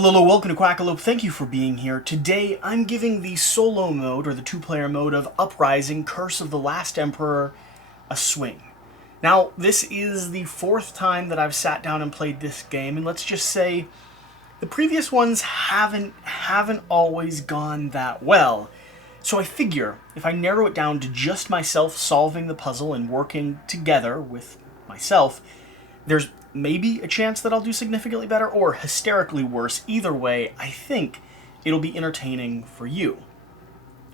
Hello, welcome to Quackalope. Thank you for being here. Today, I'm giving the solo mode, or the two-player mode of Uprising, Curse of the Last Emperor, a swing. Now, this is the fourth time that I've sat down and played this game, and let's just say the previous ones haven't always gone that well. So I figure, if I narrow it down to just myself solving the puzzle and working together with myself, there's maybe a chance that I'll do significantly better or hysterically worse. Either way, I think it'll be entertaining for you.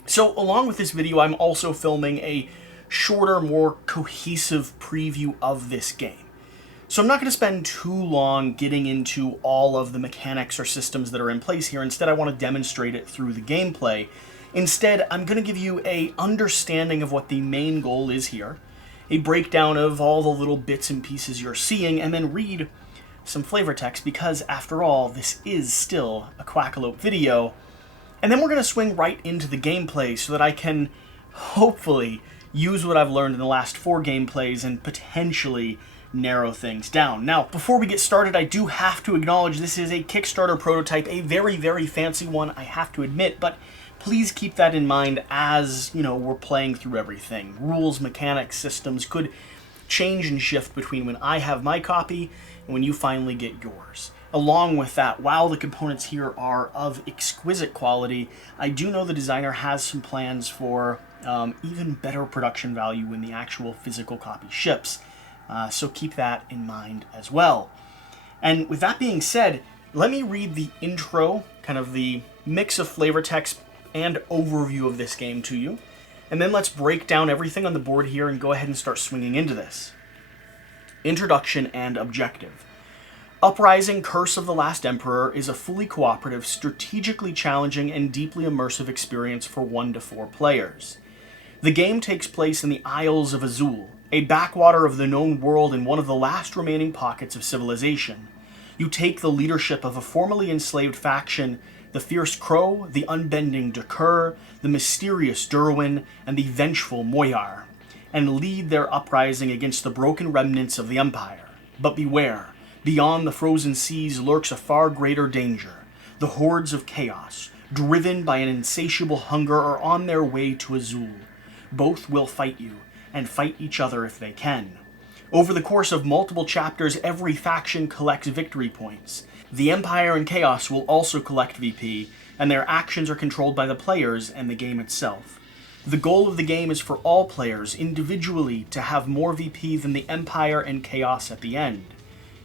So along with this video, I'm also filming a shorter, more cohesive preview of this game. So I'm not going to spend too long getting into all of the mechanics or systems that are in place here. Instead, I want to demonstrate it through the gameplay. Instead, I'm going to give you an understanding of what the main goal is here, a breakdown of all the little bits and pieces you're seeing, and then read some flavor text, because after all, this is still a Quackalope video. And then we're going to swing right into the gameplay so that I can hopefully use what I've learned in the last 4 gameplays and potentially narrow things down. Now, before we get started, I do have to acknowledge this is a Kickstarter prototype, a very, very fancy one, I have to admit, but please keep that in mind as, we're playing through everything. Rules, mechanics, systems could change and shift between when I have my copy and when you finally get yours. Along with that, while the components here are of exquisite quality, I do know the designer has some plans for even better production value when the actual physical copy ships. So keep that in mind as well. And with that being said, let me read the intro, kind of the mix of flavor text and overview of this game to you, and then let's break down everything on the board here and go ahead and start swinging into this. Introduction and objective. Uprising, Curse of the Last Emperor is a fully cooperative, strategically challenging, and deeply immersive experience for 1 to 4 players. The game takes place in the Isles of Azul, a backwater of the known world and one of the last remaining pockets of civilization. You take the leadership of a formerly enslaved faction, the Fierce Crow, the Unbending Dakur, the mysterious Derwin, and the vengeful Moyar, and lead their uprising against the broken remnants of the Empire. But beware, beyond the frozen seas lurks a far greater danger. The hordes of chaos, driven by an insatiable hunger, are on their way to Azul. Both will fight you, and fight each other if they can. Over the course of multiple chapters, every faction collects victory points. The Empire and Chaos will also collect VP, and their actions are controlled by the players and the game itself. The goal of the game is for all players, individually, to have more VP than the Empire and Chaos at the end.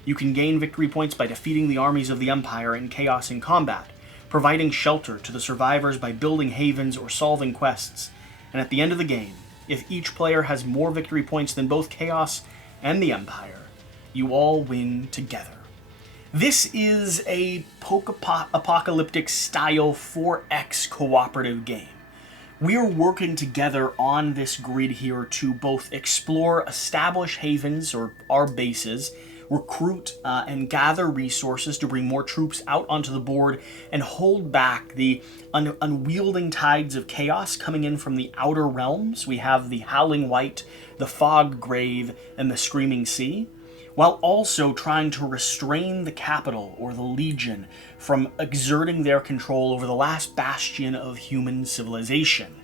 You can gain victory points by defeating the armies of the Empire and Chaos in combat, providing shelter to the survivors by building havens or solving quests, and at the end of the game, if each player has more victory points than both Chaos and the Empire, you all win together. This is a post-apocalyptic style 4X cooperative game. We're working together on this grid here to both explore, establish havens, or our bases, recruit and gather resources to bring more troops out onto the board, and hold back the unwielding tides of chaos coming in from the outer realms. We have the Howling White, the Fog Grave, and the Screaming Sea, while also trying to restrain the capital, or the Legion, from exerting their control over the last bastion of human civilization.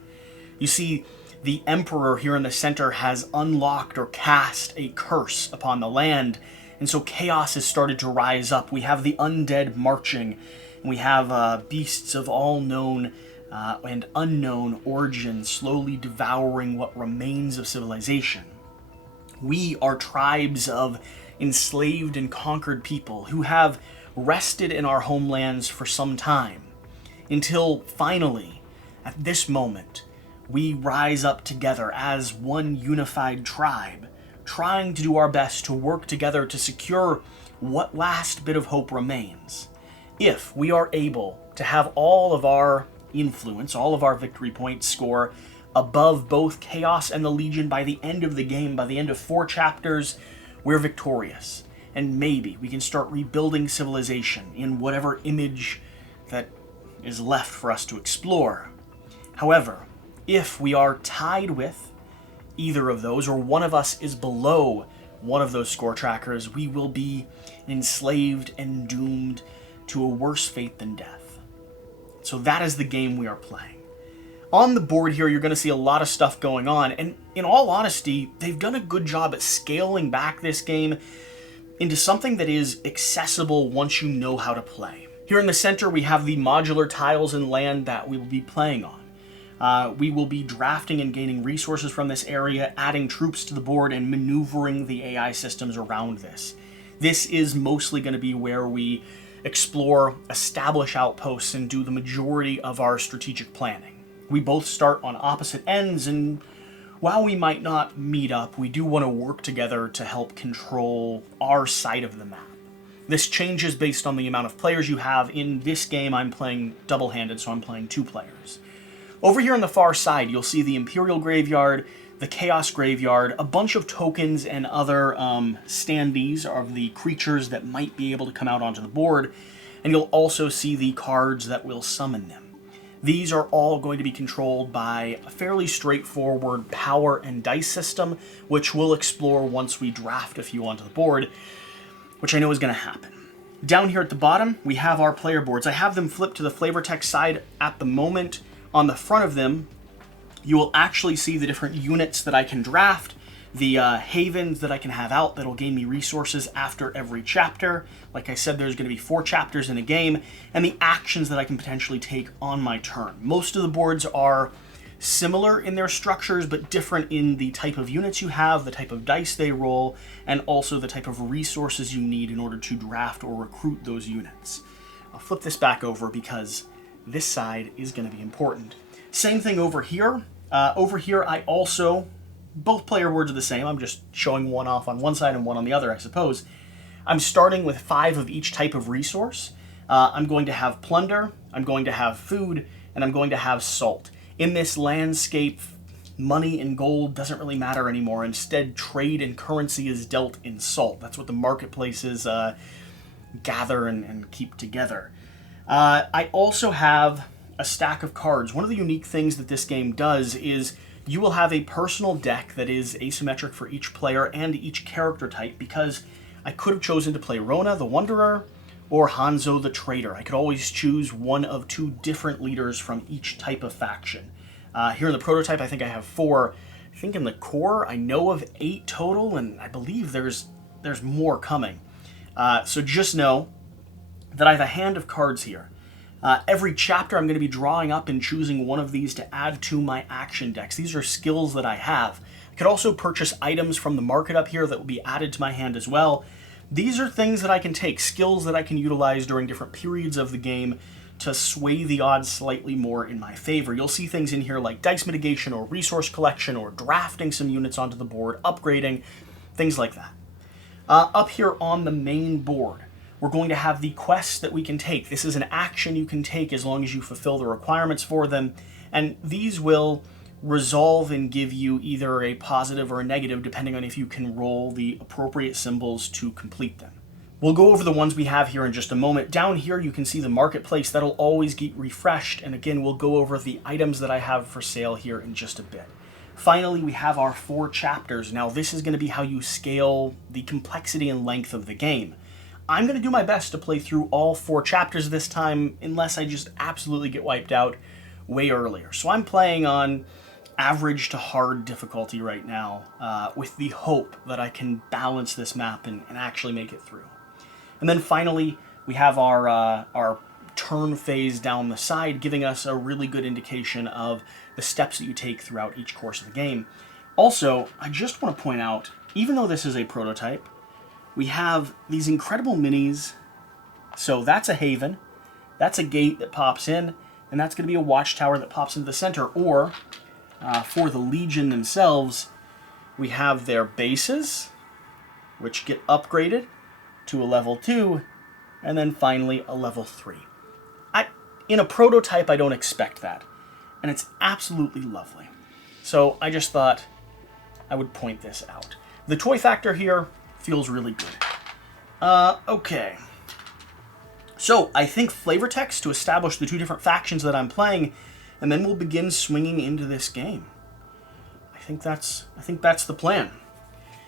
You see, the Emperor here in the center has unlocked or cast a curse upon the land, and so chaos has started to rise up. We have the undead marching, and we have beasts of all known and unknown origin slowly devouring what remains of civilization. We are tribes of enslaved and conquered people who have rested in our homelands for some time, until finally, at this moment, we rise up together as one unified tribe, trying to do our best to work together to secure what last bit of hope remains. If we are able to have all of our influence, all of our victory points score above both Chaos and the Legion by the end of the game, by the end of 4 chapters, we're victorious. And maybe we can start rebuilding civilization in whatever image that is left for us to explore. However, if we are tied with either of those, or one of us is below one of those score trackers, we will be enslaved and doomed to a worse fate than death. So that is the game we are playing. On the board here, you're going to see a lot of stuff going on, and in all honesty, they've done a good job at scaling back this game into something that is accessible once you know how to play. Here in the center, we have the modular tiles and land that we will be playing on. We will be drafting and gaining resources from this area, adding troops to the board, and maneuvering the AI systems around this. This is mostly going to be where we explore, establish outposts, and do the majority of our strategic planning. We both start on opposite ends, and while we might not meet up, we do want to work together to help control our side of the map. This changes based on the amount of players you have. In this game, I'm playing double-handed, so I'm playing 2 players. Over here on the far side, you'll see the Imperial Graveyard, the Chaos Graveyard, a bunch of tokens and other standees of the creatures that might be able to come out onto the board, and you'll also see the cards that will summon them. These are all going to be controlled by a fairly straightforward power and dice system, which we'll explore once we draft a few onto the board, which I know is going to happen. Down here at the bottom, we have our player boards. I have them flipped to the flavor text side at the moment. On the front of them, you will actually see the different units that I can draft, the havens that I can have out that'll gain me resources after every chapter. Like I said, there's going to be 4 chapters in a game, and the actions that I can potentially take on my turn. Most of the boards are similar in their structures, but different in the type of units you have, the type of dice they roll, and also the type of resources you need in order to draft or recruit those units. I'll flip this back over because this side is going to be important. Same thing over here. Over here, I also, both player boards are the same. I'm just showing one off on one side and one on the other, I suppose. I'm starting with 5 of each type of resource. I'm going to have plunder, I'm going to have food, and I'm going to have salt. In this landscape, money and gold doesn't really matter anymore. Instead, trade and currency is dealt in salt. That's what the marketplaces gather and keep together. I also have a stack of cards. One of the unique things that this game does is you will have a personal deck that is asymmetric for each player and each character type, because I could have chosen to play Rona the Wanderer or Hanzo the Trader. I could always choose one of 2 different leaders from each type of faction. Here in the prototype, I think I have 4. I think in the core, I know of 8 total, and I believe there's more coming. So just know that I have a hand of cards here. Every chapter I'm going to be drawing up and choosing one of these to add to my action decks. These are skills that I have. I could also purchase items from the market up here that will be added to my hand as well. These are things that I can take, skills that I can utilize during different periods of the game to sway the odds slightly more in my favor. You'll see things in here like dice mitigation or resource collection or drafting some units onto the board, upgrading, things like that. Up here on the main board, we're going to have the quests that we can take. This is an action you can take as long as you fulfill the requirements for them, and these will resolve and give you either a positive or a negative depending on if you can roll the appropriate symbols to complete them. We'll go over the ones we have here in just a moment. Down here you can see the marketplace. That'll always get refreshed, and again we'll go over the items that I have for sale here in just a bit. Finally, we have our 4 chapters. Now this is going to be how you scale the complexity and length of the game. I'm going to do my best to play through all 4 chapters this time, unless I just absolutely get wiped out way earlier. So I'm playing on average to hard difficulty right now, with the hope that I can balance this map and actually make it through. And then finally, we have our turn phase down the side, giving us a really good indication of the steps that you take throughout each course of the game. Also, I just want to point out, even though this is a prototype, we have these incredible minis. So that's a haven, that's a gate that pops in, and that's going to be a watchtower that pops into the center. Or, for the Legion themselves, we have their bases, which get upgraded to a level 2, and then finally a level 3. In a prototype, I don't expect that, and it's absolutely lovely. So I just thought I would point this out. The toy factor here feels really good. Okay. So I think flavor text to establish the 2 different factions that I'm playing, and then we'll begin swinging into this game. I think that's the plan.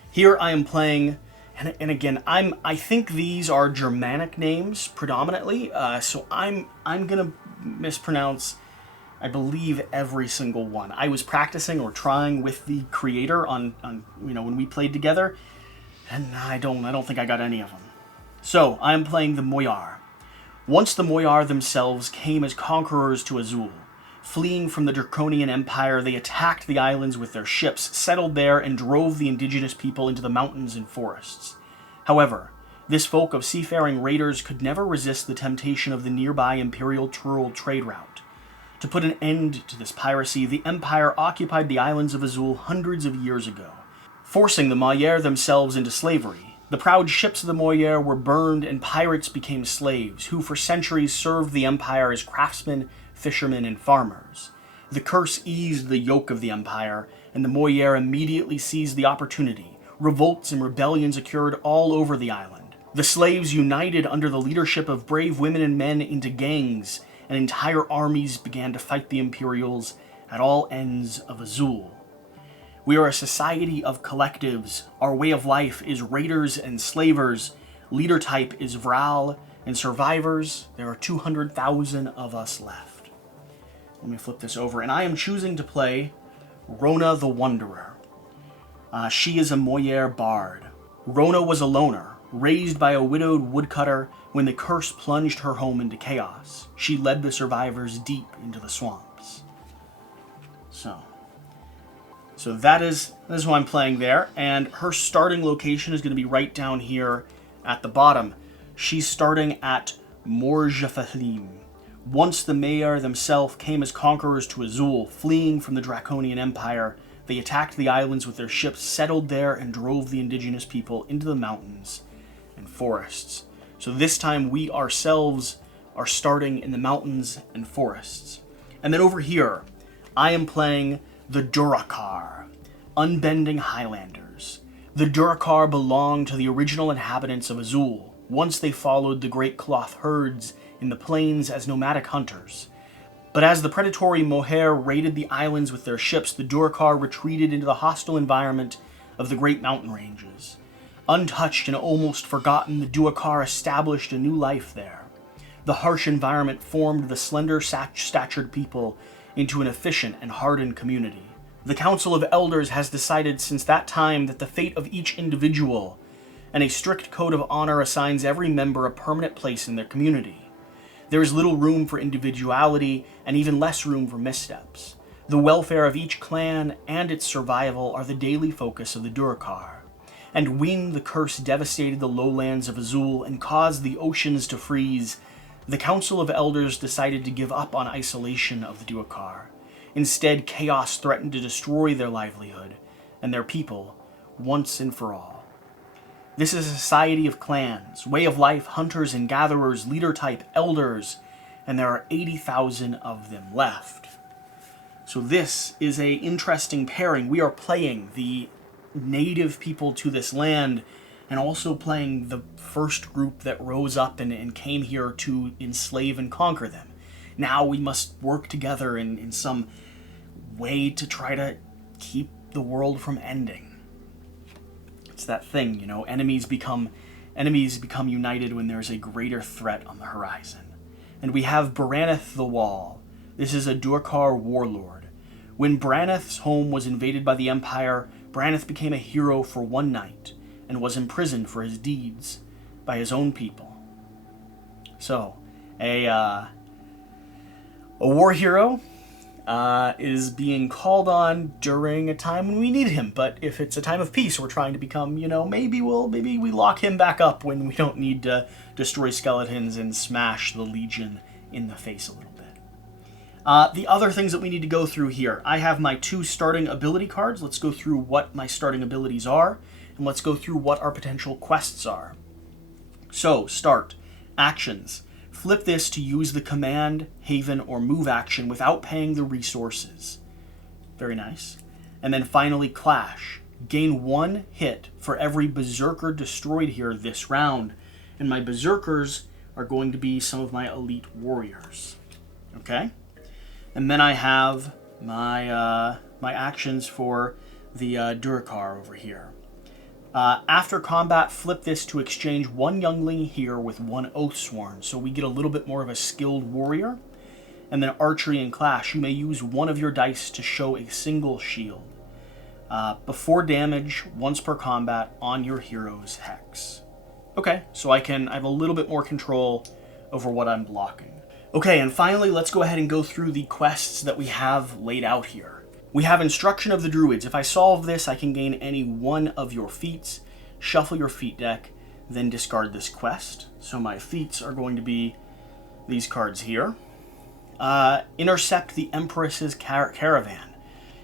Here I am playing And again, I think these are Germanic names predominantly, so I'm gonna mispronounce, I believe, every single one. I was practicing or trying with the creator on when we played together, and I don't think I got any of them. So I'm playing the Moyar. Once the Moyar themselves came as conquerors to Azul. Fleeing from the Draconian Empire, they attacked the islands with their ships, settled there, and drove the indigenous people into the mountains and forests. However, this folk of seafaring raiders could never resist the temptation of the nearby Imperial Tural trade route. To put an end to this piracy, the Empire occupied the islands of Azul hundreds of years ago, forcing the Moyar themselves into slavery. The proud ships of the Moyar were burned and pirates became slaves, who for centuries served the Empire as craftsmen, fishermen, and farmers. The curse eased the yoke of the Empire, and the Moyar immediately seized the opportunity. Revolts and rebellions occurred all over the island. The slaves united under the leadership of brave women and men into gangs, and entire armies began to fight the Imperials at all ends of Azul. We are a society of collectives. Our way of life is raiders and slavers. Leader type is Vral, and survivors, there are 200,000 of us left. Let me flip this over, and I am choosing to play Rona the Wanderer. She is a Moyar bard. Rona was a loner, raised by a widowed woodcutter when the curse plunged her home into chaos. She led the survivors deep into the swamps. So that is who I'm playing there, and her starting location is going to be right down here at the bottom. She's starting at Morjafalim. Once the Moyar themselves came as conquerors to Azul, fleeing from the Draconian Empire, they attacked the islands with their ships, settled there, and drove the indigenous people into the mountains and forests. So this time we ourselves are starting in the mountains and forests. And then over here, I am playing the Durakar, Unbending Highlanders. The Durakar belonged to the original inhabitants of Azul. Once they followed the great cloth herds in the plains as nomadic hunters. But as the predatory Moher raided the islands with their ships, the Durakar retreated into the hostile environment of the great mountain ranges. Untouched and almost forgotten, the Durakar established a new life there. The harsh environment formed the slender, statured people into an efficient and hardened community. The Council of Elders has decided since that time that the fate of each individual and a strict code of honor assigns every member a permanent place in their community. There is little room for individuality and even less room for missteps. The welfare of each clan and its survival are the daily focus of the Durakar. And when the curse devastated the lowlands of Azul and caused the oceans to freeze, the Council of Elders decided to give up on isolation of the Durakar. Instead, chaos threatened to destroy their livelihood and their people once and for all. This is a society of clans, way of life, hunters and gatherers, leader type, elders, and there are 80,000 of them left. So this is an interesting pairing. We are playing the native people to this land and also playing the first group that rose up and came here to enslave and conquer them. Now we must work together in some way to try to keep the world from ending. It's that thing, enemies become united when there's a greater threat on the horizon. And we have Baraneth the Wall. This is a Durakar warlord. When Baraneth's home was invaded by the Empire, Baraneth became a hero for one night and was imprisoned for his deeds by his own people. So, a war hero is being called on during a time when we need him. But if it's a time of peace, we're trying to become, maybe we lock him back up when we don't need to destroy skeletons and smash the Legion in the face a little bit. The other things that we need to go through here, I have my 2 starting ability cards. Let's go through what my starting abilities are, and let's go through what our potential quests are. So, start. Actions. Flip this to use the command, haven, or move action without paying the resources. Very nice. And then finally, clash. Gain 1 hit for every berserker destroyed here this round. And my berserkers are going to be some of my elite warriors. Okay? And then I have my actions for the Durakar over here. After combat, flip this to exchange one youngling here with one Oathsworn, so we get a little bit more of a skilled warrior. And then archery and clash, you may use one of your dice to show a single shield. Before damage, once per combat, on your hero's hex. Okay, so I have a little bit more control over what I'm blocking. Okay, and finally, let's go ahead and go through the quests that we have laid out here. We have Instruction of the Druids. If I solve this, I can gain any one of your feats, shuffle your feat deck, then discard this quest. So my feats are going to be these cards here. Intercept the Empress's caravan.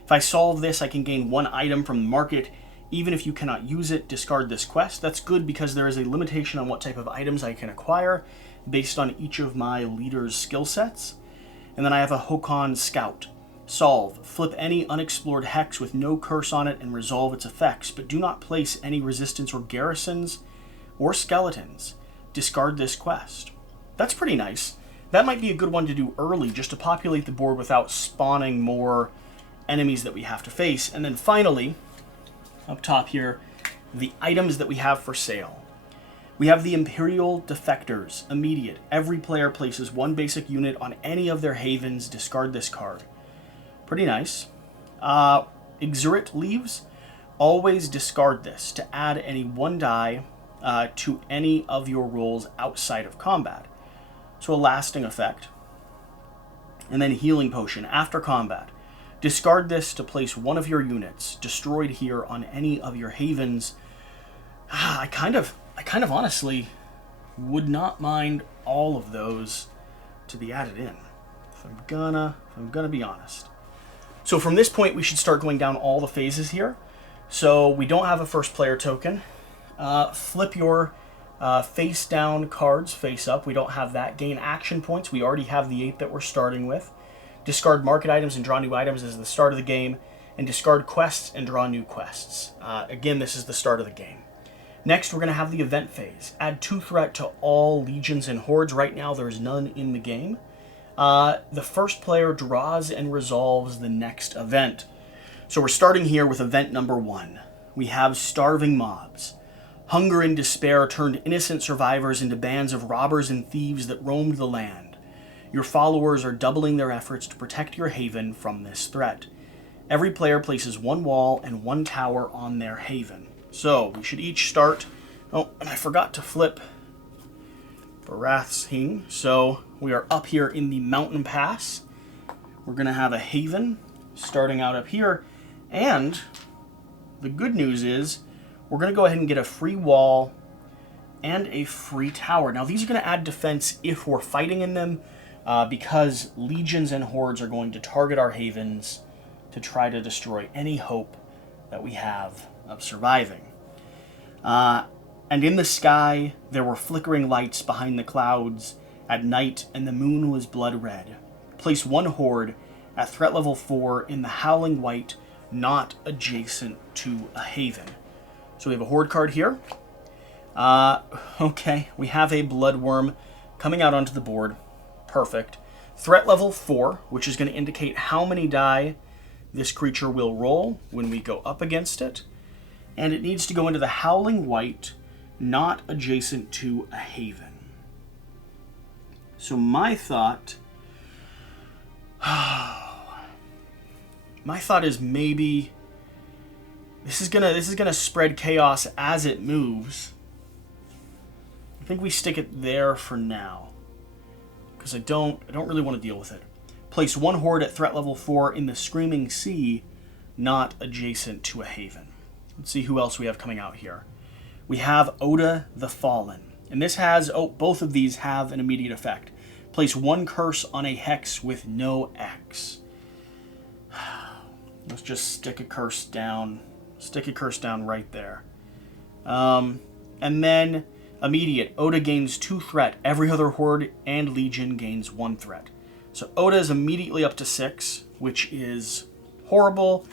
If I solve this, I can gain one item from the market. Even if you cannot use it, discard this quest. That's good because there is a limitation on what type of items I can acquire based on each of my leader's skill sets. And then I have a Hokan Scout. Solve. Flip any unexplored hex with no curse on it and resolve its effects, but do not place any resistance or garrisons or skeletons. Discard this quest. That's pretty nice. That might be a good one to do early, just to populate the board without spawning more enemies that we have to face. And then finally, up top here, the items that we have for sale. We have the Imperial Defectors. Immediate. Every player places one basic unit on any of their havens. Discard this card. Pretty nice. Exterminate leaves. Always discard this to add any one die to any of your rolls outside of combat. So a lasting effect. And then Healing Potion. After combat, discard this to place one of your units destroyed here on any of your havens. I kind of honestly would not mind all of those to be added in, if I'm gonna be honest. So from this point, we should start going down all the phases here. So we don't have a first player token. Flip your face down cards face up. We don't have that. Gain action points. We already have the 8 that we're starting with. Discard market items and draw new items as the start of the game. And discard quests and draw new quests. Again, this is the start of the game. Next, we're going to have the event phase. Add 2 threat to all Legions and Hordes. Right now, there's none in the game. The first player draws and resolves the next event. So we're starting here with event number 1. We have Starving Mobs. Hunger and despair turned innocent survivors into bands of robbers and thieves that roamed the land. Your followers are doubling their efforts to protect your haven from this threat. Every player places one wall and one tower on their haven. So we should each start... Oh, and I forgot to flip Barath's. So we are up here in the mountain pass. We're going to have a haven starting out up here. And the good news is we're going to go ahead and get a free wall and a free tower. Now these are going to add defense if we're fighting in them, because Legions and Hordes are going to target our havens to try to destroy any hope that we have of surviving. And in the sky, there were flickering lights behind the clouds at night, and the moon was blood red. Place one horde at threat level 4 in the Howling White, not adjacent to a haven. So we have a horde card here. Okay, we have a bloodworm coming out onto the board. Perfect. Threat level 4, which is going to indicate how many die this creature will roll when we go up against it. And it needs to go into the Howling White, not adjacent to a haven. So my thought is maybe this is gonna spread chaos as it moves. I think we stick it there for now, because I don't really want to deal with it. Place one horde at threat level 4 in the Screaming Sea, not adjacent to a haven. Let's see who else we have coming out here. We have Oda the Fallen. And this has, both of these have an immediate effect. Place one curse on a hex with no X. Let's just stick a curse down. Stick a curse down right there. And then immediate. Oda gains 2 threat. Every other horde and legion gains 1 threat. So Oda is immediately up to 6, which is horrible.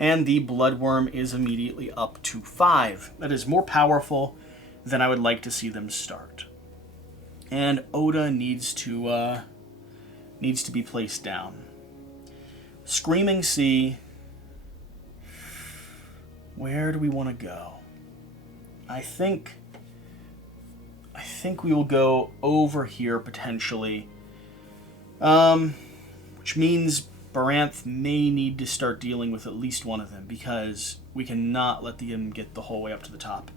And the Bloodworm is immediately up to 5. That is more powerful than I would like to see them start. And Oda needs to be placed down. Screaming Sea. Where do we want to go? I think we will go over here potentially, which means Baranth may need to start dealing with at least one of them because we cannot let them get the whole way up to the top.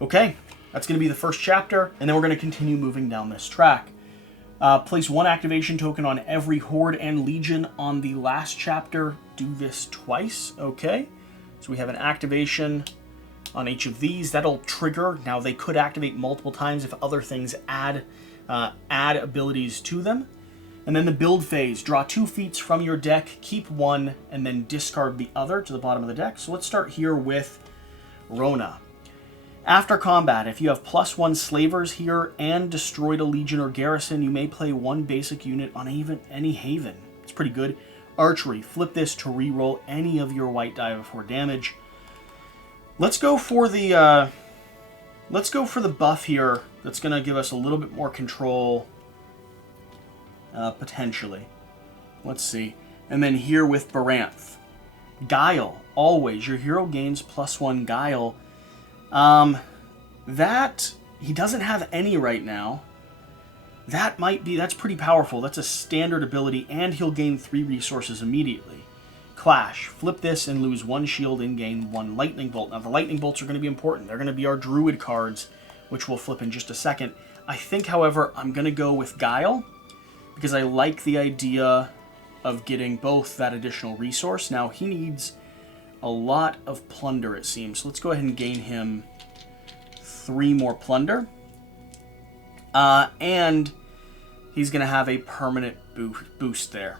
Okay, that's going to be the first chapter, and then we're going to continue moving down this track. Place 1 activation token on every Horde and Legion on the last chapter. Do this twice. Okay, so we have an activation on each of these. That'll trigger. Now, they could activate multiple times if other things add abilities to them. And then the build phase. Draw 2 feats from your deck, keep 1, and then discard the other to the bottom of the deck. So let's start here with Rona. After combat, if you have +1 slavers here and destroyed a legion or garrison, you may play 1 basic unit on any haven. It's pretty good. Archery. Flip this to reroll any of your white die before damage. Let's go for the buff here. That's going to give us a little bit more control, potentially. Let's see. And then here with Baranth. Guile. Always. Your hero gains +1 Guile. That, he doesn't have any right now. That's pretty powerful. That's a standard ability, and he'll gain 3 resources immediately. Clash. Flip this and lose 1 shield and gain 1 lightning bolt. Now, the lightning bolts are going to be important. They're going to be our druid cards, which we'll flip in just a second. I think, however, I'm going to go with Guile, because I like the idea of getting both that additional resource. Now, he needs a lot of plunder, it seems. So let's go ahead and gain him 3 more plunder. And he's going to have a permanent boost there.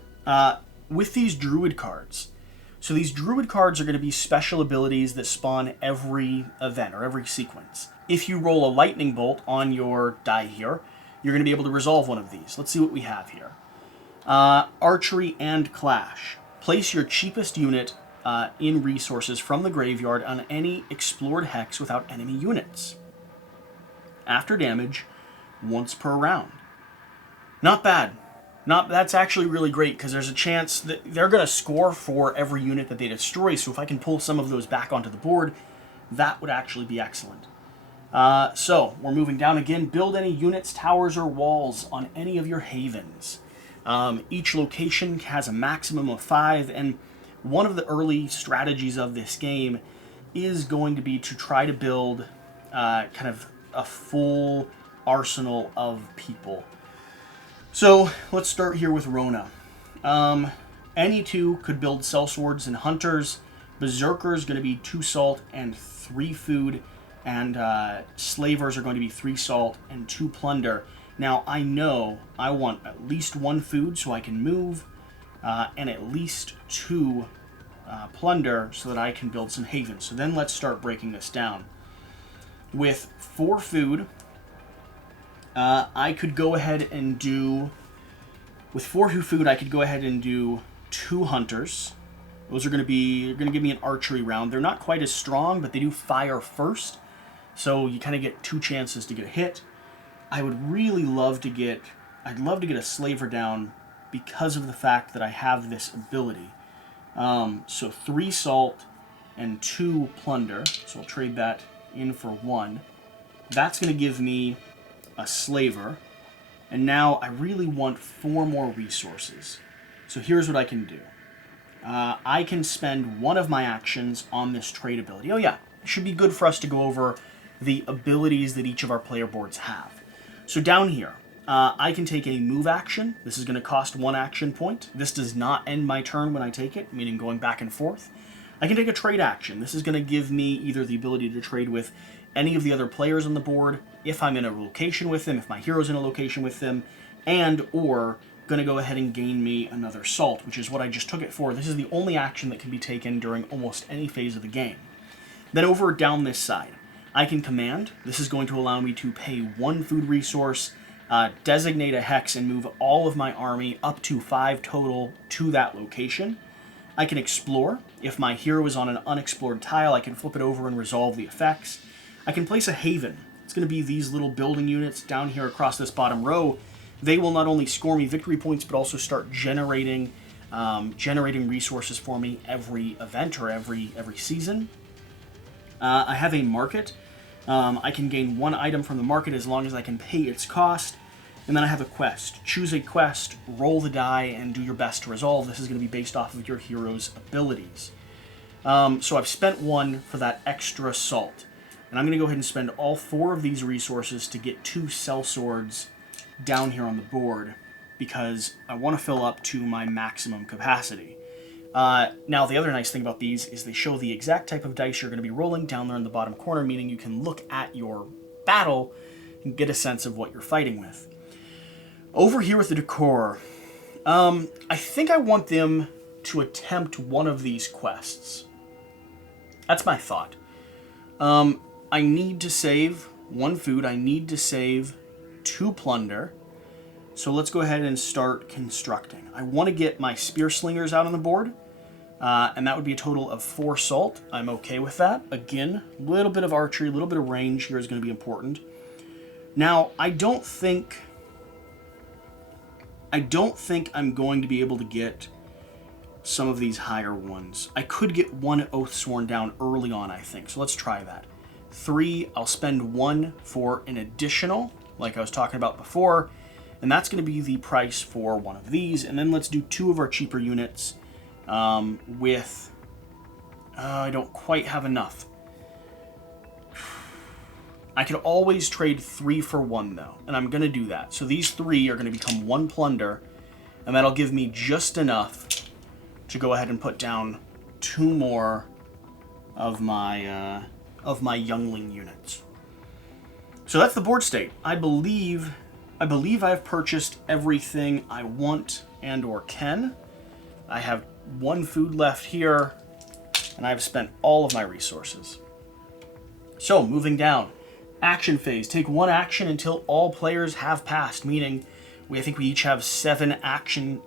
With these druid cards, so these druid cards are going to be special abilities that spawn every event or every sequence. If you roll a lightning bolt on your die here, you're going to be able to resolve one of these. Let's see what we have here. Archery and Clash. Place your cheapest unit in resources from the graveyard on any explored hex without enemy units. After damage, once per round. Not bad. That's actually really great, because there's a chance that they're going to score for every unit that they destroy, so if I can pull some of those back onto the board, that would actually be excellent. So, we're moving down again. Build any units, towers, or walls on any of your havens. Each location has a maximum of 5, and one of the early strategies of this game is going to be to try to build kind of a full arsenal of people. So let's start here with Rona. Any 2 could build sellswords and hunters. Berserker is going to be 2 salt and 3 food, and slavers are going to be 3 salt and 2 plunder. Now I know I want at least 1 food so I can move, and at least 2 plunder so that I can build some havens. So then let's start breaking this down. With 4 food, I could go ahead and do... With 4 food, I could go ahead and do 2 hunters. Those are going to give me an archery round. They're not quite as strong, but they do fire first, so you kind of get 2 chances to get a hit. I would really love to get... I'd love to get a slaver down because of the fact that I have this ability. So 3 salt and 2 plunder. So I'll trade that in for 1. That's going to give me a slaver. And now I really want 4 more resources. So here's what I can do. I can spend 1 of my actions on this trade ability. Oh yeah, it should be good for us to go over the abilities that each of our player boards have. So down here, I can take a move action. This is going to cost 1 action point. This does not end my turn when I take it, meaning going back and forth. I can take a trade action. This is going to give me either the ability to trade with any of the other players on the board, if I'm in a location with them, if my hero's in a location with them, and or going to go ahead and gain me another salt, which is what I just took it for. This is the only action that can be taken during almost any phase of the game. Then over down this side, I can command. This is going to allow me to pay 1 food resource, designate a hex, and move all of my army up to 5 total to that location. I can explore. If my hero is on an unexplored tile, I can flip it over and resolve the effects. I can place a haven. It's going to be these little building units down here across this bottom row. They will not only score me victory points, but also start generating resources for me every event or every season. I have a market. I can gain 1 item from the market as long as I can pay its cost. And then I have a quest. Choose a quest, roll the die, and do your best to resolve. This is going to be based off of your hero's abilities. So I've spent 1 for that extra salt. And I'm going to go ahead and spend all 4 of these resources to get 2 sellswords down here on the board, because I want to fill up to my maximum capacity. Now, the other nice thing about these is they show the exact type of dice you're going to be rolling down there in the bottom corner, meaning you can look at your battle and get a sense of what you're fighting with. Over here with the decor, I think I want them to attempt one of these quests. That's my thought. I need to save 1 food. I need to save 2 plunder. So let's go ahead and start constructing. I want to get my spear slingers out on the board, and that would be a total of 4 salt. I'm okay with that. Again, a little bit of archery, a little bit of range here is going to be important. Now, I don't think I'm going to be able to get some of these higher ones. I could get 1 Oathsworn down early on, I think. So let's try that. 3, I'll spend 1 for an additional, like I was talking about before, and that's going to be the price for 1 of these. And then let's do 2 of our cheaper units with... I don't quite have enough. I could always trade 3 for 1, though, and I'm going to do that. So these 3 are going to become 1 plunder, and that'll give me just enough to go ahead and put down 2 more of my youngling units. So that's the board state. I believe I've purchased everything I want and or can. I have 1 food left here, and I've spent all of my resources. So moving down. Action phase. Take 1 action until all players have passed, meaning I think we each have 7 action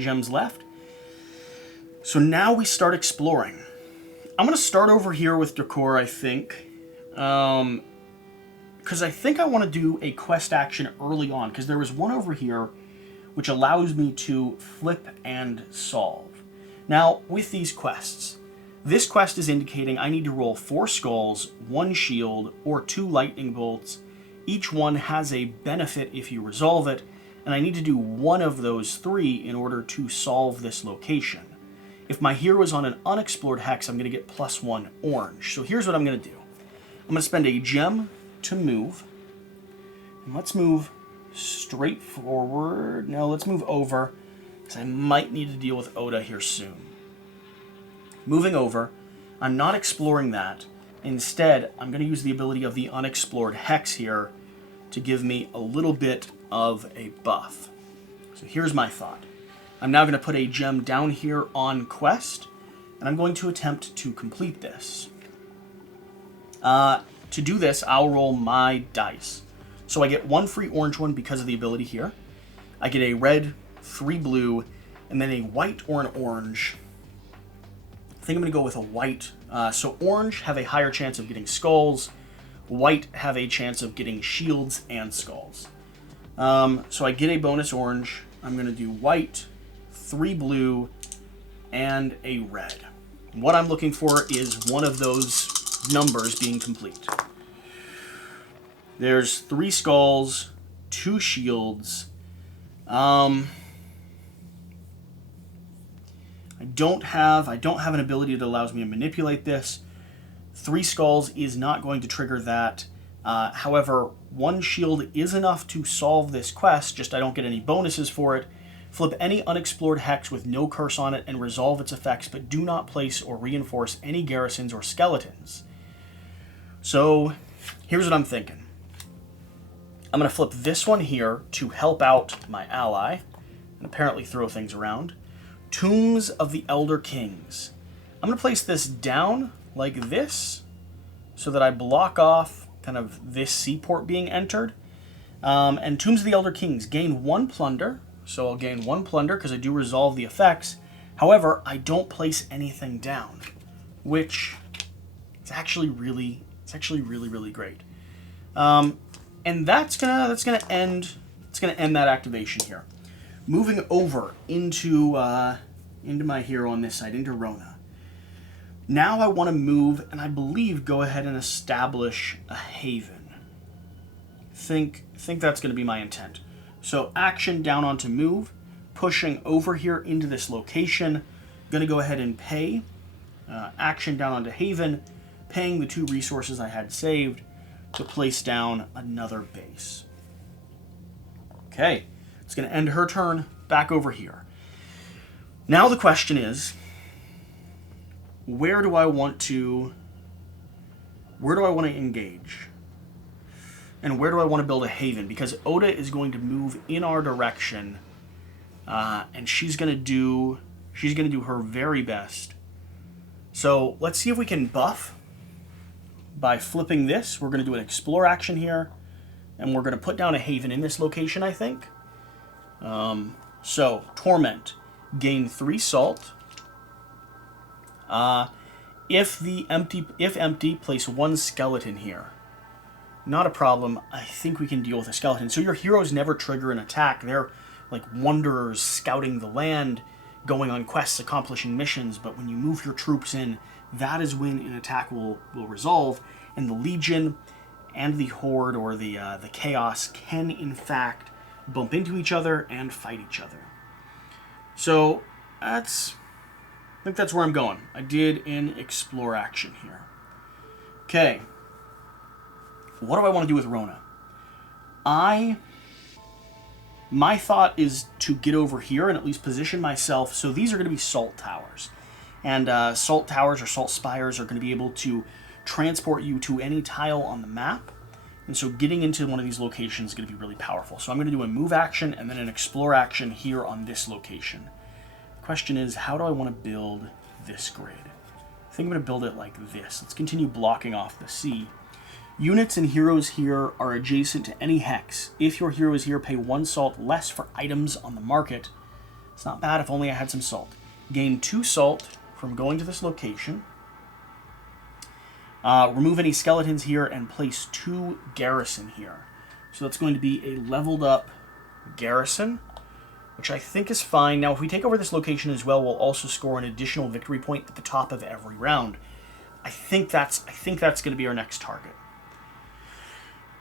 gems left. So now we start exploring. I'm going to start over here with decor, I think, because I think I want to do a quest action early on, because there was 1 over here which allows me to flip and solve. Now, with these quests, this quest is indicating I need to roll 4 skulls, 1 shield, or 2 lightning bolts. Each one has a benefit if you resolve it, and I need to do 1 of those 3 in order to solve this location. If my hero is on an unexplored hex, I'm going to get +1 orange. So here's what I'm going to do. I'm going to spend a gem to move. And let's move straight forward. No, let's move over, because I might need to deal with Oda here soon. Moving over, I'm not exploring that. Instead, I'm going to use the ability of the unexplored hex here to give me a little bit of a buff. So here's my thought. I'm now going to put a gem down here on quest, and I'm going to attempt to complete this. To do this, I'll roll my dice. So I get 1 free orange one because of the ability here. I get a red, 3 blue, and then a white or an orange. I think I'm going to go with a white. So orange have a higher chance of getting skulls. White have a chance of getting shields and skulls. So I get a bonus orange. I'm going to do white, 3 blue, and a red. What I'm looking for is one of those numbers being complete. There's 3 skulls, 2 shields. I don't have an ability that allows me to manipulate this. 3 skulls is not going to trigger that. However, 1 shield is enough to solve this quest, just I don't get any bonuses for it. Flip any unexplored hex with no curse on it and resolve its effects, but do not place or reinforce any garrisons or skeletons. So, here's what I'm thinking. I'm going to flip this one here to help out my ally, and apparently throw things around. Tombs of the Elder Kings. I'm going to place this down like this, so that I block off kind of this seaport being entered. And Tombs of the Elder Kings gain 1 plunder, so I'll gain 1 plunder because I do resolve the effects. However, I don't place anything down, which is actually really great. And that's gonna end that activation here. Moving over into my hero on this side, into Rona. Now I want to move, and I believe go ahead and establish a haven. Think that's going to be my intent. So action down onto move, pushing over here into this location. Going to go ahead and pay. Action down onto haven, paying the 2 resources I had saved to place down another base. Okay, it's going to end her turn, back over here. Now the question is, where do I want to engage? And where do I want to build a haven? Because Oda is going to move in our direction, and she's going to do her very best. So let's see if we can buff by flipping this. We're going to do an explore action here, and we're going to put down a haven in this location, I think. So torment, gain 3 salt. If empty, place 1 skeleton here. Not a problem. I think we can deal with a skeleton. So your heroes never trigger an attack. They're like wanderers scouting the land, going on quests, accomplishing missions. But when you move your troops in, that is when an attack will resolve. And the Legion and the Horde, or the Chaos, can in fact bump into each other and fight each other. So I think that's where I'm going. I did an explore action here. Okay. What do I want to do with Rona? My thought is to get over here and at least position myself. So these are going to be salt towers. And salt towers or salt spires are going to be able to transport you to any tile on the map. And so getting into one of these locations is going to be really powerful. So I'm going to do a move action and then an explore action here on this location. The question is, how do I want to build this grid? I think I'm going to build it like this. Let's continue blocking off the sea. Units and heroes here are adjacent to any hex. If your hero is here, pay 1 salt less for items on the market. It's not bad if only I had some salt. Gain 2 salt from going to this location. Remove any skeletons here and place 2 garrison here. So that's going to be a leveled up garrison, which I think is fine. Now, if we take over this location as well, we'll also score an additional victory point at the top of every round. I think that's going to be our next target.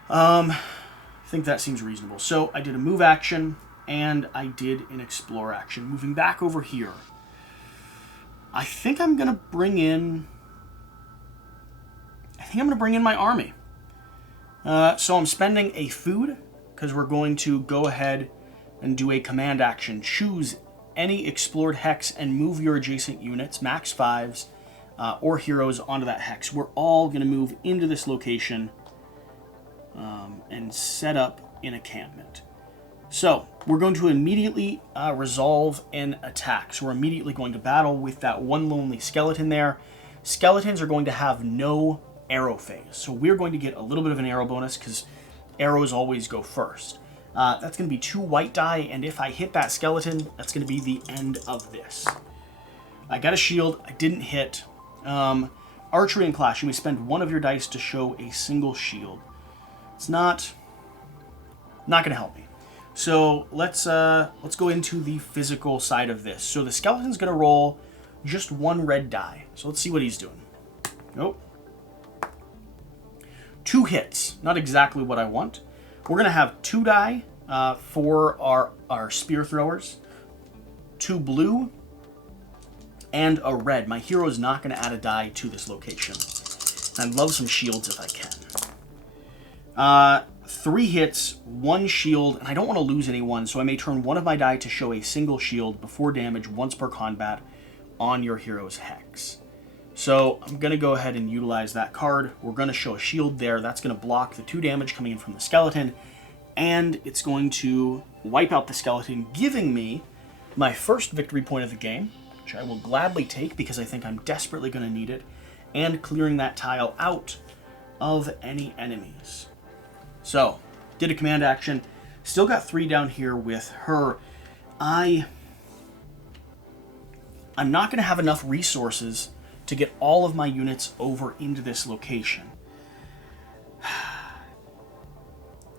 I think that seems reasonable. So I did a move action and I did an explore action. Moving back over here, I think I'm going to bring in my army. So I'm spending a food because we're going to go ahead and do a command action. Choose any explored hex and move your adjacent units, max 5s, or heroes onto that hex. We're all going to move into this location and set up an encampment. So we're going to immediately resolve an attack. So we're immediately going to battle with that 1 lonely skeleton there. Skeletons are going to have no arrow phase. So we're going to get a little bit of an arrow bonus because arrows always go first. That's going to be 2 white die, and if I hit that skeleton, that's going to be the end of this. I got a shield. I didn't hit. Archery and clash. You may spend 1 of your dice to show a single shield. It's not going to help me. So let's go into the physical side of this. So the skeleton's going to roll just 1 red die. So let's see what he's doing. Nope. 2 hits. Not exactly what I want. We're going to have 2 die for our spear throwers, 2 blue, and a red. My hero is not going to add a die to this location. I'd love some shields if I can. 3 hits, 1 shield, and I don't want to lose anyone, so I may turn 1 of my die to show a single shield before damage once per combat on your hero's hex. So I'm going to go ahead and utilize that card. We're going to show a shield there. That's going to block the 2 damage coming in from the skeleton, and it's going to wipe out the skeleton, giving me my first victory point of the game, which I will gladly take because I think I'm desperately going to need it, and clearing that tile out of any enemies. So, did a command action. Still got 3 down here with her. I'm not going to have enough resources to get all of my units over into this location.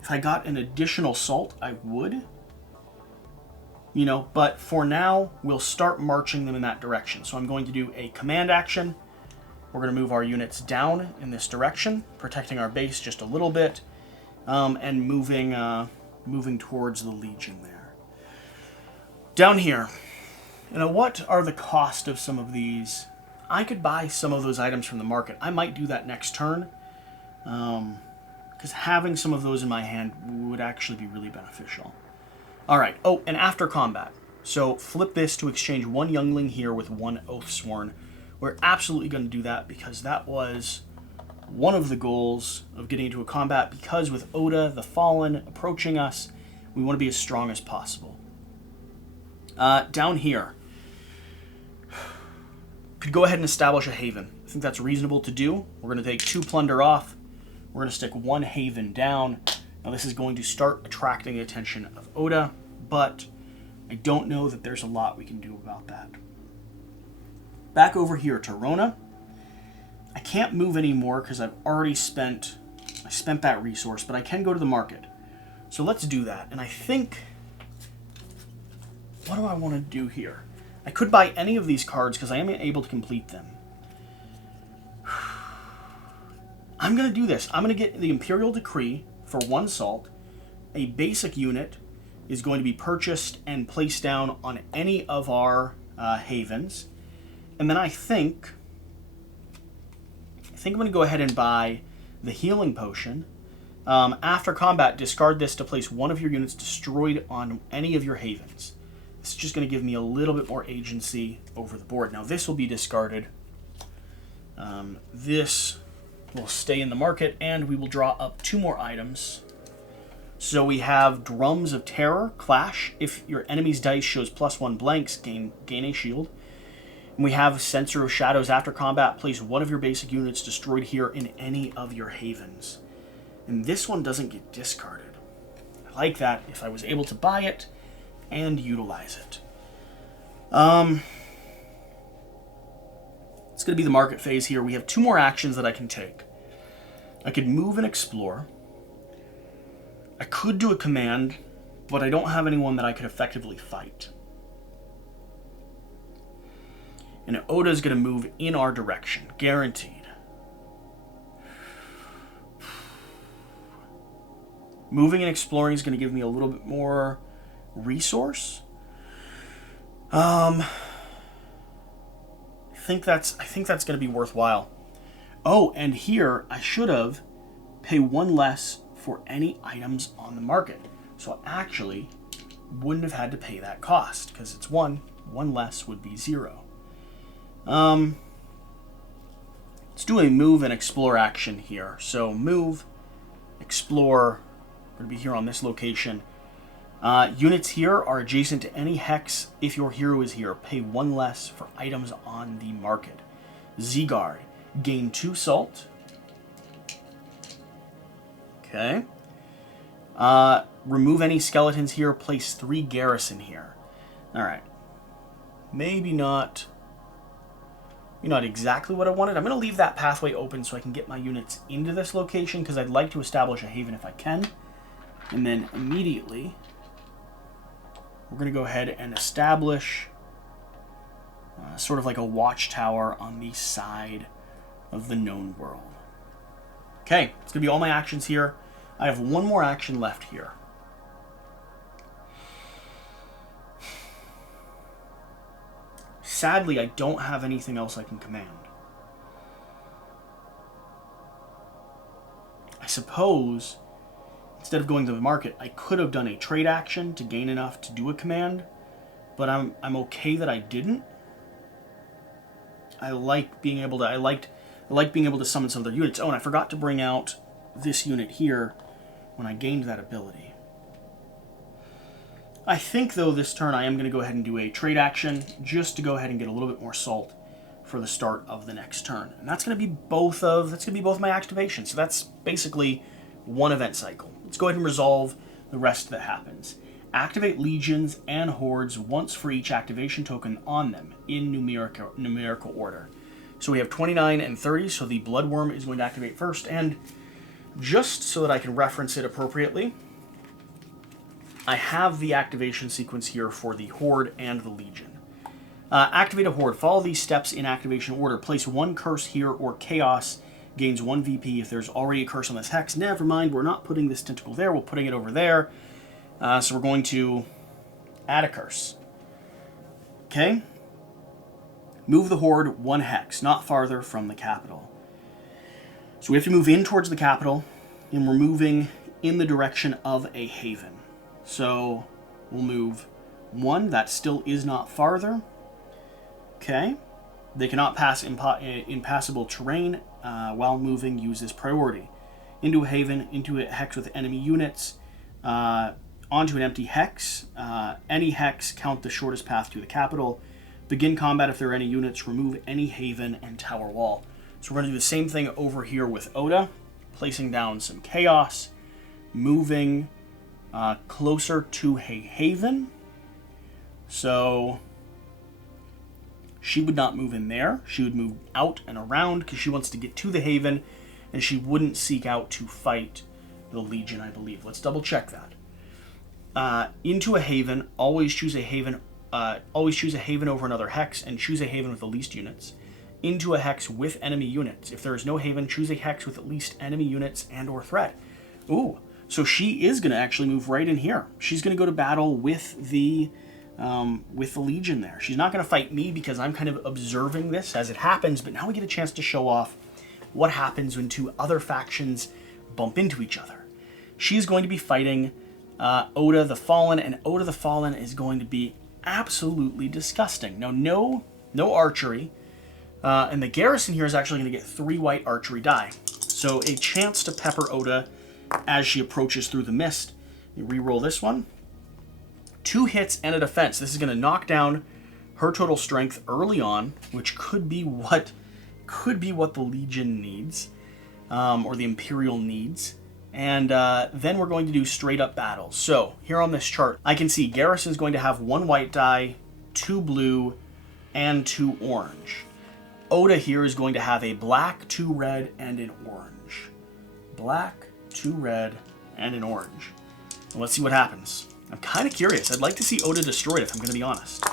If I got an additional salt, I would. But for now, we'll start marching them in that direction. So I'm going to do a command action, We're going to move our units down in this direction, protecting our base just a little bit, and moving towards the Legion there. Down here, what are the cost of some of these? I could buy some of those items from the market. I might do that next turn, because having some of those in my hand would actually be really beneficial. All right. Oh, and after combat. So flip this to exchange one youngling here with one Oathsworn. We're absolutely going to do that because that was one of the goals of getting into a combat, because with Oda, the Fallen, approaching us, we want to be as strong as possible. Down here, could go ahead and establish a haven. I think that's reasonable to do. We're going to take 2 plunder off. We're going to stick 1 haven down. Now this is going to start attracting the attention of Oda, but I don't know that there's a lot we can do about that. Back over here to Rona. I can't move anymore because I've already spent that resource, but I can go to the market. So let's do that. And I think, what do I want to do here? I could buy any of these cards because I am able to complete them. I'm going to do this. I'm going to get the Imperial Decree for 1 salt. A basic unit is going to be purchased and placed down on any of our havens. And then I think I'm going to go ahead and buy the Healing Potion. After combat, discard this to place one of your units destroyed on any of your havens. This is just going to give me a little bit more agency over the board. Now this will be discarded. This will stay in the market, and we will draw up 2 more items. So we have Drums of Terror, Clash. If your enemy's dice shows +1 blanks, gain a shield. And we have Censor of Shadows. After combat, place one of your basic units destroyed here in any of your havens. And this one doesn't get discarded. I like that if I was able to buy it and utilize it. It's going to be the market phase here. We have 2 more actions that I can take. I could move and explore. I could do a command, but I don't have anyone that I could effectively fight. And Oda's going to move in our direction, guaranteed. Moving and exploring is going to give me a little bit more resource. I think that's going to be worthwhile. Oh, and here I should have pay 1 less for any items on the market. So I actually wouldn't have had to pay that cost because it's 1. 1 less would be 0. Let's do a move and explore action here. So move, explore. We're going to be here on this location. Units here are adjacent to any hex if your hero is here. Pay 1 less for items on the market. Z-Guard. Gain 2 salt. Okay. Remove any skeletons here. Place 3 garrison here. Alright. Maybe not exactly what I wanted. I'm going to leave that pathway open so I can get my units into this location because I'd like to establish a haven if I can. And then immediately, we're going to go ahead and establish sort of like a watchtower on the side of the known world. Okay, it's going to be all my actions here. I have 1 more action left here. Sadly, I don't have anything else I can command. I suppose, instead of going to the market, I could have done a trade action to gain enough to do a command, but I'm okay that I didn't. I like being able to summon some other units. Oh, and I forgot to bring out this unit here when I gained that ability. I think, though, this turn I am going to go ahead and do a trade action just to go ahead and get a little bit more salt for the start of the next turn. And that's going to be both my activations. So that's basically 1 event cycle. Let's go ahead and resolve the rest that happens. Activate Legions and Hordes once for each activation token on them in numerical order. So we have 29 and 30, so the Bloodworm is going to activate first. And just so that I can reference it appropriately, I have the activation sequence here for the Horde and the Legion. Activate a horde. Follow these steps in activation order. Place 1 curse here or chaos. Gains 1 VP if there's already a curse on this hex. Never mind, we're not putting this tentacle there. We're putting it over there. So we're going to add a curse. Okay. Move the horde 1 hex, not farther from the capital. So we have to move in towards the capital, and we're moving in the direction of a haven. So we'll move 1. That still is not farther. Okay. They cannot pass impassable terrain while moving. Use this priority. Into a haven, into a hex with enemy units, onto an empty hex. Any hex, count the shortest path to the capital. Begin combat if there are any units. Remove any haven and tower wall. So we're going to do the same thing over here with Oda. Placing down some chaos. Moving closer to a haven. So she would not move in there. She would move out and around because she wants to get to the haven, and she wouldn't seek out to fight the Legion, I believe. Let's double check that. Into a haven, always choose a haven. Always choose a haven over another hex, and choose a haven with the least units. Into a hex with enemy units. If there is no haven, choose a hex with at least enemy units and or threat. Ooh, so she is going to actually move right in here. She's going to go to battle with the Legion there. She's not going to fight me because I'm kind of observing this as it happens, but now we get a chance to show off what happens when 2 other factions bump into each other. She's going to be fighting Oda the Fallen, and Oda the Fallen is going to be absolutely disgusting. Now, no archery, and the garrison here is actually going to get 3 white archery die. So a chance to pepper Oda as she approaches through the mist. You re-roll this one. 2 hits and a defense. This is going to knock down her total strength early on, which could be what the Legion needs, or the Imperial needs. And then we're going to do straight up battles. So here on this chart, I can see Garrison's going to have 1 white die, 2 blue, and 2 orange. Oda here is going to have a black, 2 red, and an orange. Black, 2 red, and an orange. And let's see what happens. I'm kind of curious. I'd like to see Oda destroyed, if I'm going to be honest.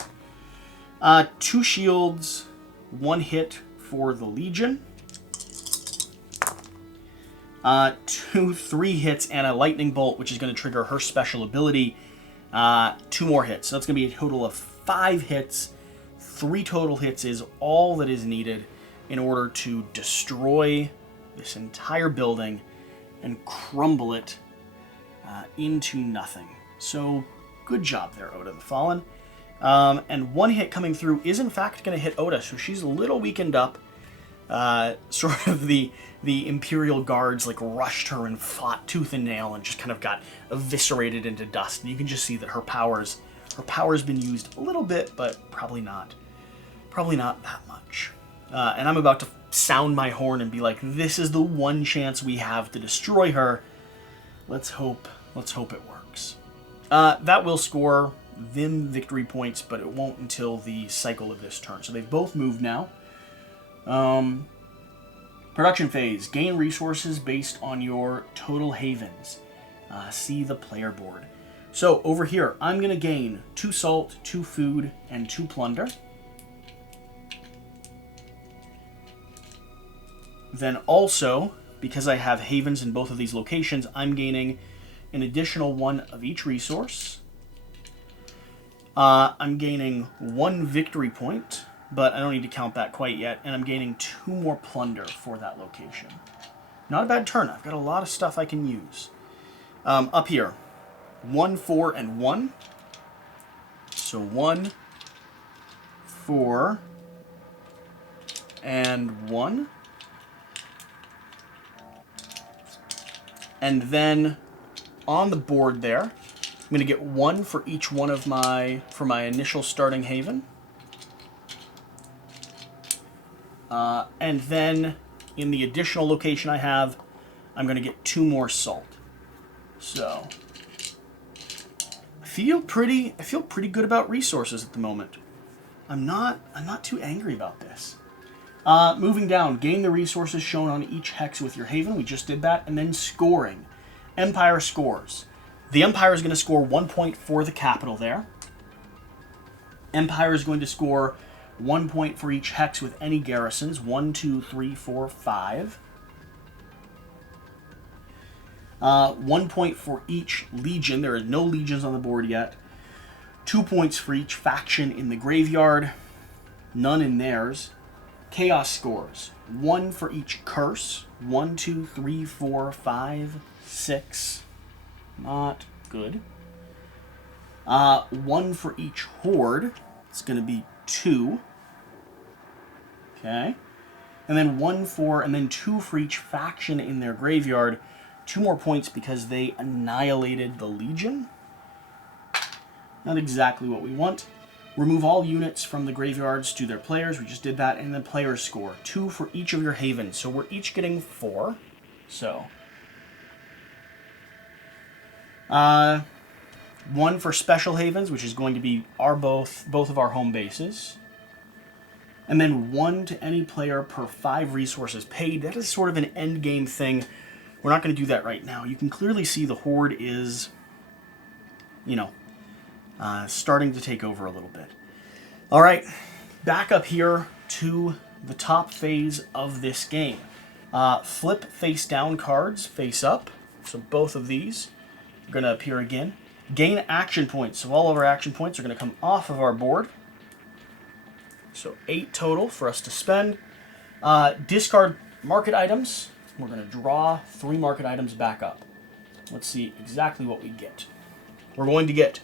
2 shields, 1 hit for the Legion. 3 hits and a lightning bolt, which is going to trigger her special ability. 2 more hits. So that's going to be a total of 5 hits. 3 total hits is all that is needed in order to destroy this entire building and crumble it into nothing. So, good job there, Oda the Fallen. And 1 hit coming through is in fact going to hit Oda, so she's a little weakened up. Sort of the Imperial guards like rushed her and fought tooth and nail and just kind of got eviscerated into dust. And you can just see that her power's been used a little bit, but probably not that much. And I'm about to sound my horn and be like, this is the one chance we have to destroy her. Let's hope it works. That will score them victory points, but it won't until the cycle of this turn. So they've both moved now. Production phase. Gain resources based on your total havens. See the player board. So over here, I'm going to gain 2 salt, 2 food, and 2 plunder. Then also, because I have havens in both of these locations, I'm gaining an additional 1 of each resource. I'm gaining 1 victory point, but I don't need to count that quite yet, and I'm gaining 2 more plunder for that location. Not a bad turn. I've got a lot of stuff I can use. Up here, 1, 4, and 1. So 1, 4, and 1. And then on the board there, I'm going to get 1 for each one of my initial starting haven. And then in the additional location I have, I'm going to get 2 more salt. So I feel pretty good about resources at the moment. I'm not too angry about this. Moving down, gain the resources shown on each hex with your haven. We just did that. And then scoring. Empire scores. The Empire is going to score 1 point for the capital there. Empire is going to score 1 point for each hex with any garrisons. 1, 2, 3, 4, 5. 1 point for each legion. There are no legions on the board yet. 2 points for each faction in the graveyard. None in theirs. Chaos scores. 1 for each curse. 1, 2, 3, 4, 5, 6. Not good. 1 for each horde. It's going to be 2. Okay. And then 1 for, and then 2 for each faction in their graveyard. 2 more points because they annihilated the Legion. Not exactly what we want. Remove all units from the graveyards to their players. We just did that. And then players score. 2 for each of your havens. So we're each getting 4. So 1 for special havens, which is going to be both of our home bases. And then 1 to any player per 5 resources paid. That is sort of an end game thing. We're not going to do that right now. You can clearly see the horde is, starting to take over a little bit. All right, back up here to the top phase of this game. Flip face down cards face up. So both of these are going to appear again. Gain action points. So all of our action points are going to come off of our board. So 8 total for us to spend. Discard market items. We're going to draw 3 market items back up. Let's see exactly what we get. We're going to get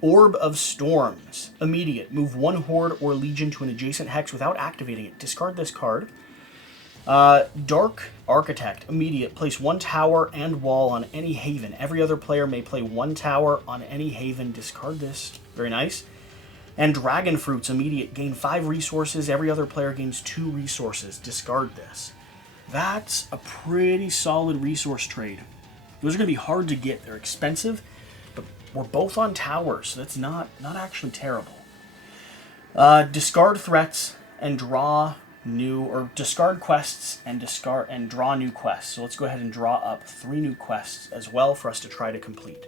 Orb of Storms. Immediate. Move 1 horde or legion to an adjacent hex without activating it. Discard this card. Dark Architect. Immediate. Place 1 tower and wall on any haven. Every other player may play 1 tower on any haven. Discard this. Very nice. And Dragon Fruits. Immediate. Gain 5 resources. Every other player gains 2 resources. Discard this. That's a pretty solid resource trade. Those are going to be hard to get. They're expensive, but we're both on towers, so that's not actually terrible. Discard threats and draw new, or discard quests and draw new quests. So let's go ahead and draw up 3 new quests as well for us to try to complete.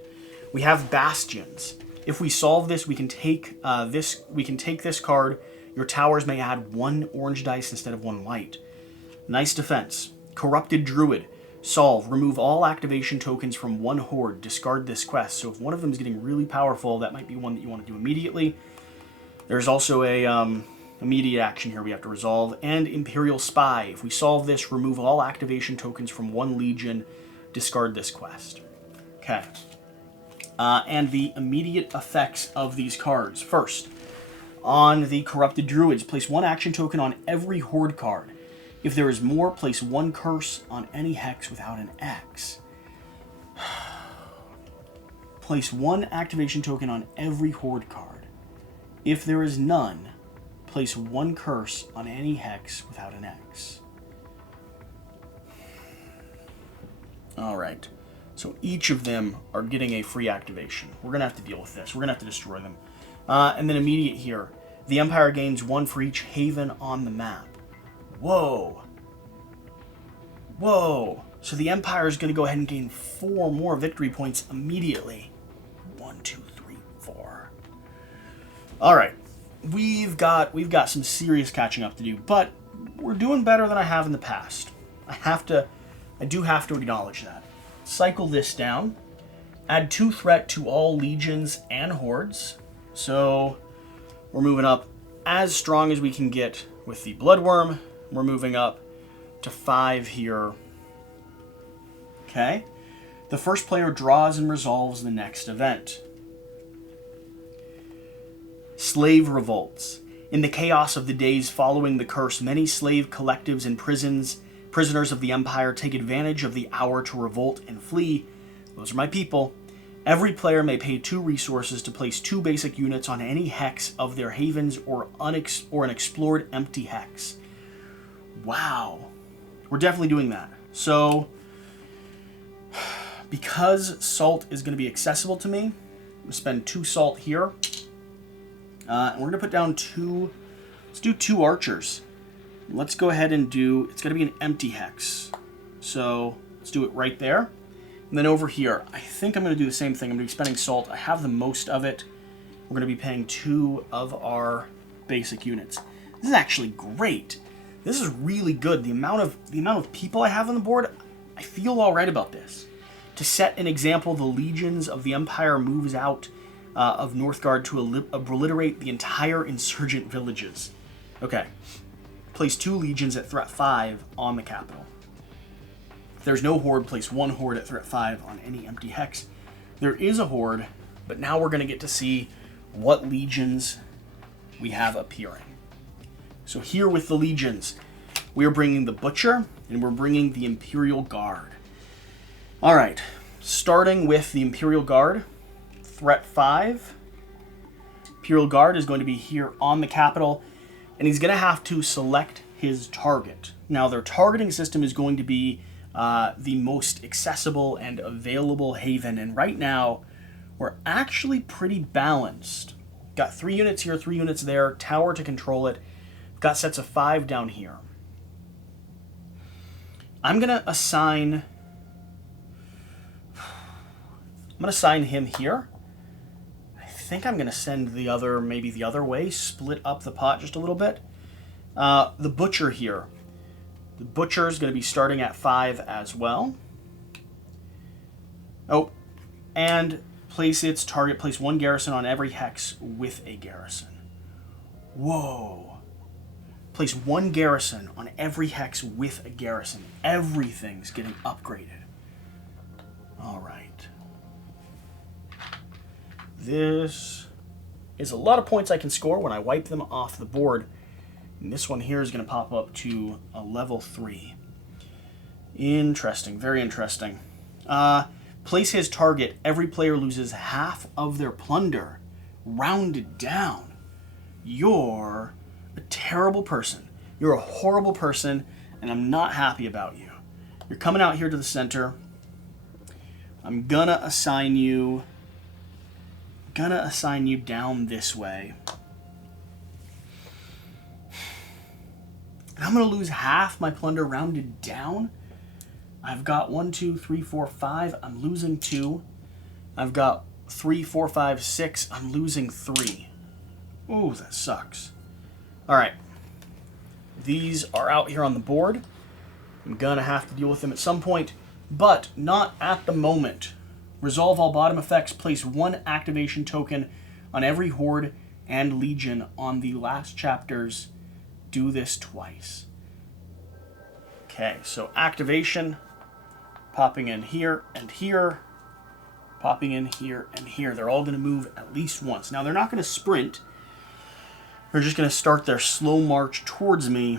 We have Bastions. If we solve this, we can take this card. Your towers may add 1 orange dice instead of 1 white. Nice defense. Corrupted Druid. Solve. Remove all activation tokens from 1 horde. Discard this quest. So if one of them is getting really powerful, that might be one that you want to do immediately. There's also a immediate action here we have to resolve. And Imperial Spy. If we solve this, remove all activation tokens from 1 legion. Discard this quest. Okay. And the immediate effects of these cards. First, on the Corrupted Druids, place 1 action token on every horde card. If there is more, place 1 curse on any hex without an X. Place 1 activation token on every horde card. If there is none, place 1 curse on any hex without an X. Alright, so each of them are getting a free activation. We're going to have to deal with this. We're going to have to destroy them. And then immediate here. The Empire gains 1 for each haven on the map. Whoa. Whoa. So the Empire is going to go ahead and gain 4 more victory points immediately. 1, 2, 3, 4. All right. We've got some serious catching up to do, but we're doing better than I have in the past. I do have to acknowledge that. Cycle this down. Add 2 threat to all legions and hordes. So we're moving up as strong as we can get with the Bloodworm. We're moving up to 5 here. Okay. The first player draws and resolves the next event. Slave revolts. In the chaos of the days following the curse, many slave collectives and prisoners of the Empire take advantage of the hour to revolt and flee. Those are my people. Every player may pay 2 resources to place 2 basic units on any hex of their havens or an explored empty hex. Wow. We're definitely doing that. So, because salt is going to be accessible to me, I'm going to spend 2 salt here. And we're going to put down 2... Let's do 2 archers. Let's go ahead and do... It's going to be an empty hex. So, let's do it right there. And then over here, I think I'm going to do the same thing. I'm going to be spending salt. I have the most of it. We're going to be paying 2 of our basic units. This is actually great. This is really good. The amount of people I have on the board, I feel all right about this. To set an example, the legions of the Empire moves out of Northgard to obliterate the entire insurgent villages. Okay. Place 2 legions at threat 5 on the capital. If there's no horde, place 1 horde at threat 5 on any empty hex. There is a horde, but now we're going to get to see what legions we have appearing. So here with the legions, we are bringing the Butcher, and we're bringing the Imperial Guard. Alright, starting with the Imperial Guard, threat 5. Imperial Guard is going to be here on the capital, and he's going to have to select his target. Now, their targeting system is going to be the most accessible and available haven, and right now, we're actually pretty balanced. Got 3 units here, 3 units there, tower to control it. Got sets of 5 down here. I'm going to assign him here. I think I'm going to send the other, maybe the other way, split up the pot just a little bit. The Butcher here. The Butcher is going to be starting at 5 as well. Oh, and place its target, place 1 garrison on every hex with a garrison. Whoa. Place 1 garrison on every hex with a garrison. Everything's getting upgraded. Alright. This is a lot of points I can score when I wipe them off the board. And this one here is going to pop up to a level 3. Interesting. Very interesting. Place his target. Every player loses half of their plunder. Rounded down. You're a terrible person. You're a horrible person, and I'm not happy about you. You're coming out here to the center. I'm gonna assign you down this way. And I'm gonna lose half my plunder rounded down. I've got 1, 2, 3, 4, 5. I'm losing 2. I've got 3, 4, 5, 6. I'm losing 3. Ooh, that sucks. Alright. These are out here on the board. I'm gonna have to deal with them at some point, but not at the moment. Resolve all bottom effects. Place 1 activation token on every horde and legion on the last chapters. Do this twice. Okay, so activation. Popping in here and here. Popping in here and here. They're all going to move at least once. Now, they're not going to sprint. They're just going to start their slow march towards me.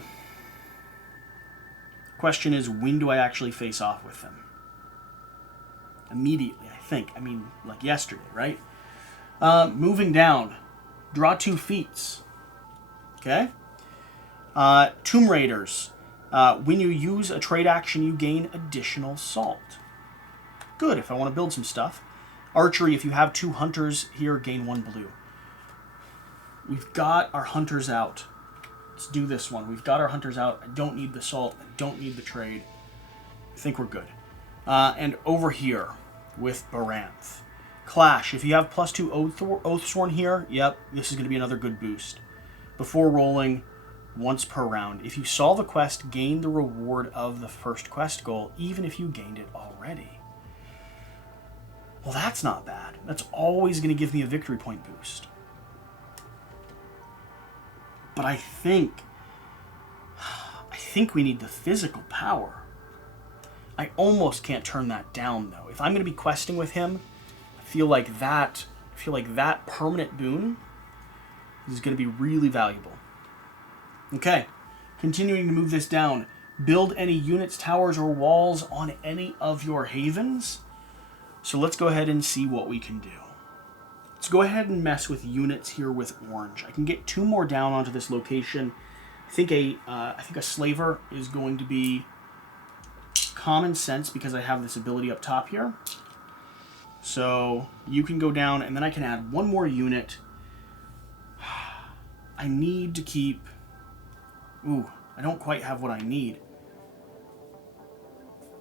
Question is, when do I actually face off with them? Immediately, I think. I mean, like yesterday, right? Moving down. Draw 2 feats. Okay? Tomb Raiders. When you use a trade action, you gain additional salt. Good, if I want to build some stuff. Archery, if you have 2 hunters here, gain 1 blue. We've got our hunters out. Let's do this one. We've got our hunters out. I don't need the salt. I don't need the trade. I think we're good. And over here with Baranth. Clash, if you have +2 Oathsworn here, yep, this is going to be another good boost. Before rolling, once per round. If you solve a quest, gain the reward of the first quest goal, even if you gained it already. Well, that's not bad. That's always going to give me a victory point boost. But I think we need the physical power. I almost can't turn that down, though. If I'm going to be questing with him, I feel like that permanent boon is going to be really valuable. Okay, continuing to move this down. Build any units, towers, or walls on any of your havens. So let's go ahead and see what we can do. Let's go ahead and mess with units here with orange. I can get 2 more down onto this location. I think a slaver is going to be common sense because I have this ability up top here. So you can go down, and then I can add 1 more unit. I need to keep... Ooh, I don't quite have what I need.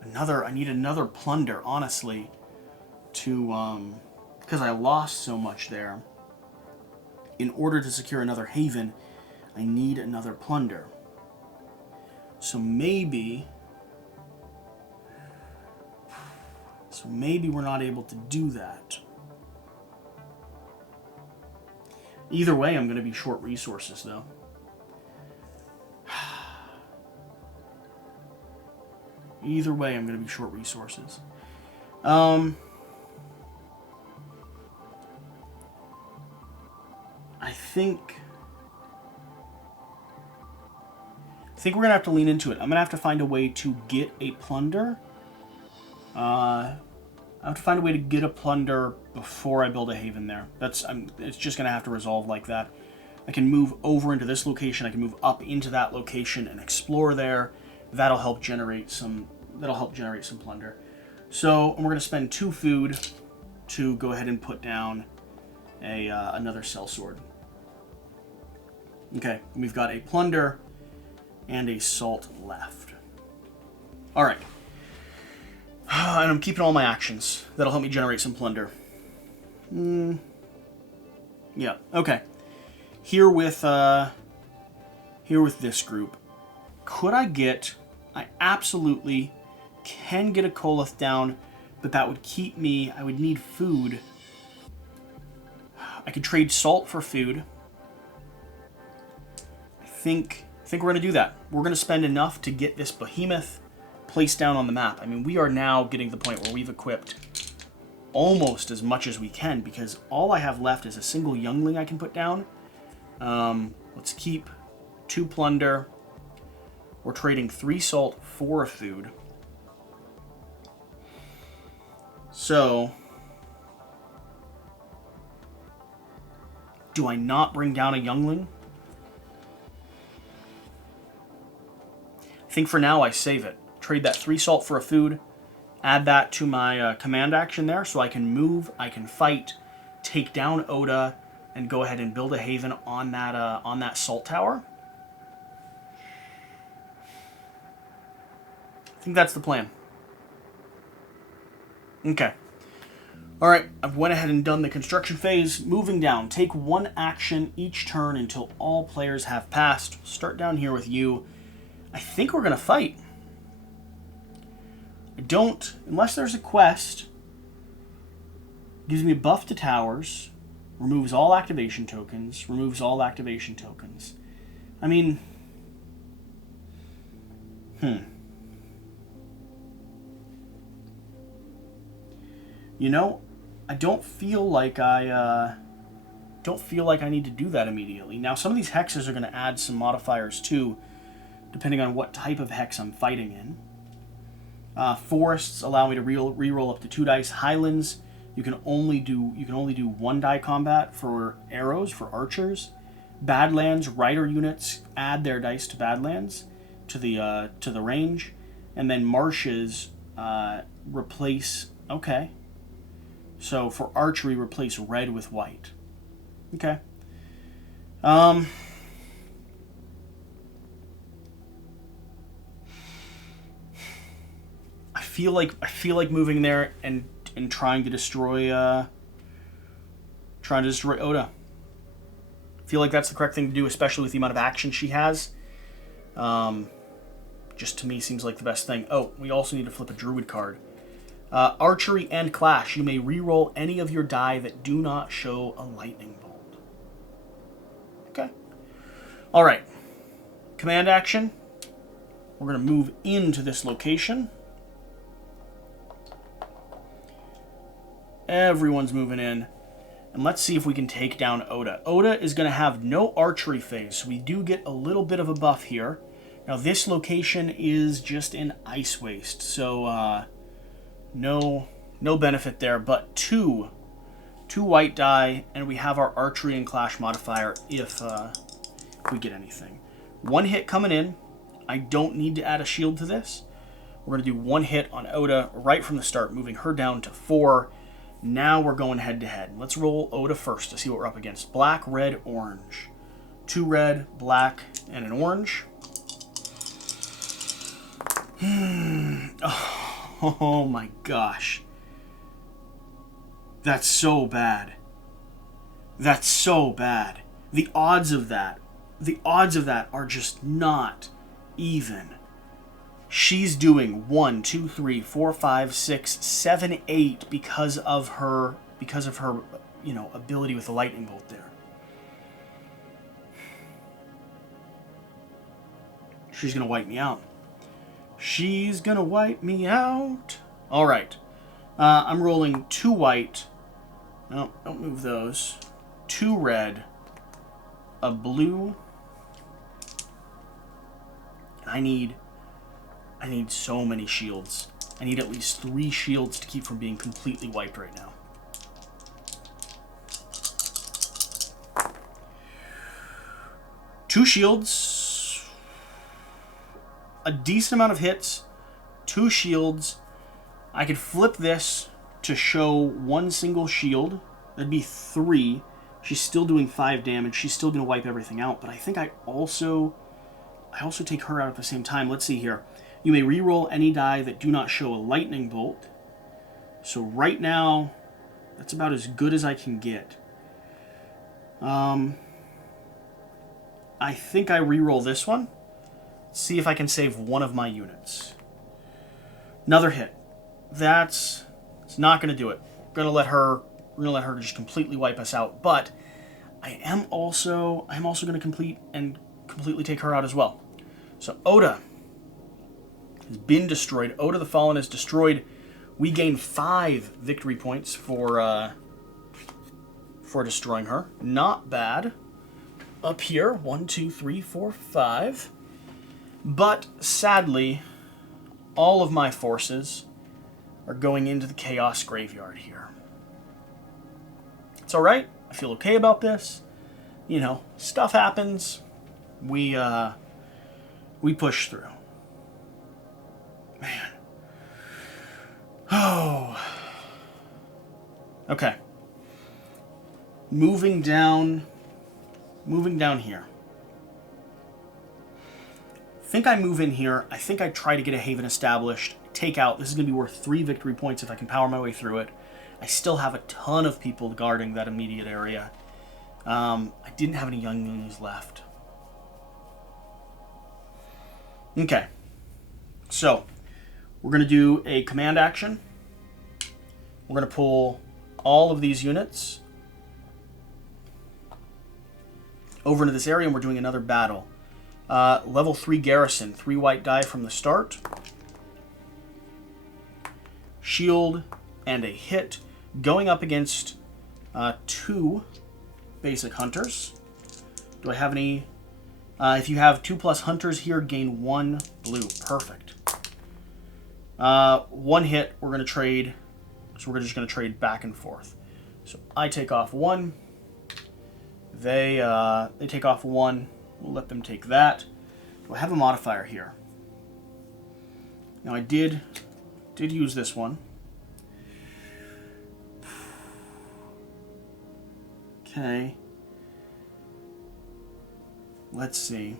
I need another plunder, honestly, to, because I lost so much there. In order to secure another haven, I need another plunder. So maybe we're not able to do that. Either way, I'm going to be short resources, though. Either way, I'm going to be short resources. I think we're going to have to lean into it. I'm going to have to find a way to get a plunder. I have to find a way to get a plunder before I build a haven there. It's just going to have to resolve like that. I can move over into this location. I can move up into that location and explore there. That'll help generate some plunder. So we're going to spend 2 food to go ahead and put down another sellsword. Okay, we've got a plunder and a salt left. All right. And I'm keeping all my actions. That'll help me generate some plunder. Yeah, okay. Here with this group, could I get... I absolutely can get a Kolith down, but that would keep me... I would need food. I could trade salt for food. I think we're going to do that. We're going to spend enough to get this behemoth placed down on the map. I mean, we are now getting to the point where we've equipped almost as much as we can, because all I have left is a single youngling I can put down. Let's keep 2 plunder. We're trading 3 salt for a food. So, do I not bring down a youngling? I think for now I save it. Trade that 3 salt for a food. Add that to my command action there, so I can move, I can fight, take down Oda, and go ahead and build a haven on that salt tower. I think that's the plan. Okay. Alright, I've went ahead and done the construction phase. Moving down, take 1 action each turn until all players have passed. Start down here with you. I think we're going to fight. I don't, unless there's a quest. Gives me a buff to towers. Removes all activation tokens. Removes all activation tokens. I mean... You know, I don't feel like I need to do that immediately. Now, some of these hexes are going to add some modifiers too, depending on what type of hex I'm fighting in. Forests allow me to re-roll up to 2 dice. Highlands, you can only do 1 die combat for arrows for archers. Badlands, rider units add their dice to Badlands to the range, and then marshes replace. Okay. So for archery, replace red with white. Okay. I feel like moving there and trying to destroy Oda. I feel like that's the correct thing to do, especially with the amount of action she has. Just to me seems like the best thing. Oh, we also need to flip a druid card. Archery and clash. You may re-roll any of your die that do not show a lightning bolt. Okay. All right. Command action. We're going to move into this location. Everyone's moving in. And let's see if we can take down Oda. Oda is going to have no archery phase, so we do get a little bit of a buff here. Now, this location is just an ice waste, so no benefit there, but 2 white die, and we have our archery and clash modifier if we get anything. 1 hit coming in. I don't need to add a shield to this. We're going to do 1 hit on Oda right from the start, moving her down to 4. Now we're going head to head. Let's roll Oda first to see what we're up against. Black, red, orange. 2 red, black, and an orange. Oh my gosh. That's so bad. That's so bad. The odds of that. the odds of that are just not even. She's doing 1, 2, 3, 4, 5, 6, 7, 8 because of her ability with the lightning bolt there. She's gonna wipe me out. She's gonna wipe me out. All right. I'm rolling 2 white. No, don't move those. 2 red. A blue. I need so many shields. I need at least 3 shields to keep from being completely wiped right now. Two shields. A decent amount of hits. 2 shields. I could flip this to show 1 single shield. That'd be 3. She's still doing 5 damage. She's still going to wipe everything out. But I think I also take her out at the same time. Let's see here. You may re-roll any die that do not show a lightning bolt. So right now, that's about as good as I can get. I think I re-roll this one. See if I can save one of my units. Another hit. It's not going to do it. We're going to let her just completely wipe us out. But I am also going to completely take her out as well. So Oda has been destroyed. Oda the Fallen is destroyed. We gain 5 victory points for destroying her. Not bad. Up here, 1, 2, 3, 4, 5. But sadly, all of my forces are going into the Chaos Graveyard here. It's alright. I feel okay about this. You know, stuff happens. We push through. Man. Oh. Okay. Moving down here. I think I move in here. I think I try to get a haven established. Take out. This is going to be worth 3 victory points if I can power my way through it. I still have a ton of people guarding that immediate area. I didn't have any younglings left. Okay. So, we're going to do a command action. We're going to pull all of these units over into this area, and we're doing another battle. Level 3 garrison. 3 white die from the start. Shield and a hit. Going up against 2 basic hunters. Do I have any? If you have 2+ hunters here, gain 1 blue. Perfect. 1 hit, we're going to trade. So we're just going to trade back and forth. So I take off 1. They take off 1. We'll let them take that. Do I have a modifier here? Now I did use this one. Okay. Let's see.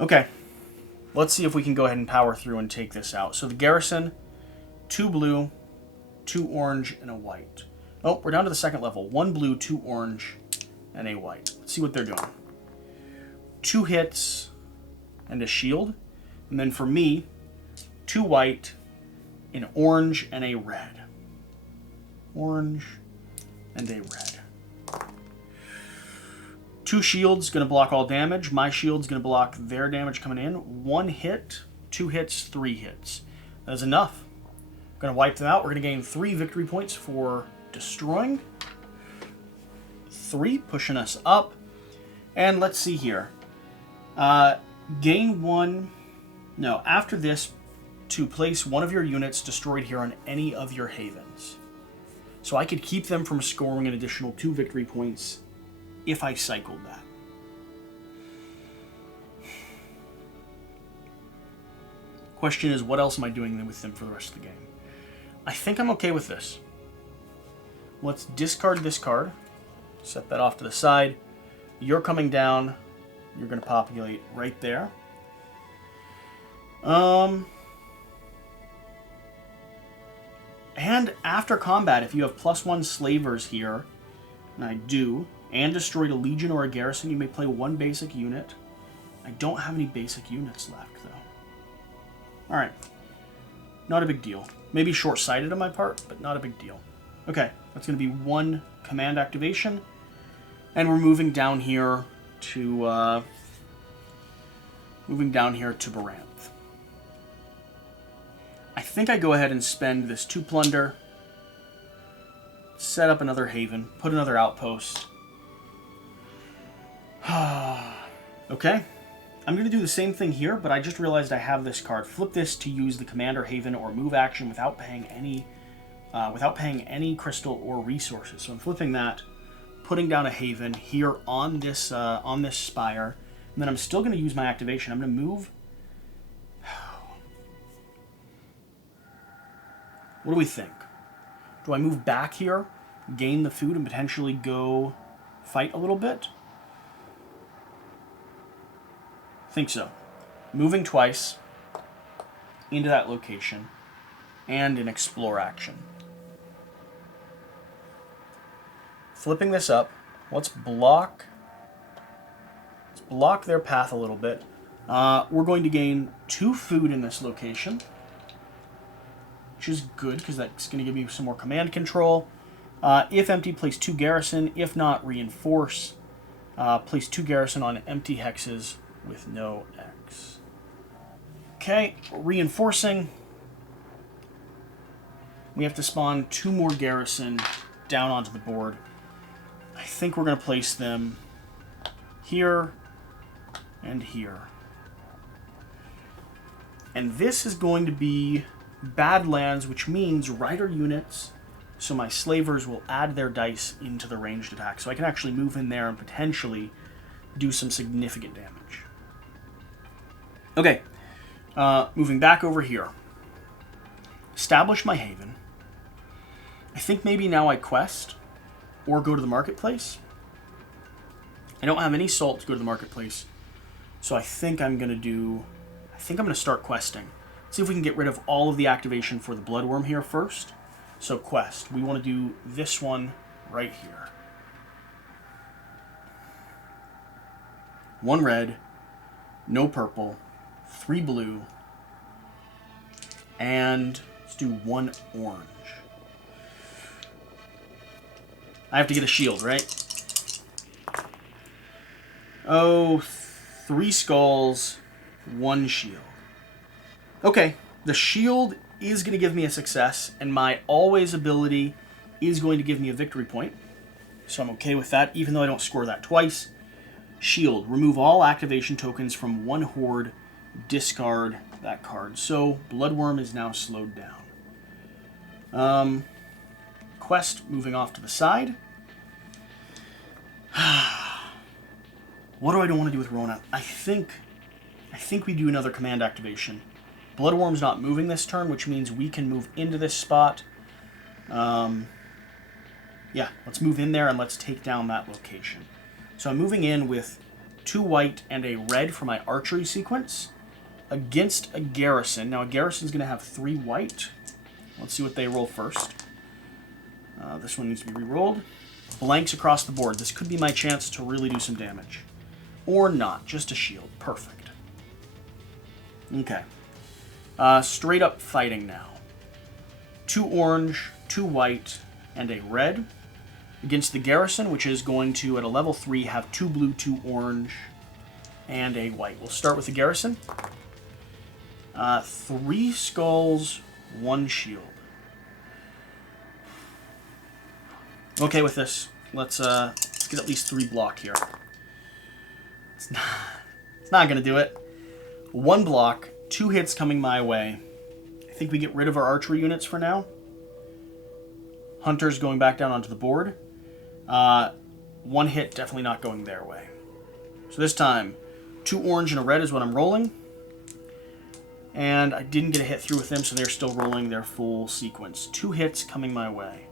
Okay. Let's see if we can go ahead and power through and take this out. So the garrison, 2 blue, 2 orange, and a white. Oh, we're down to the second level. 1 blue, 2 orange, and a white. Let's see what they're doing. 2 hits and a shield. And then for me, 2 white, an orange, and a red. Orange and a red. 2 shields, going to block all damage. My shield's going to block their damage coming in. 1 hit, 2 hits, 3 hits. That is enough. Going to wipe them out. We're going to gain 3 victory points for destroying. 3, pushing us up. And let's see here. Gain 1. No, after this, to place one of your units destroyed here on any of your havens. So I could keep them from scoring an additional 2 victory points if I cycled that. Question is, what else am I doing with them for the rest of the game? I think I'm okay with this. Let's discard this card. Set that off to the side. You're coming down. You're going to populate right there. And after combat, if you have +1 slavers here, and I do, and destroyed a legion or a garrison, you may play 1 basic unit. I don't have any basic units left, though. Alright. Not a big deal. Maybe short-sighted on my part, but not a big deal. Okay, that's going to be 1 command activation. And we're moving down here to Baranth. I think I go ahead and spend this 2 plunder, set up another haven, put another outpost. Okay, I'm going to do the same thing here, but I just realized I have this card. Flip this to use the commander haven or move action without paying any crystal or resources. So I'm flipping that, putting down a haven here on this spire, and then I'm still going to use my activation. I'm going to move. What do we think? Do I move back here, gain the food, and potentially go fight a little bit? I think so. Moving twice into that location and an explore action. Flipping this up, let's block their path a little bit. We're going to gain 2 food in this location, which is good because that's going to give me some more command control. If empty, place 2 garrison. If not, reinforce. Place 2 garrison on empty hexes with no X. Okay, reinforcing. We have to spawn 2 more garrison down onto the board. I think we're going to place them here and here. And this is going to be Badlands, which means rider units, so my slavers will add their dice into the ranged attack. So I can actually move in there and potentially do some significant damage. Okay, moving back over here. Establish my haven. I think maybe now I quest or go to the marketplace. I don't have any salt to go to the marketplace, so I think I'm going to start questing. See if we can get rid of all of the activation for the bloodworm here first. So quest. We want to do this one right here. 1 red, no purple, 3 blue, and let's do 1 orange. I have to get a shield, right? Oh, 3 skulls, 1 shield. Okay, the shield is going to give me a success, and my always ability is going to give me a victory point. So I'm okay with that, even though I don't score that twice. Shield, remove all activation tokens from 1 horde, discard that card. So bloodworm is now slowed down. Quest, moving off to the side. What do I want to do with Rona? I think we do another command activation. Bloodworm's not moving this turn, which means we can move into this spot. Yeah, let's move in there and let's take down that location. So I'm moving in with 2 white and a red for my archery sequence against a garrison. Now a garrison's going to have 3 white. Let's see what they roll first. This one needs to be re-rolled. Blanks across the board. This could be my chance to really do some damage. Or not, just a shield. Perfect. Okay. Straight up fighting now. 2 orange, 2 white, and a red against the garrison, which is going to, at a level 3, have 2 blue, 2 orange, and a white. We'll start with the garrison. 3 skulls, 1 shield. Okay with this. Let's get at least 3 block here. It's not going to do it. 1 block, 2 hits coming my way. I think we get rid of our archery units for now. Hunters going back down onto the board. 1 hit, definitely not going their way. So this time, 2 orange and a red is what I'm rolling. And I didn't get a hit through with them, so they're still rolling their full sequence. 2 hits coming my way.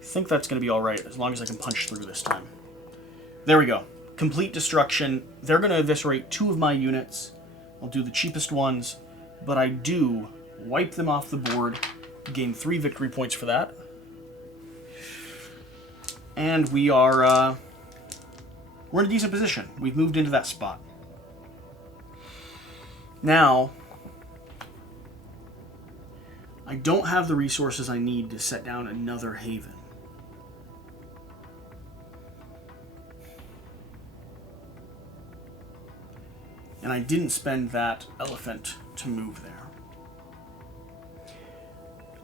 I think that's going to be alright, as long as I can punch through this time. There we go. Complete destruction. They're going to eviscerate 2 of my units. I'll do the cheapest ones, but I do wipe them off the board, gain 3 victory points for that. And we are We're in a decent position. We've moved into that spot. Now, I don't have the resources I need to set down another haven. And I didn't spend that elephant to move there.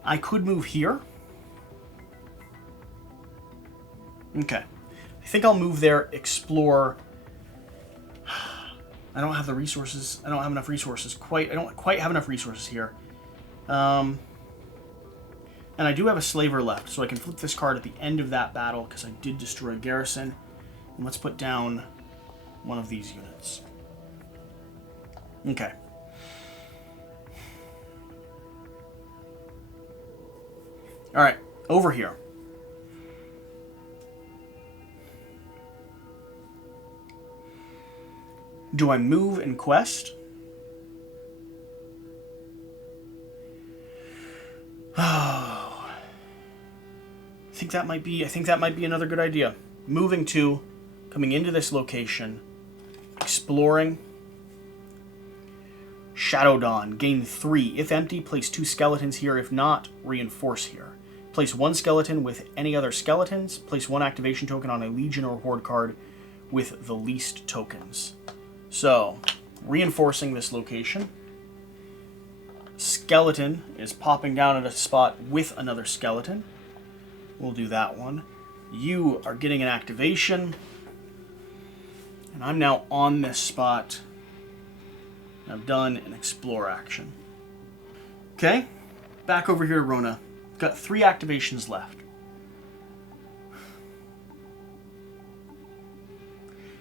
I could move here. Okay. I think I'll move there, explore. I don't have the resources. I don't have enough resources. I don't quite have enough resources here. And I do have a slaver left, so I can flip this card at the end of that battle because I did destroy a garrison. And let's put down one of these units. Okay. All right, over here. Do I move and quest? Oh. I think that might be another good idea. Moving to, coming into this location, exploring. Shadow Dawn, gain 3. If empty, place 2 skeletons here. If not, reinforce here. Place 1 skeleton with any other skeletons. Place 1 activation token on a Legion or Horde card with the least tokens. So, reinforcing this location. Skeleton is popping down at a spot with another skeleton. We'll do that one. You are getting an activation. And I'm now on this spot. I've done an explore action. Okay, back over here to Rona. Got 3 activations left.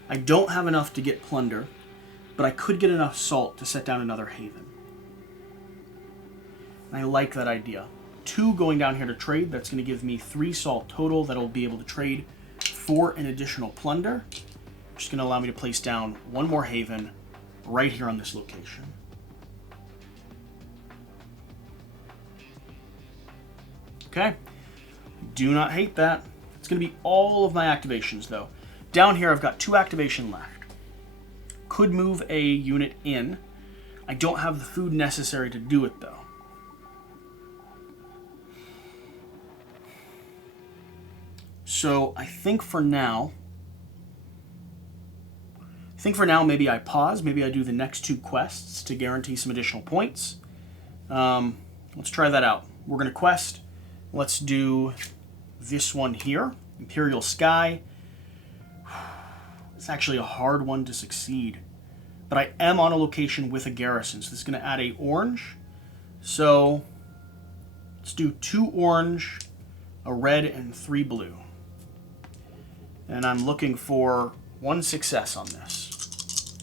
I don't have enough to get plunder, but I could get enough salt to set down another haven. And I like that idea. 2 going down here to trade. That's going to give me 3 salt total that I'll be able to trade for an additional plunder. Which is going to allow me to place down 1 more haven right here on this location. Okay. Do not hate that. It's going to be all of my activations, though. Down here, I've got 2 activation left. Could move a unit in. I don't have the food necessary to do it, though. So I think for now, maybe I pause. Maybe I do the next 2 quests to guarantee some additional points. Let's try that out. We're going to quest. Let's do this one here. Imperial Sky. It's actually a hard one to succeed. But I am on a location with a garrison, so this is going to add a orange. So let's do 2 orange, a red, and 3 blue. And I'm looking for 1 success on this.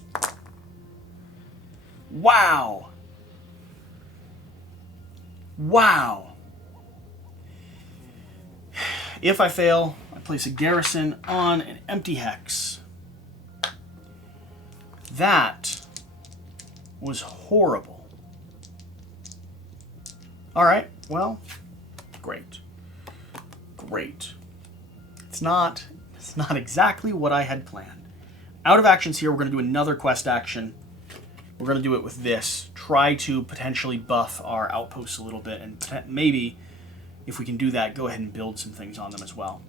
Wow! Wow! If I fail, I place a garrison on an empty hex. That was horrible. Alright, well, great. Great. It's not exactly what I had planned. Out of actions here, we're going to do another quest action. We're going to do it with this. Try to potentially buff our outposts a little bit, and maybe, if we can do that, go ahead and build some things on them as well.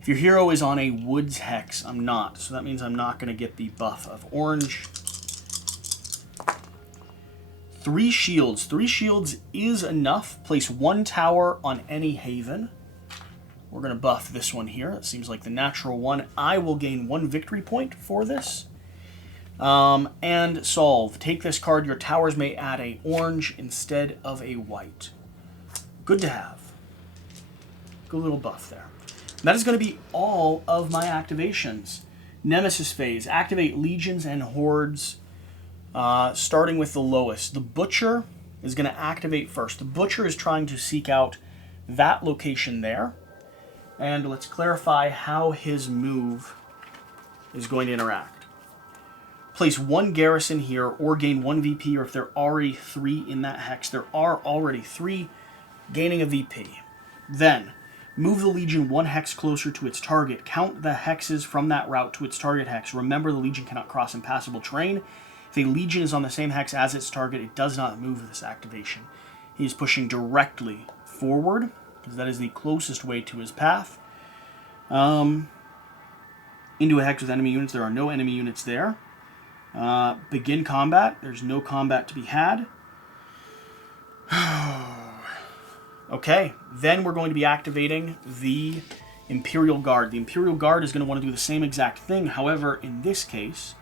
If your hero is on a woods hex, I'm not. So that means I'm not going to get the buff of orange. 3 shields. 3 shields is enough. Place 1 tower on any haven. We're going to buff this one here. It seems like the natural one. I will gain 1 victory point for this. And solve. Take this card. Your towers may add a orange instead of a white. Good to have. Good little buff there. And that is going to be all of my activations. Nemesis phase. Activate Legions and Hordes. Starting with the lowest. The Butcher is going to activate first. The Butcher is trying to seek out that location there. And let's clarify how his move is going to interact. Place 1 garrison here or gain 1 VP, or if there are already 3 in that hex, there are already 3, gaining a VP. Then, Move the Legion 1 hex closer to its target. Count the hexes from that route to its target hex. Remember, the Legion cannot cross impassable terrain. If a Legion is on the same hex as its target, it does not move with this activation. He is pushing directly forward, because that is the closest way to his path. Into a hex with enemy units. There are no enemy units there. Begin combat. There's no combat to be had. Okay, then we're going to be activating the Imperial Guard. The Imperial Guard is going to want to do the same exact thing. However, in this case,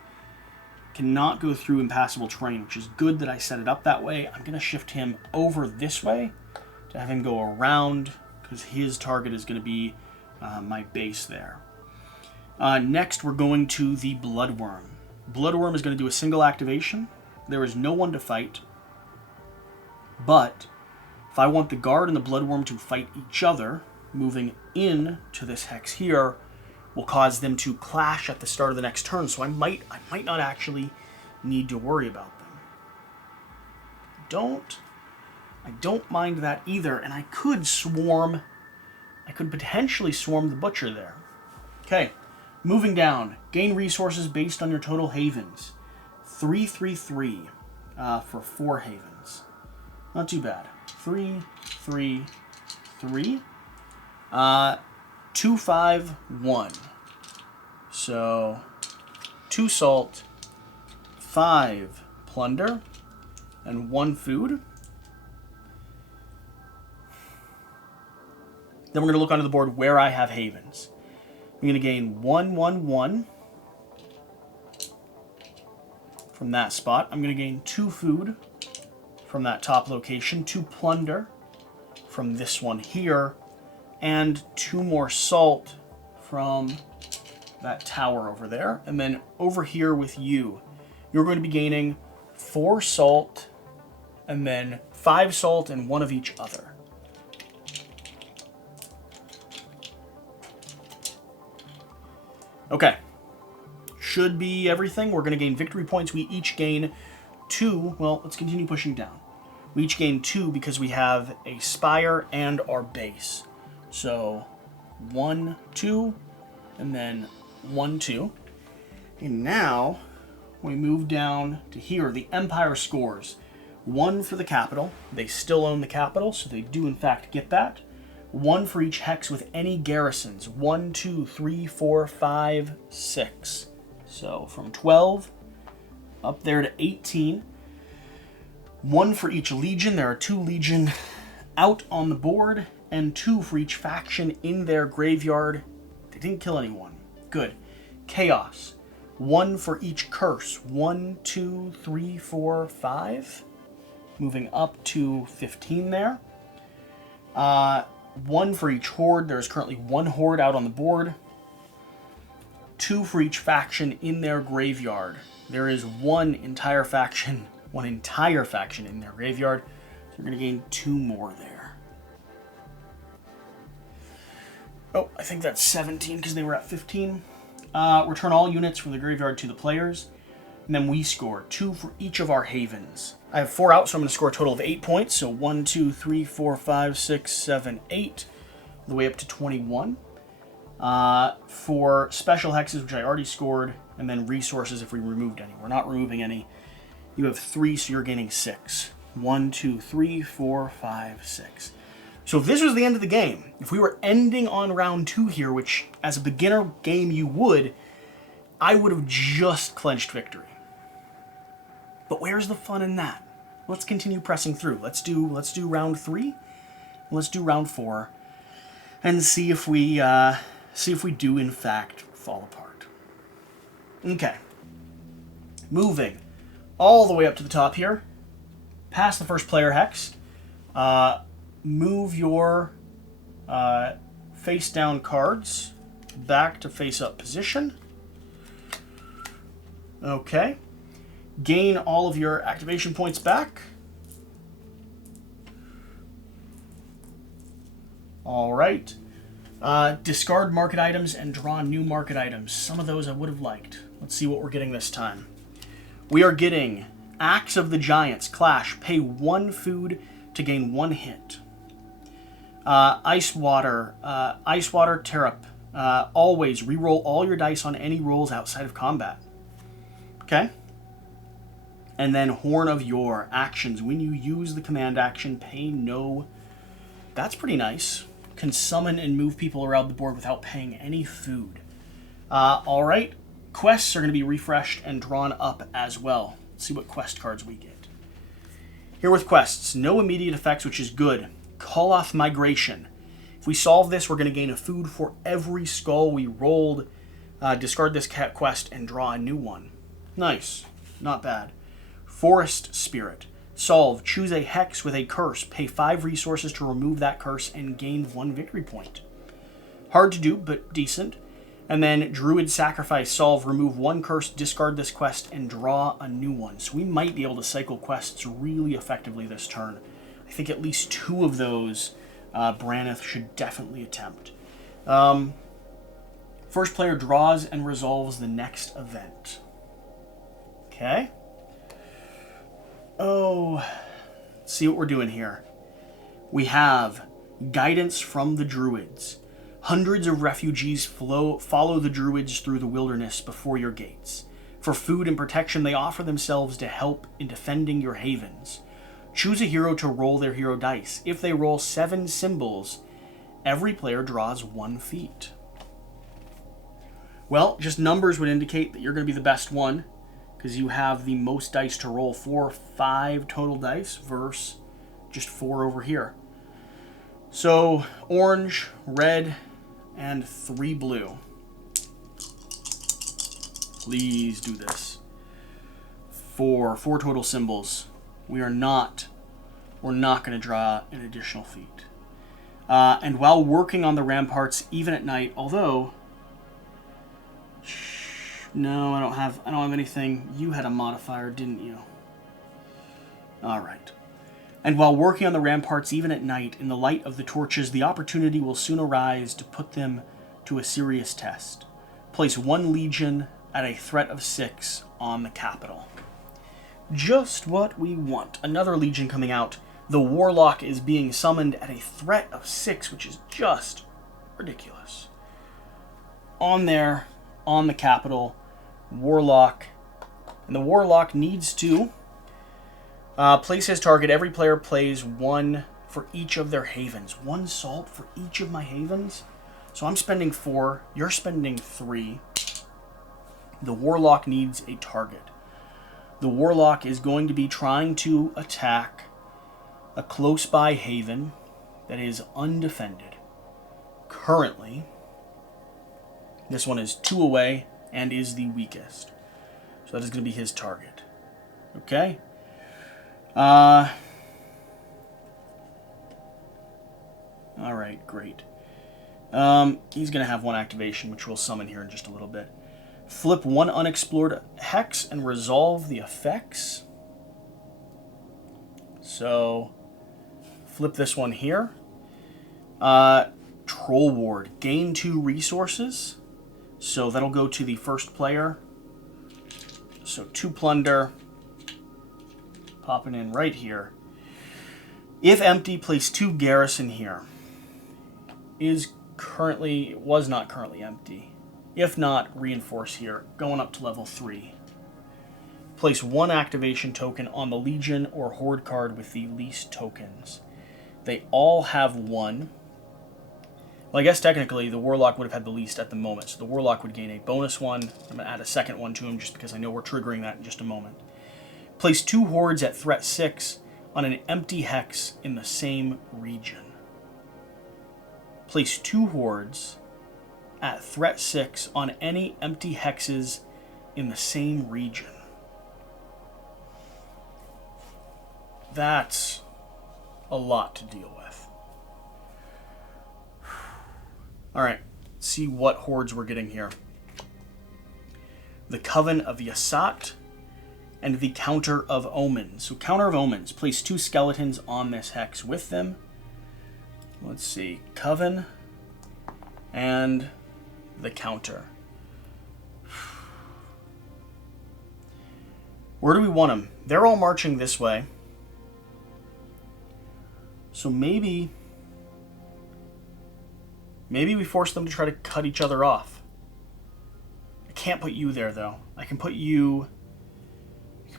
cannot go through impassable terrain, which is good that I set it up that way. I'm going to shift him over this way to have him go around, because his target is going to be my base there. Next, we're going to the Bloodworm. Bloodworm is going to do a single activation. There is no one to fight, but if I want the Guard and the Bloodworm to fight each other, moving in to this hex here will cause them to clash at the start of the next turn, so I might not actually need to worry about them. I don't mind that either, and I could potentially swarm the Butcher there. Okay, moving down. Gain resources based on your total havens. 3 for 4 havens. Not too bad. 3, 3, 3. 2, 5, 1. So 2 salt, 5 plunder, and 1 food. Then we're going to look onto the board where I have havens. I'm going to gain 1, 1, 1 from that spot. I'm going to gain 2 food from that top location, 2 plunder from this one here, and 2 more salt from that tower over there. And then over here with you, you're going to be gaining 4 salt, and then 5 salt and 1 of each other. Okay. Should be everything. We're going to gain victory points. We each gain 2. Well, let's continue pushing down. We each gain 2 because we have a spire and our base. So 1, 2, and then 1, 2. And now we move down to here. The Empire scores 1 for the capital. They still own the capital, so they do in fact get that. 1 for each hex with any garrisons. 1, 2, 3, 4, 5, 6. So from 12 up there to 18. 1 for each legion. There are 2 legion out on the board, and 2 for each faction in their graveyard. They didn't kill anyone. Good. Chaos. 1 for each curse. 1, 2, 3, 4, 5. Moving up to 15 there. 1 for each horde. There's currently 1 horde out on the board. 2 for each faction in their graveyard. There is one entire faction in their graveyard. So we're going to gain 2 more there. Oh, I think that's 17 because they were at 15. Return all units from the graveyard to the players. And then we score 2 for each of our havens. I have 4 out, so I'm going to score a total of 8 points. So 1, 2, 3, 4, 5, 6, 7, 8. All the way up to 21. For special hexes, which I already scored. And then resources if we removed any. We're not removing any. You have 3, so you're gaining 6. 1, 2, 3, 4, 5, 6. So if this was the end of the game, if we were ending on round 2 here, which as a beginner game you would, I would have just clinched victory. But where's the fun in that? Let's continue pressing through. Let's do round 3. Let's do round 4, and see if we do in fact fall apart. Okay. Moving all the way up to the top here, past the first player hex. Move your face down cards back to face up position. Okay. Gain all of your activation points back. All right. Discard market items and draw new market items. Some of those I would have liked. Let's see what we're getting this time. We are getting Axe of the Giants, Clash. Pay 1 food to gain 1 hit. Ice Water Terrap. Always reroll all your dice on any rolls outside of combat. Okay? And then Horn of Yore. Actions. When you use the command action, pay no... That's pretty nice. Can summon and move people around the board without paying any food. Alright. Quests are going to be refreshed and drawn up as well. Let's see what quest cards we get. Here with quests. No immediate effects, which is good. Koloth Migration. If we solve this, we're going to gain a food for every skull we rolled. Discard this quest and draw a new one. Nice. Not bad. Forest Spirit. Solve. Choose a hex with a curse. Pay 5 resources to remove that curse and gain 1 victory point. Hard to do, but decent. And then Druid Sacrifice. Solve. Remove 1 curse, discard this quest, and draw a new one. So we might be able to cycle quests really effectively this turn. I think at least 2 of those Brannith should definitely attempt. First player draws and resolves the next event. Okay. Oh, let's see what we're doing here. We have Guidance from the Druids. Hundreds of refugees follow the Druids through the wilderness before your gates. For food and protection, they offer themselves to help in defending your havens. Choose a hero to roll their hero dice. If they roll 7 symbols, every player draws 1 feat. Well, just numbers would indicate that you're going to be the best one, because you have the most dice to roll. 5 total dice versus just 4 over here. So, orange, red, and 3 blue. Please do this. 4 total symbols. We're not going to draw an additional feat. And while working on the ramparts, even at night, although... No, I don't have anything. You had a modifier, didn't you? Alright. And while working on the ramparts, even at night, in the light of the torches, the opportunity will soon arise to put them to a serious test. Place 1 legion at a threat of 6 on the capital. Just what we want. Another legion coming out. The Warlock is being summoned at a threat of 6, which is just ridiculous. On there, on the capital, Warlock. And the Warlock needs to place his target. Every player plays 1 for each of their havens. 1 salt for each of my havens. So I'm spending 4. You're spending 3. The Warlock needs a target. The Warlock is going to be trying to attack a close-by haven that is undefended. Currently, this one is 2 away and is the weakest. So that is going to be his target. Okay? Alright, great. He's going to have 1 activation, which we'll summon here in just a little bit. Flip 1 unexplored hex and resolve the effects. So, flip this one here. Troll Ward. Gain 2 resources. So that'll go to the first player. So 2 plunder. Popping in right here. If empty, place 2 garrison here. Was not currently empty. If not, reinforce here, going up to level 3. Place 1 activation token on the Legion or Horde card with the least tokens. They all have 1. Well, I guess technically the Warlock would have had the least at the moment, so the Warlock would gain a bonus 1. I'm going to add a second one to him just because I know we're triggering that in just a moment. Place 2 Hordes at threat 6 on an empty hex in the same region. Place 2 Hordes at threat 6 on any empty hexes in the same region. That's a lot to deal with. Alright, let's see what hordes we're getting here. The Coven of Yasat and the Counter of Omens. So Counter of Omens, place 2 skeletons on this hex with them. Let's see, Coven and the Counter. Where do we want them? They're all marching this way. So maybe Maybe we force them to try to cut each other off. I can't put you there, though. I can put you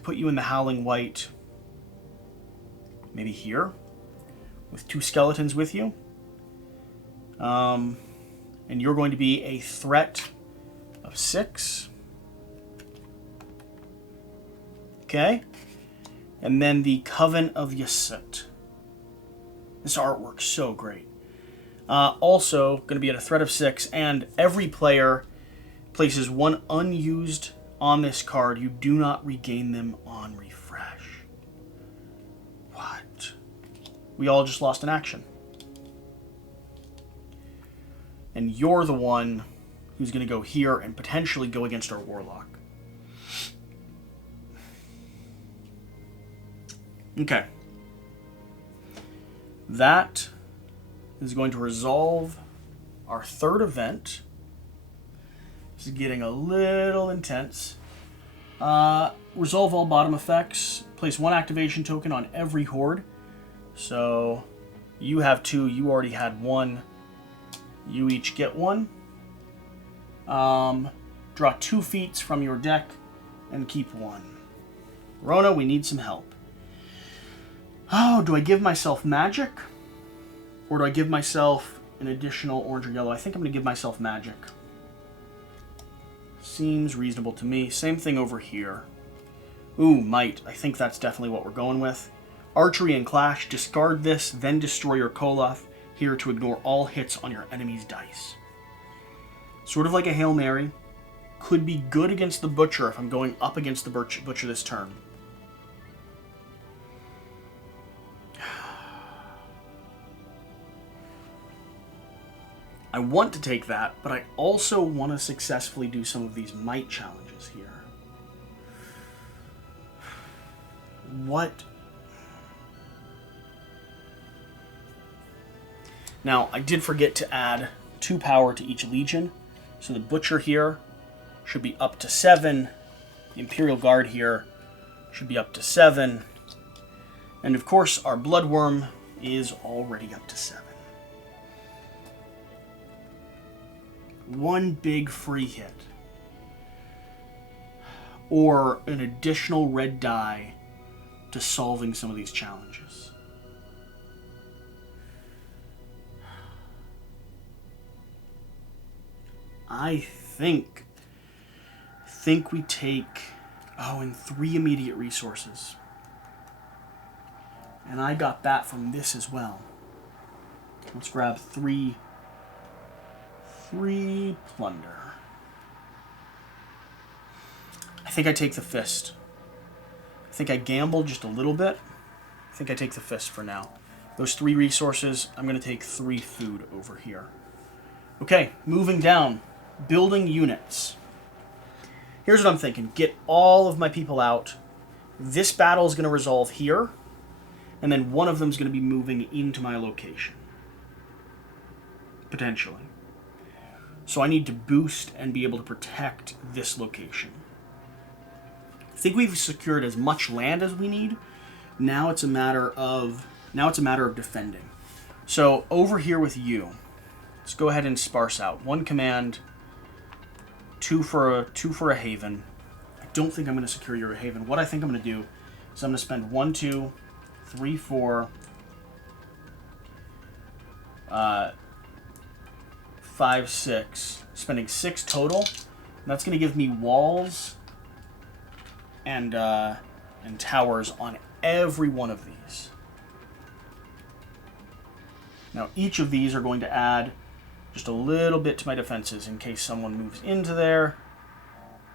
in the Howling White. Maybe here? With 2 skeletons with you. And you're going to be a threat of 6. Okay. And then the Coven of Yasut. This artwork's so great. Also, going to be at a threat of 6, and every player places 1 unused on this card. You do not regain them on refresh. What? We all just lost an action. And you're the one who's going to go here and potentially go against our Warlock. Okay. That is going to resolve our 3rd event. This is getting a little intense. Resolve all bottom effects. Place 1 activation token on every horde. So you have 2. You already had 1. You each get 1. Draw 2 feats from your deck and keep 1. Rona, we need some help. Oh, do I give myself magic? Or do I give myself an additional orange or yellow? I think I'm going to give myself magic. Seems reasonable to me. Same thing over here. Ooh, might. I think that's definitely what we're going with. Archery and clash. Discard this, then destroy your Koloth. Here to ignore all hits on your enemy's dice. Sort of like a Hail Mary. Could be good against the Butcher if I'm going up against the Butcher this turn. I want to take that, but I also want to successfully do some of these might challenges here. What? Now, I did forget to add 2 power to each Legion, so the Butcher here should be up to 7, the Imperial Guard here should be up to 7, and of course our Bloodworm is already up to 7. 1 big free hit, or an additional red die to solving some of these challenges. I think we take, and 3 immediate resources. And I got that from this as well. Let's grab 3 plunder. I think I take the fist. I think I gamble just a little bit. I think I take the fist for now. Those 3 resources, I'm going to take 3 food over here. Okay, moving down. Building units. Here's what I'm thinking. Get all of my people out. This battle is going to resolve here. And then one of them is going to be moving into my location. Potentially. So I need to boost and be able to protect this location. I think we've secured as much land as we need. Now it's a matter of defending. So over here with you, let's go ahead and sparse out. 1 command, 2 for a haven. I don't think I'm going to secure your haven. What I think I'm going to do is I'm going to spend 1, 2, 3, 4, 5, 6, spending 6 total. And that's going to give me walls and towers on every one of these. Now each of these are going to add just a little bit to my defenses in case someone moves into there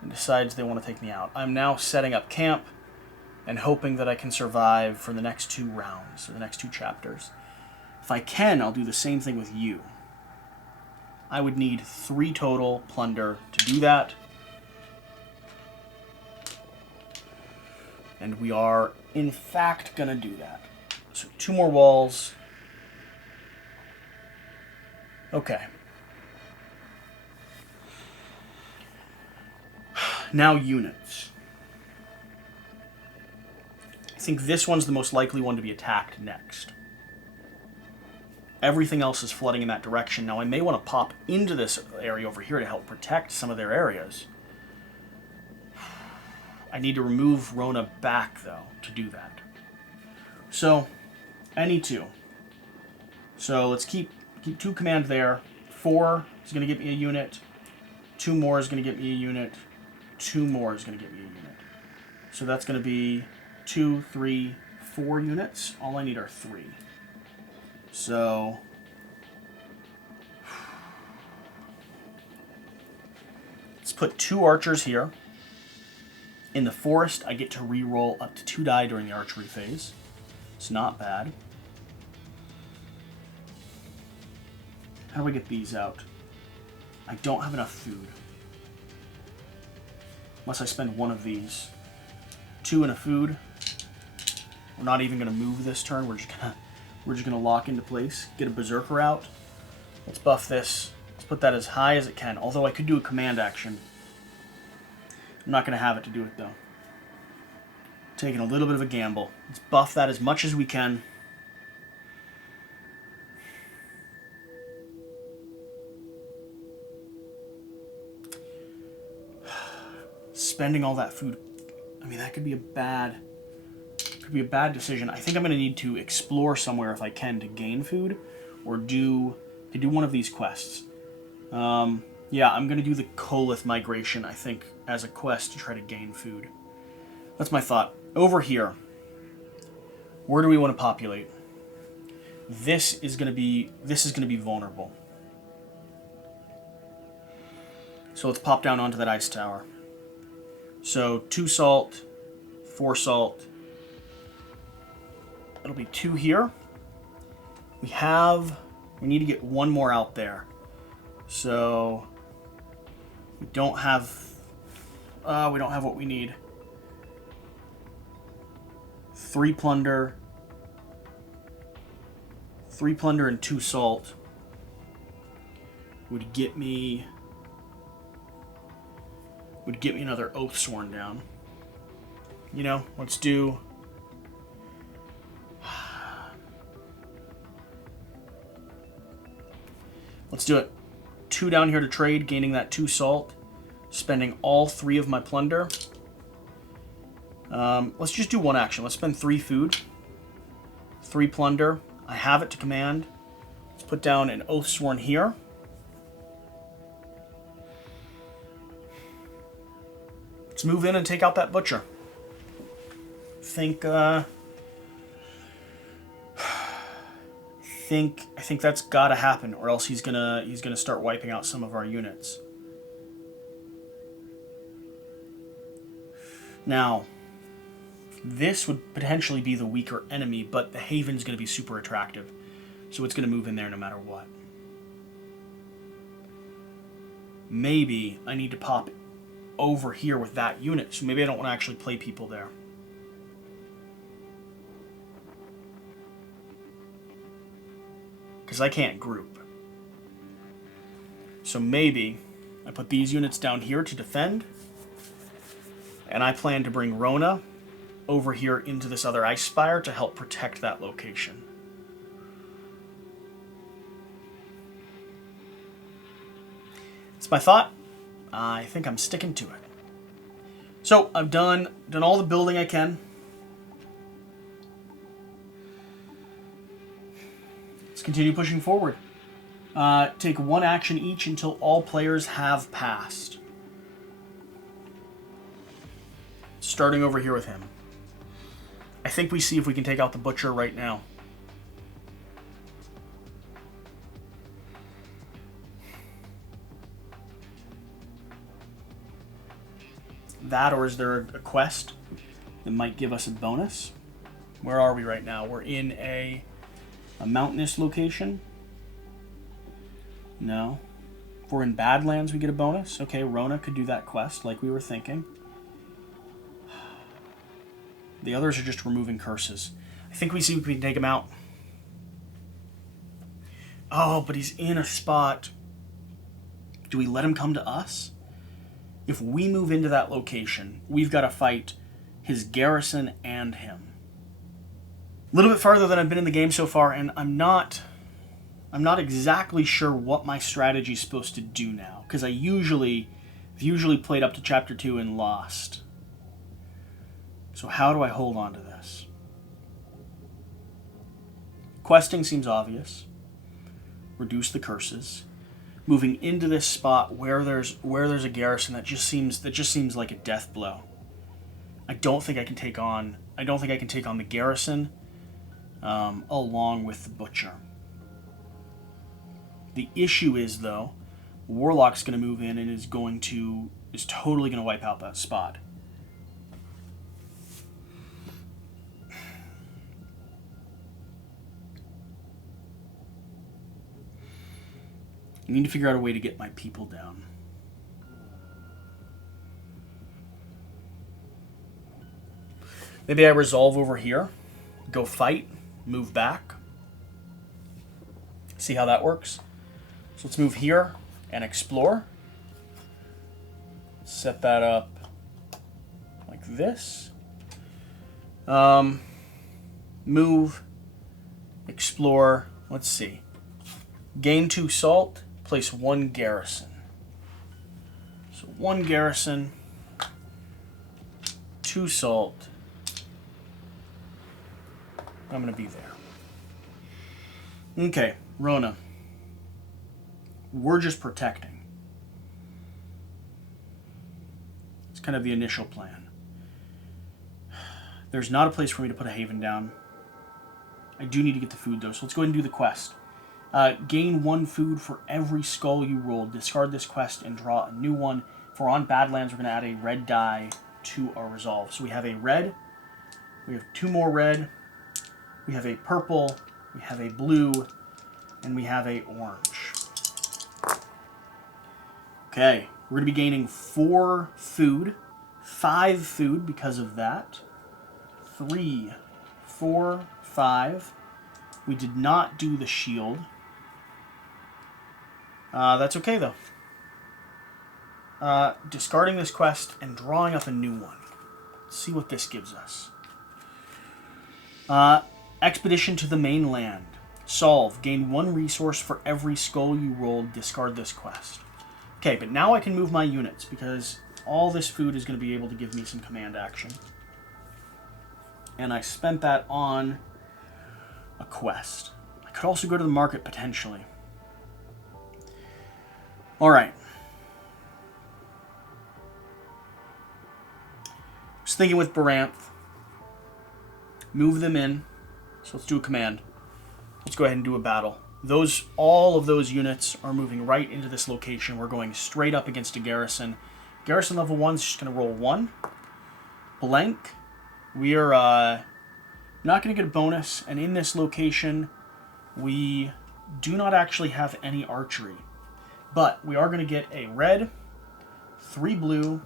and decides they want to take me out. I'm now setting up camp and hoping that I can survive for the next 2 rounds, or the next 2 chapters. If I can, I'll do the same thing with you. I would need 3 total plunder to do that. And we are, in fact, going to do that. So 2 more walls. Okay. Now units. I think this one's the most likely one to be attacked next. Everything else is flooding in that direction. Now I may want to pop into this area over here to help protect some of their areas. I need to remove Rona back, though, to do that. So, I need to. So let's keep 2 command there. 4 is going to get me a unit. 2 more is going to get me a unit. 2 more is going to get me a unit. So that's going to be 2, 3, 4 units. All I need are 3. So let's put 2 archers here. In the forest, I get to reroll up to 2 die during the archery phase. It's not bad. How do I get these out? I don't have enough food. Unless I spend 1 of these. 2 in a food. We're not even going to move this turn. We're just gonna lock into place. Get a berserker out. Let's buff this. Let's put that as high as it can. Although I could do a command action. I'm not gonna have it to do it though. Taking a little bit of a gamble. Let's buff that as much as we can. Spending all that food. I mean, that could be a bad decision. I think I'm going to need to explore somewhere if I can to gain food, or do one of these quests. Yeah, I'm going to do the Kolith migration, I think, as a quest to try to gain food. That's my thought. Over here, where do we want to populate? This is going to be vulnerable. So let's pop down onto that ice tower. So 2 salt, 4 salt. It'll be 2 here. We need to get 1 more out there. So we don't have what we need. 3 plunder and 2 salt would get me another oath sworn down. You know, let's do it. 2 down here to trade, gaining that 2 salt, spending all 3 of my plunder. Let's just do 1 action. Let's spend 3 food, 3 plunder. I have it to command. Let's put down an oath sworn here. Let's move in and take out that butcher. I think that's gotta happen, or else he's gonna start wiping out some of our units. Now, this would potentially be the weaker enemy, but the Haven's gonna be super attractive, so it's gonna move in there no matter what. Maybe I need to pop over here with that unit, so maybe I don't want to actually play people there. Because I can't group. So maybe I put these units down here to defend, and I plan to bring Rona over here into this other ice spire to help protect that location. It's my thought. I think I'm sticking to it. So I've done all the building I can. Let's continue pushing forward. Take 1 action each until all players have passed. Starting over here with him. I think we see if we can take out the butcher right now. That, or is there a quest that might give us a bonus? Where are we right now? We're in a mountainous location. No. If we're in Badlands, we get a bonus. Okay, Rona could do that quest like we were thinking. The others are just removing curses. I think we see if we can take him out. Oh, but he's in a spot. Do we let him come to us? If we move into that location, we've got to fight his garrison and him. A little bit farther than I've been in the game so far, and I'm not I'm not exactly sure what my strategy is supposed to do now, because I've usually played up to Chapter 2 and lost. So how do I hold on to this? Questing seems obvious. Reduce the curses. Moving into this spot where there's a garrison that just seems like a death blow. I don't think I can take on the garrison along with the butcher. The issue is, though, Warlock's going to move in and is totally going to wipe out that spot. I need to figure out a way to get my people down. Maybe I resolve over here, go fight, move back. See how that works? So let's move here and explore. Set that up like this. Move, explore, let's see. Gain 2 salt, place 1 garrison. So 1 garrison, 2 salt. I'm going to be there. Okay, Rona. We're just protecting. It's kind of the initial plan. There's not a place for me to put a haven down. I do need to get the food, though, so let's go ahead and do the quest. Gain 1 food for every skull you roll. Discard this quest and draw a new one. For on Badlands, we're going to add a red die to our resolve. So we have a red. We have 2 more red. We have a purple. We have a blue. And we have a orange. Okay. We're going to be gaining 4 food. 5 food because of that. 3, 4, 5. We did not do the shield. That's okay, though. Discarding this quest and drawing up a new one. Let's see what this gives us. Expedition to the mainland. Solve. Gain 1 resource for every skull you rolled. Discard this quest. Okay, but now I can move my units because all this food is going to be able to give me some command action. And I spent that on a quest. I could also go to the market potentially. Alright. Just thinking with Baranth. Move them in. So let's do a command. Let's go ahead and do a battle. All of those units are moving right into this location. We're going straight up against a garrison. Garrison level 1 is just going to roll 1. Blank. We are not going to get a bonus. And in this location, we do not actually have any archery. But we are going to get a red, 3 blue,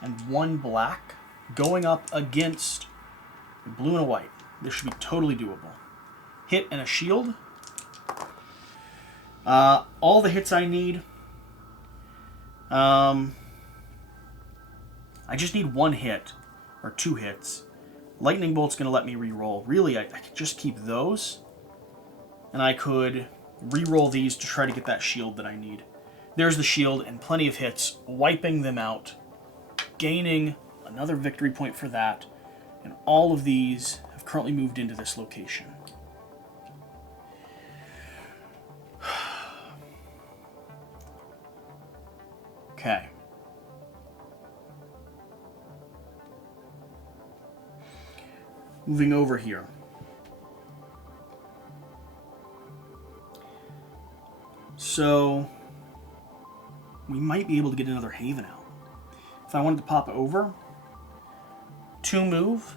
and 1 black going up against a blue and a white. This should be totally doable. Hit and a shield. All the hits I need. I just need 1 hit, or 2 hits. Lightning Bolt's going to let me reroll. Really, I could just keep those, and I could reroll these to try to get that shield that I need. There's the shield and plenty of hits, wiping them out, gaining another victory point for that, and all of these have currently moved into this location. Okay. Moving over here. So, we might be able to get another haven out. If I wanted to pop over, 2 move,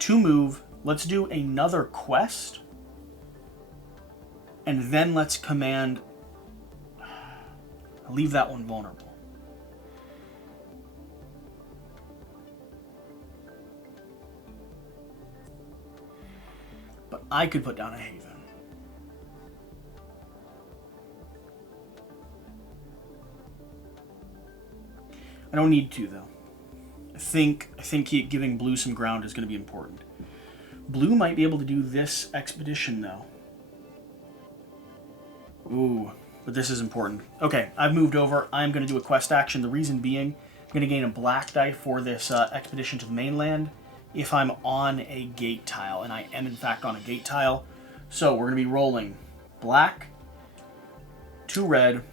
2 move, let's do another quest, and then let's command, leave that one vulnerable. But I could put down a haven. I don't need to, though. I think giving blue some ground is going to be important. Blue might be able to do this expedition, though. Ooh, but this is important. Okay, I've moved over. I'm going to do a quest action. The reason being, I'm going to gain a black die for this expedition to the mainland if I'm on a gate tile, and I am in fact on a gate tile. So we're going to be rolling black, 2 red,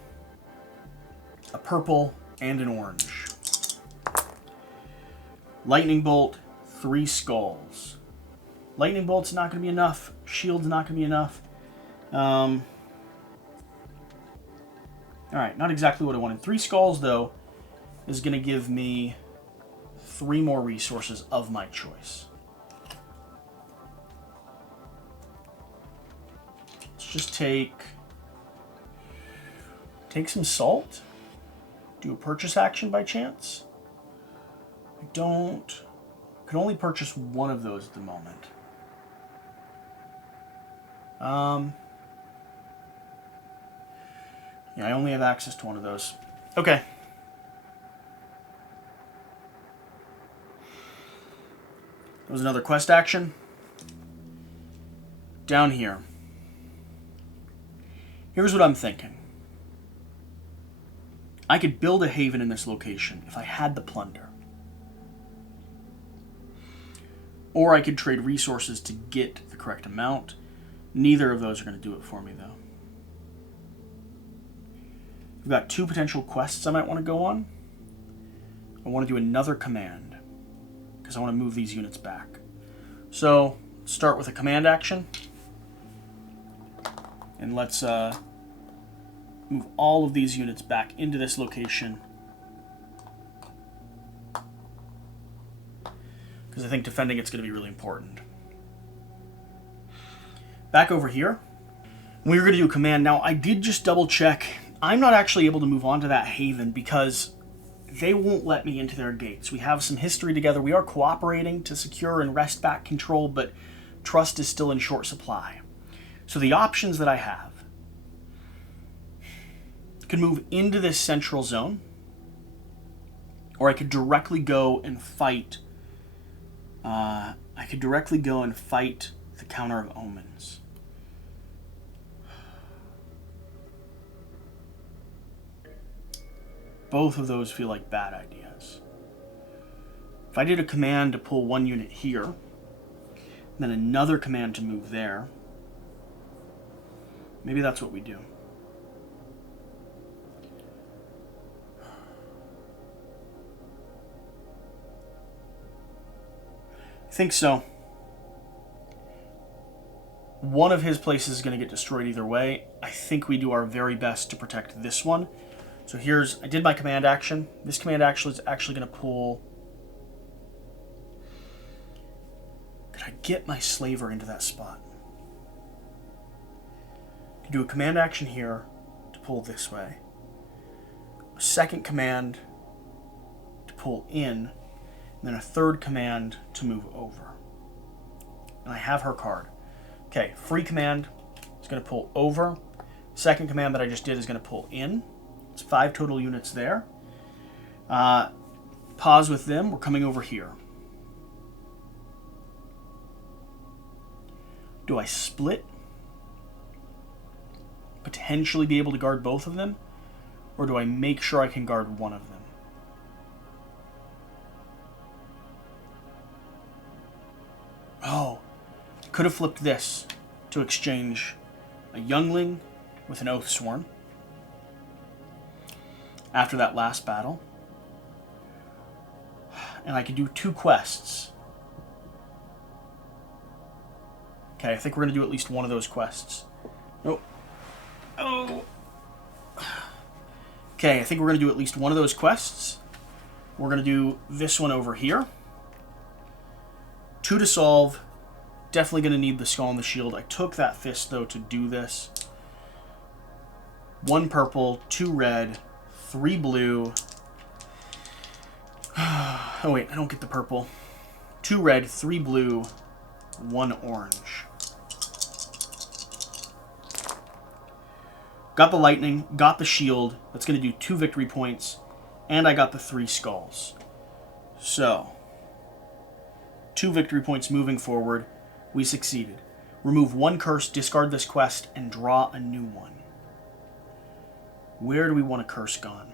a purple, and an orange. Lightning bolt, 3 skulls. Lightning bolt's not going to be enough. Shield's not going to be enough. Alright, not exactly what I wanted. 3 skulls, though, is going to give me 3 more resources of my choice. Let's just take some salt. Do a purchase action by chance. I can only purchase 1 of those at the moment. Yeah, I only have access to 1 of those. Okay. That was another quest action. Down here. Here's what I'm thinking. I could build a haven in this location if I had the plunder. Or I could trade resources to get the correct amount. Neither of those are going to do it for me, though. I've got 2 potential quests I might want to go on. I want to do another command, because I want to move these units back. So, start with a command action. And let's move all of these units back into this location. Because I think defending it's going to be really important. Back over here. We were going to do a command. Now, I did just double check. I'm not actually able to move on to that haven because they won't let me into their gates. We have some history together. We are cooperating to secure and wrest back control, but trust is still in short supply. So the options that I have, I could move into this central zone, or I could directly go and fight. The Counter of Omens. Both of those feel like bad ideas. If I did a command to pull 1 unit here, then another command to move there, maybe that's what we do. I think so. One of his places is going to get destroyed either way. I think we do our very best to protect this one. So I did my command action. This command action is actually going to pull... Could I get my slaver into that spot? I could do a command action here to pull this way. A second command to pull in. And then a third command to move over. And I have her card. Okay, free command is going to pull over. Second command that I just did is going to pull in. It's 5 total units there. Pause with them. We're coming over here. Do I split? Potentially be able to guard both of them? Or do I make sure I can guard one of them? Oh, I could have flipped this to exchange a youngling with an Oathsworn after that last battle. And I could do 2 quests. Okay, I think we're going to do at least one of those quests. Nope. Oh. Okay, I think we're going to do at least one of those quests. We're going to do this one over here. 2 to solve. Definitely going to need the skull and the shield. I took that fist, though, to do this. 1 purple, 2 red, 3 blue. Oh, wait, I don't get the purple. 2 red, 3 blue, 1 orange. Got the lightning, got the shield. That's going to do 2 victory points. And I got the 3 skulls. So, 2 victory points moving forward. We succeeded. Remove one curse, discard this quest, and draw a new one. Where do we want a curse gone?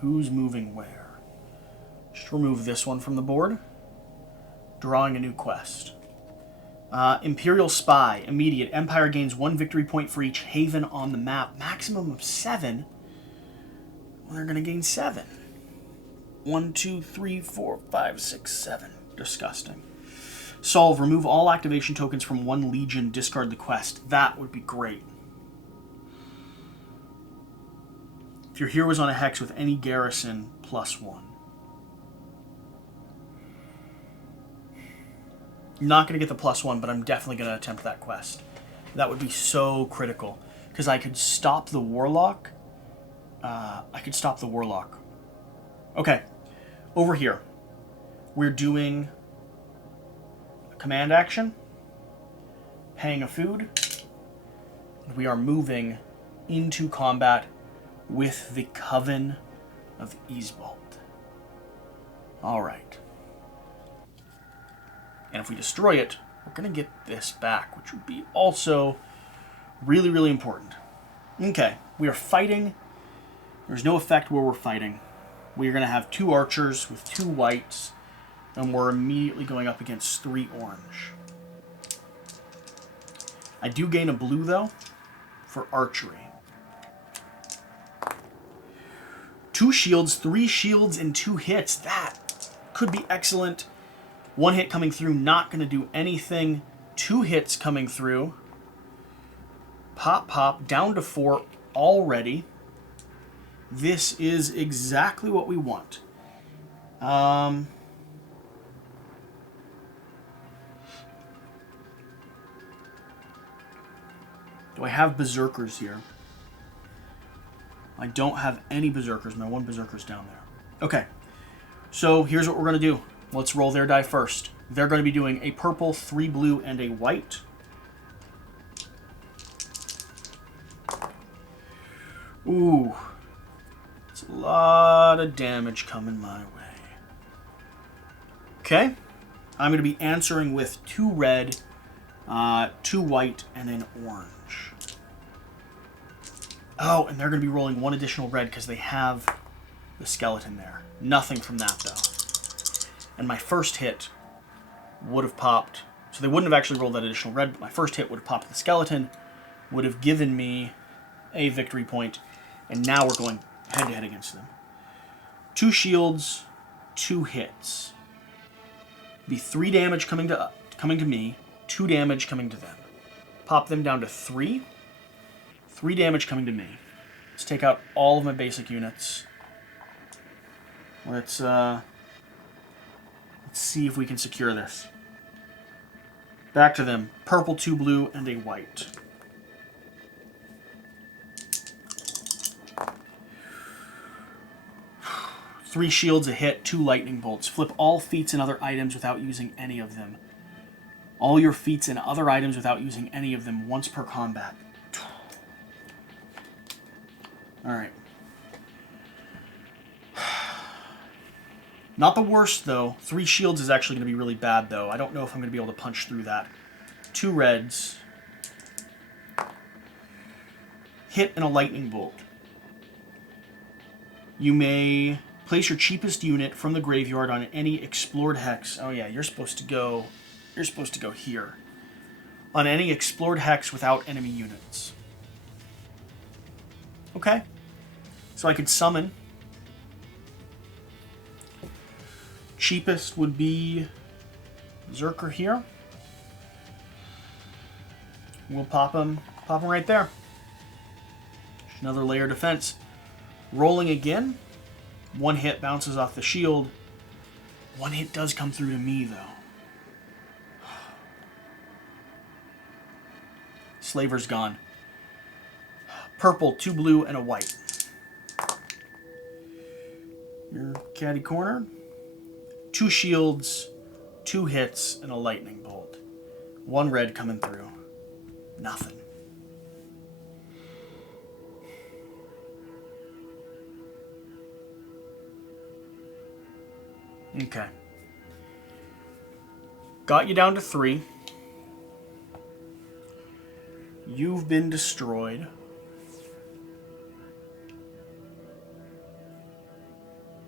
Who's moving where? Just remove this one from the board. Drawing a new quest. Imperial Spy. Immediate. Empire gains 1 victory point for each haven on the map. Maximum of 7. Well, they're going to gain 7. 1, 2, 3, 4, 5, 6, 7. Disgusting. Solve. Remove all activation tokens from one legion. Discard the quest. That would be great. If your hero is on a hex with any garrison, +1. I'm not going to get the +1, but I'm definitely going to attempt that quest. That would be so critical. Because I could stop the Warlock. Okay. Over here. We're doing a command action. Paying a food. We are moving into combat with the Coven of Easebald. Alright. And if we destroy it, we're going to get this back, which would be also really, really important. Okay, we are fighting. There's no effect where we're fighting. We are going to have 2 archers with 2 whites, and we're immediately going up against 3 orange. I do gain a blue, though, for archery. 2 shields, 3 shields, and 2 hits. That could be excellent. 1 hit coming through, not going to do anything. 2 hits coming through. Pop, pop, down to 4 already. This is exactly what we want. Do I have berserkers here? I don't have any berserkers. My 1 berserker's down there. Okay, so here's what we're going to do. Let's roll their die first. They're going to be doing a purple, 3 blue, and a white. Ooh. It's a lot of damage coming my way. Okay. I'm going to be answering with 2 red, 2 white, and an orange. Oh, and they're going to be rolling 1 additional red because they have the skeleton there. Nothing from that, though. And my first hit would have popped. So they wouldn't have actually rolled that additional red, but my first hit would have popped the skeleton, would have given me a victory point, and now we're going head-to-head against them. 2 shields, 2 hits. Be 3 damage coming to me, 2 damage coming to them. Pop them down to 3. 3 damage coming to me. Let's take out all of my basic units. Let's see if we can secure this. Back to them. Purple, 2 blue, and a white. Three shields, a hit, 2 lightning bolts. Flip all feats and other items without using any of them. All your feats and other items without using any of them once per combat. Alright. Not the worst, though. 3 shields is actually going to be really bad, though. I don't know if I'm going to be able to punch through that. 2 reds. Hit and a lightning bolt. You may place your cheapest unit from the graveyard on any explored hex. Oh yeah, you're supposed to go here. On any explored hex without enemy units. Okay. So I could summon. Cheapest would be Berserker here. We'll pop him right there. Another layer of defense. Rolling again. 1 hit bounces off the shield. 1 hit does come through to me, though. Slaver's gone. Purple, 2 blue, and a white. Your caddy corner. 2 shields, 2 hits, and a lightning bolt. 1 red coming through. Nothing. Okay. Got you down to 3. You've been destroyed.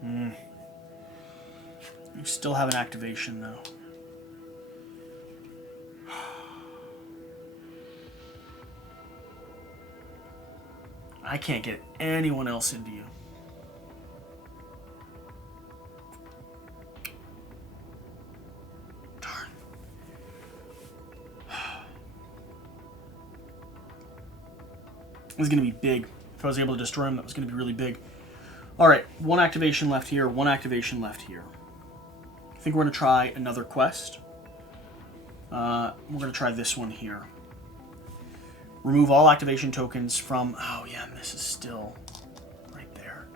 You still have an activation, though. I can't get anyone else into you. Darn. This is going to be big. If I was able to destroy him, that was going to be really big. Alright, 1 activation left here, 1 activation left here. I think we're going to try another quest. We're going to try this one here. Remove all activation tokens from... Oh, yeah, and this is still right there.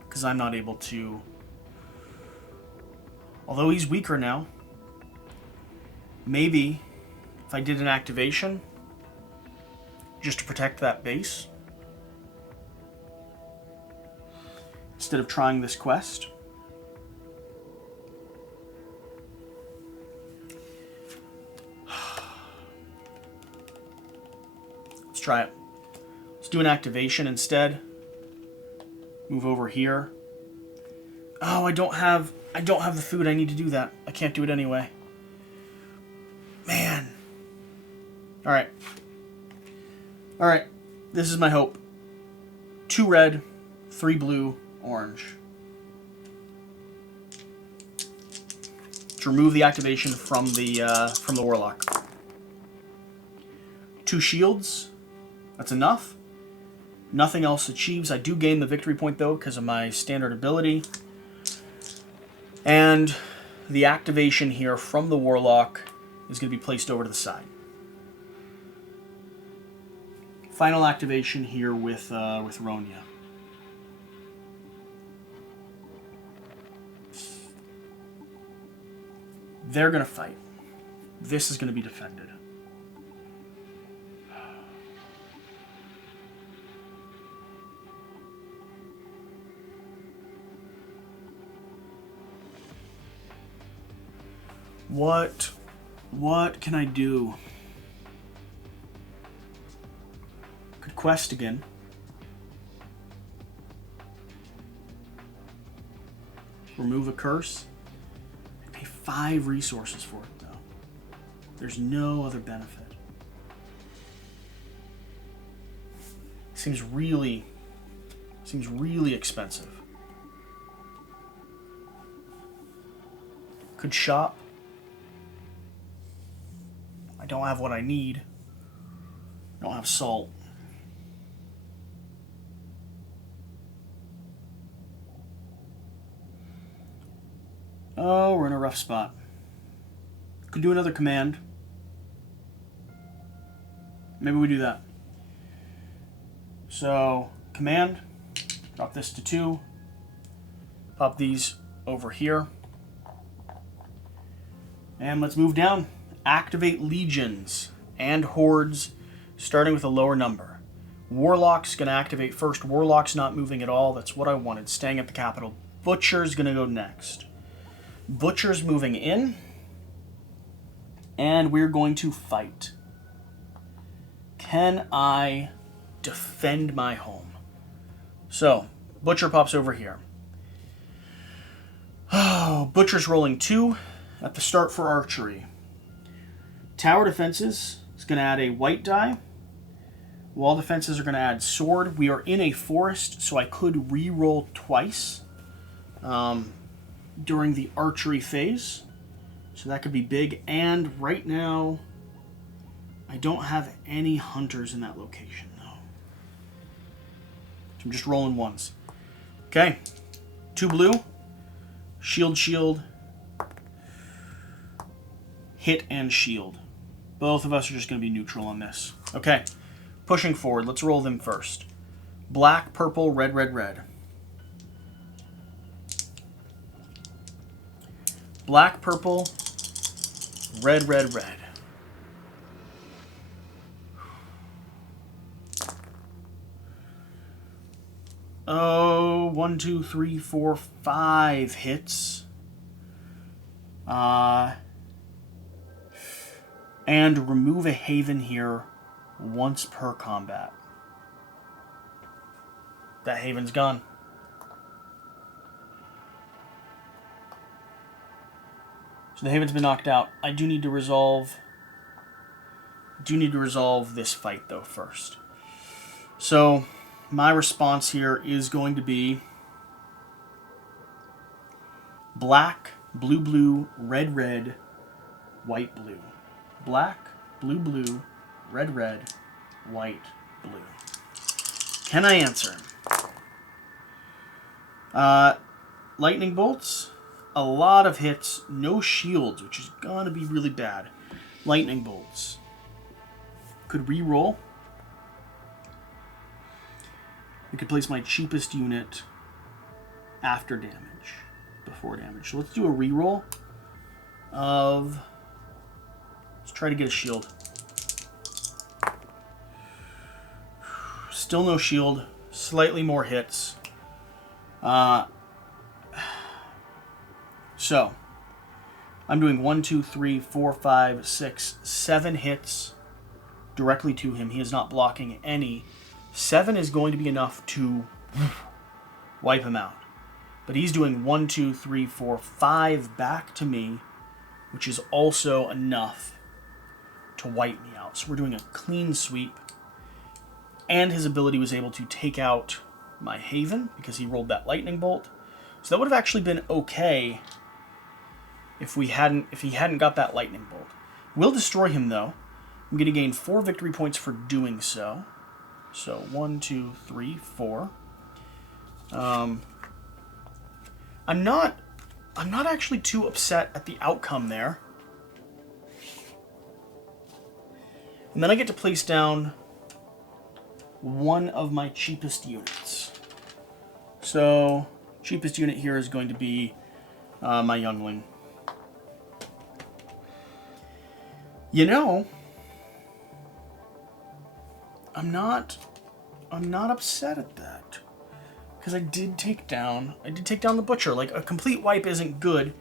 Because I'm not able to... Although he's weaker now. Maybe if I did an activation just to protect that base instead of trying this quest. Let's try it. Let's do an activation instead. Move over here. Oh, I don't have the food I need to do that. I can't do it anyway. Man. Alright. Alright. This is my hope. 2 red, 3 blue, orange. To remove the activation from the warlock. 2 shields. That's enough. Nothing else achieves. I do gain the victory point though because of my standard ability. And the activation here from the warlock is going to be placed over to the side. Final activation here with Ronya. They're going to fight. This is going to be defended. What can I do? Could quest again. Remove a curse. I pay 5 resources for it though. There's no other benefit. Seems really expensive. Could shop. I don't have what I need. I don't have salt. Oh, we're in a rough spot. Could do another command. Maybe we do that. So, command. Drop this to 2. Pop these over here. And let's move down. Activate Legions and Hordes, starting with a lower number. Warlock's going to activate first. Warlock's not moving at all. That's what I wanted, staying at the capital. Butcher's going to go next. Butcher's moving in. And we're going to fight. Can I defend my home? So, Butcher pops over here. Oh, Butcher's rolling 2 at the start for archery. Tower defenses is going to add a white die. Wall defenses are going to add sword. We are in a forest, so I could re-roll twice during the archery phase. So that could be big. And right now, I don't have any hunters in that location, though. So I'm just rolling ones. Okay. 2 blue. Shield, shield. Hit and shield. Both of us are just going to be neutral on this. Okay. Pushing forward. Let's roll them first. Black, purple, red, red, red. Black, purple, red, red, red. Oh, 1, 2, 3, 4, 5 hits. And remove a haven here once per combat. That haven's gone. So the haven's been knocked out. I do need to resolve this fight though first. So my response here is going to be black, blue, blue, red, red, white, blue. Black, blue, blue, red, red, white, blue. Can I answer him? Lightning bolts, a lot of hits, no shields, which is gonna be really bad. Lightning bolts. Could re-roll. I could place my cheapest unit after damage, before damage. So let's do a re-roll of... Let's try to get a shield. Still no shield. Slightly more hits. So, I'm doing 1, 2, 3, 4, 5, 6, 7 hits directly to him. He is not blocking any. 7 is going to be enough to wipe him out. But he's doing 1, 2, 3, 4, 5 back to me, which is also enough to wipe me out. So we're doing a clean sweep. And his ability was able to take out my haven because he rolled that lightning bolt. So that would have actually been okay if he hadn't got that lightning bolt. We'll destroy him though. I'm going to gain 4 victory points for doing so. So 1, 2, 3, 4. I'm not actually too upset at the outcome there. And then I get to place down one of my cheapest units. So, cheapest unit here is going to be my youngling. You know, I'm not upset at that. Because I did take down the butcher. Like, a complete wipe isn't good.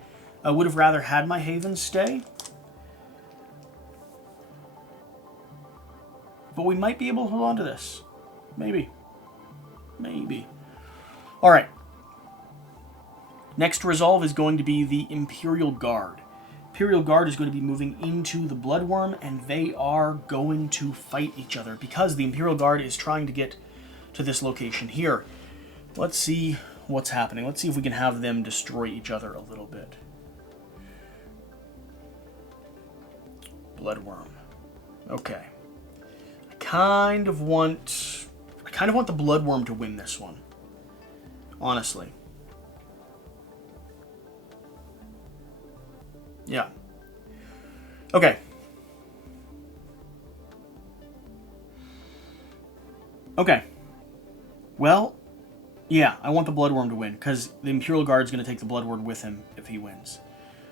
I would have rather had my haven stay. But we might be able to hold on to this. Maybe. Maybe. Alright. Next resolve is going to be the Imperial Guard. Imperial Guard is going to be moving into the Bloodworm, and they are going to fight each other because the Imperial Guard is trying to get to this location here. Let's see what's happening. Let's see if we can have them destroy each other a little bit. Bloodworm. Okay. I kind of want the Bloodworm to win this one. Honestly. Yeah. Okay. Okay. Well, yeah, I want the Bloodworm to win, because the Imperial Guard's going to take the Bloodworm with him if he wins.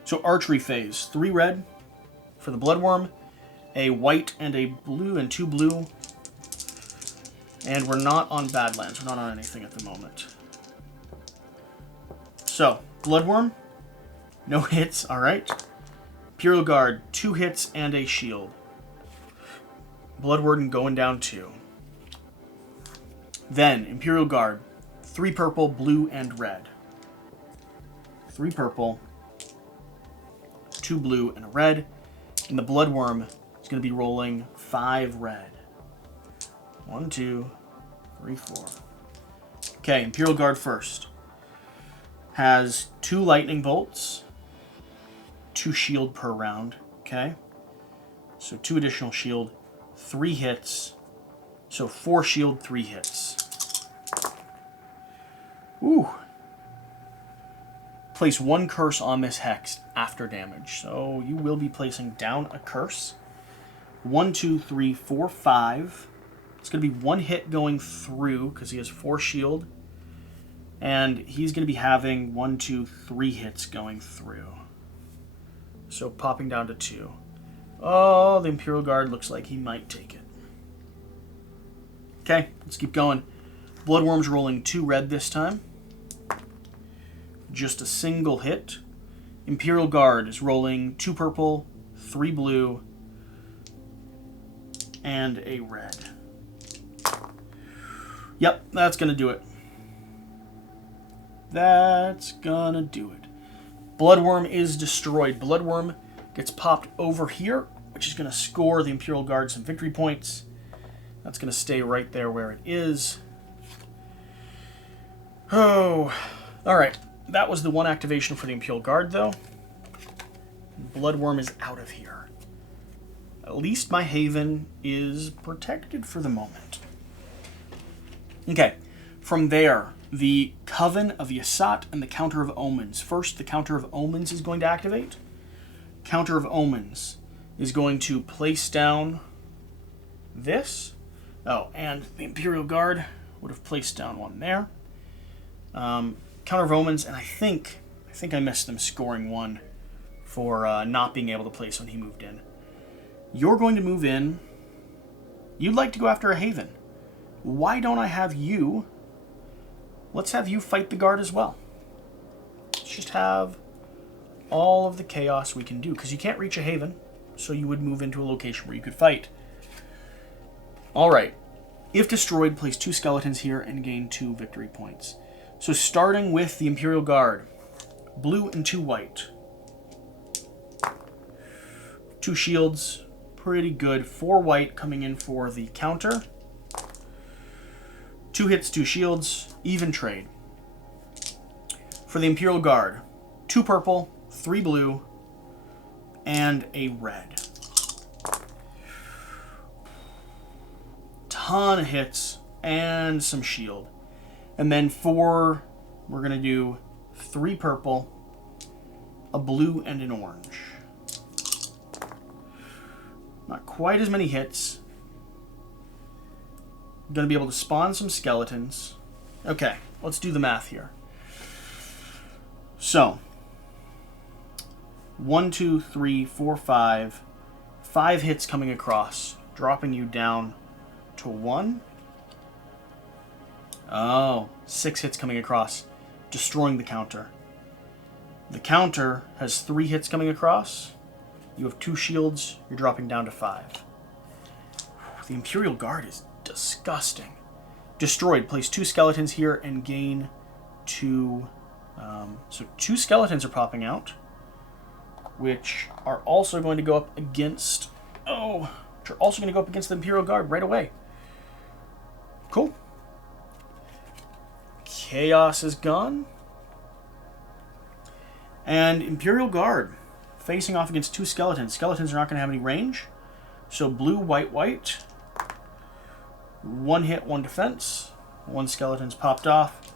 So, archery phase. 3 red for the Bloodworm, a white and a blue, and 2 blue. And we're not on Badlands. We're not on anything at the moment. So, Bloodworm, no hits, alright. Imperial Guard, 2 hits and a shield. Bloodworm going down 2. Then, Imperial Guard, 3 purple, blue, and red. 3 purple, 2 blue, and a red. And the Bloodworm is going to be rolling 5 red. 1, 2, 3, 4. Okay, Imperial Guard first. Has 2 lightning bolts, 2 shield per round. Okay, so 2 additional shield, 3 hits. So 4 shield, 3 hits. Ooh. Place 1 curse on this hex after damage. So you will be placing down a curse. 1, 2, 3, 4, 5. It's going to be 1 hit going through because he has 4 shield. And he's going to be having 1, 2, 3 hits going through. So popping down to 2. Oh, the Imperial Guard looks like he might take it. Okay, let's keep going. Bloodworm's rolling 2 red this time. Just a single hit. Imperial Guard is rolling 2 purple, 3 blue, and a red. Yep, that's going to do it. That's going to do it. Bloodworm is destroyed. Bloodworm gets popped over here, which is going to score the Imperial Guard some victory points. That's going to stay right there where it is. Oh, all right. That was the one activation for the Imperial Guard, though. Bloodworm is out of here. At least my haven is protected for the moment. Okay, from there, the Coven of Yasat and the Counter of Omens. First, the Counter of Omens is going to activate. Counter of Omens is going to place down this. Oh, and the Imperial Guard would have placed down one there. Counter of Omens, and I think I missed them scoring one for not being able to place when he moved in. You're going to move in. You'd like to go after a haven. Why don't I have you? Let's have you fight the guard as well. Let's just have all of the chaos we can do, because you can't reach a haven, so you would move into a location where you could fight. All right. If destroyed, place 2 skeletons here and gain 2 victory points. So starting with the Imperial Guard, blue and 2 white. 2 shields, pretty good. 4 white coming in for the counter. 2 hits, 2 shields, even trade. For the Imperial Guard, 2 purple, 3 blue, and a red. Ton of hits and some shield. And then we're going to do 3 purple, a blue, and an orange. Not quite as many hits. Going to be able to spawn some skeletons. Okay, let's do the math here. So, 1, 2, 3, 4, 5. 5 hits coming across, dropping you down to 1. Oh, 6 hits coming across, destroying the counter. The counter has 3 hits coming across. You have 2 shields. You're dropping down to 5. The Imperial Guard is disgusting. Destroyed. Place 2 skeletons here and gain 2. So 2 skeletons are popping out, which are also going to go up against. Which are also going to go up against the Imperial Guard right away. Cool. Chaos is gone. And Imperial Guard facing off against 2 skeletons. Skeletons are not going to have any range. So blue, white, white. 1 hit, 1 defense. 1 skeleton's popped off.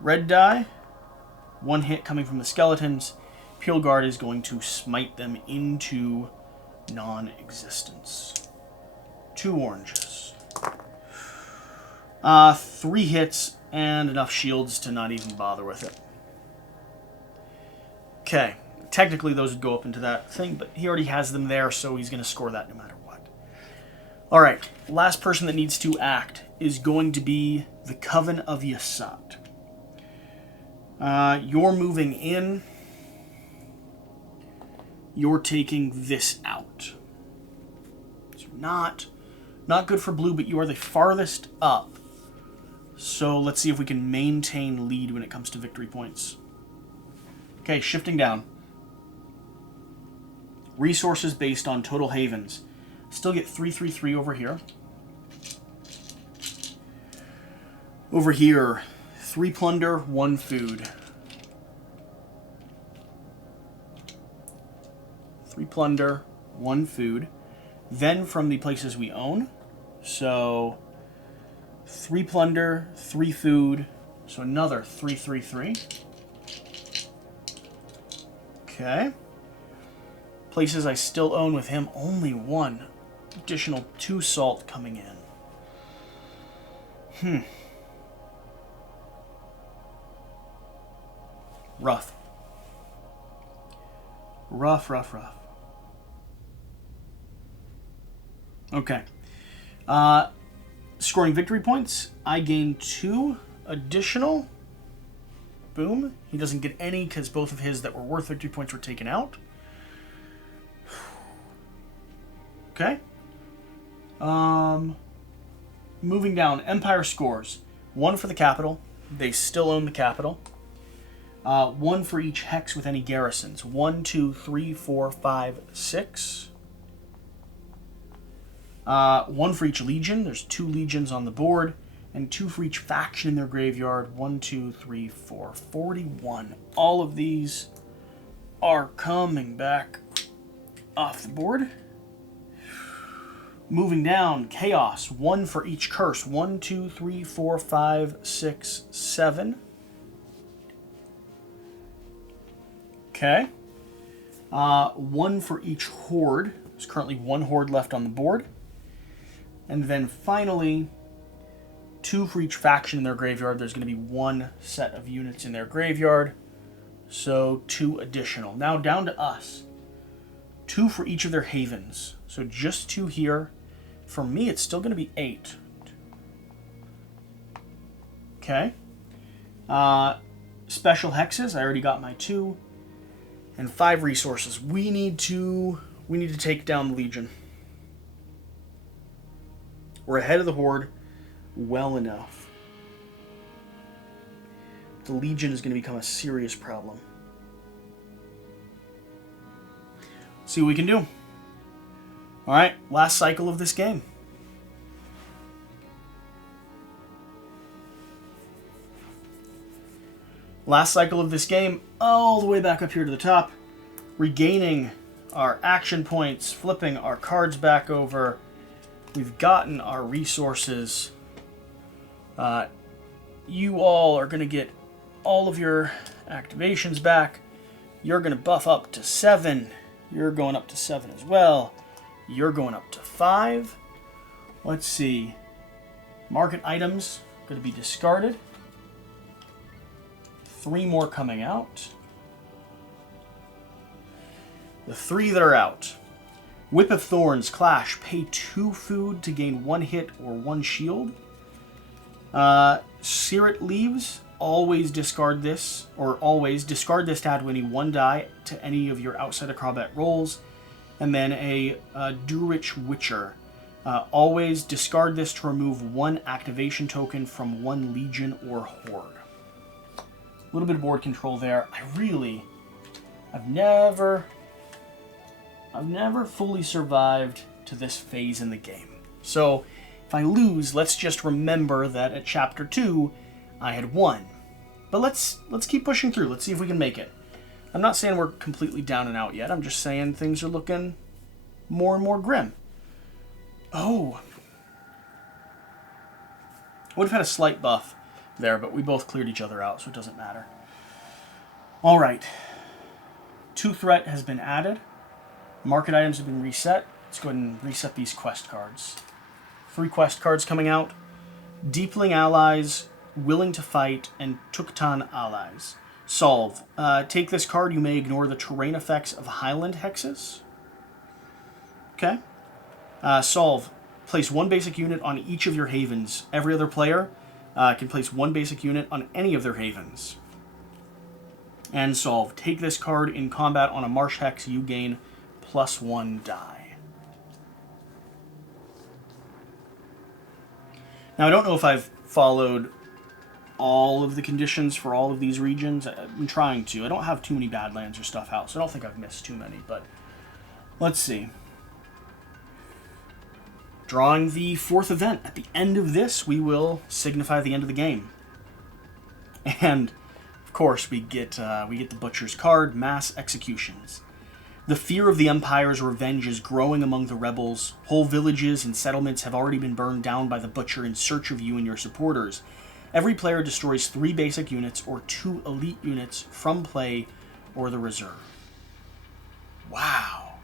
Red die. 1 hit coming from the skeletons. Imperial Guard is going to smite them into non-existence. 2 oranges. 3 hits and enough shields to not even bother with it. Okay. Technically, those would go up into that thing, but he already has them there, so he's going to score that no matter what. All right. Last person that needs to act is going to be the Coven of Yasat. You're moving in. You're taking this out. So not good for blue, but you are the farthest up. So let's see if we can maintain lead when it comes to victory points. Okay, shifting down. Resources based on total havens. Still get 3 over here. Over here, 3 plunder, 1 food. 3 plunder, 1 food. Then from the places we own. So 3 plunder, 3 food. So another 3. Okay. Places I still own with him, only 1. Additional 2 salt coming in. Rough. Rough. Okay. Scoring victory points. I gain 2 additional Boom. He doesn't get any because both of his that were worth victory points were taken out. Okay. Moving down, Empire scores. 1 for the capital. They still own the capital. 1 for each hex with any garrisons. 1, 2, 3, 4, 5, 6. 1 for each legion. There's 2 legions on the board. And 2 for each faction in their graveyard. 1, 2, 3, 4, 41. All of these are coming back off the board. Moving down, Chaos. 1 for each curse. 1, 2, 3, 4, 5, 6, 7. Okay. 1 for each horde. There's currently 1 horde left on the board. And then finally, 2 for each faction in their graveyard. There's going to be 1 set of units in their graveyard. So 2 additional. Now down to us. 2 for each of their havens. So just 2 here. For me, it's still going to be 8. Okay. Special hexes. I already got my 2. And 5 resources. We need to take down the Legion. We're ahead of the Horde well enough. The Legion is going to become a serious problem. See what we can do. Alright, last cycle of this game. Last cycle of this game, all the way back up here to the top. Regaining our action points, flipping our cards back over. We've gotten our resources. You all are going to get all of your activations back. You're going to buff up to 7. You're going up to 7 as well. You're going up to 5. Let's see. Market items going to be discarded. 3 more coming out. The 3 that are out. Whip of Thorns, Clash. Pay 2 food to gain 1 hit or 1 shield. Sirit Leaves. Always discard this, or always discard this to add any 1 die to any of your outside of combat rolls. And then a Durich Witcher. Always discard this to remove 1 activation token from 1 legion or horde. A little bit of board control there. I've never fully survived to this phase in the game. So if I lose, let's just remember that at Chapter 2, I had won. But let's keep pushing through. Let's see if we can make it. I'm not saying we're completely down and out yet. I'm just saying things are looking more and more grim. Oh. Would have had a slight buff there, but we both cleared each other out, so it doesn't matter. All right. 2 threat has been added. Market items have been reset. Let's go ahead and reset these quest cards. 3 quest cards coming out. Deepling allies, willing to fight, and Tuktan allies. Solve. Take this card. You may ignore the terrain effects of Highland hexes. Okay. Solve. Place 1 basic unit on each of your havens. Every other player can place 1 basic unit on any of their havens. And solve. Take this card in combat on a marsh hex. You gain +1 die. Now, I don't know if I've followed all of the conditions for all of these regions. I've been trying to. I don't have too many Badlands or stuff out, so I don't think I've missed too many, but let's see. Drawing the 4th event. At the end of this, we will signify the end of the game. And, of course, we get the Butcher's card, Mass Executions. The fear of the Empire's revenge is growing among the rebels. Whole villages and settlements have already been burned down by the Butcher in search of you and your supporters. Every player destroys 3 basic units or 2 elite units from play or the reserve. Wow.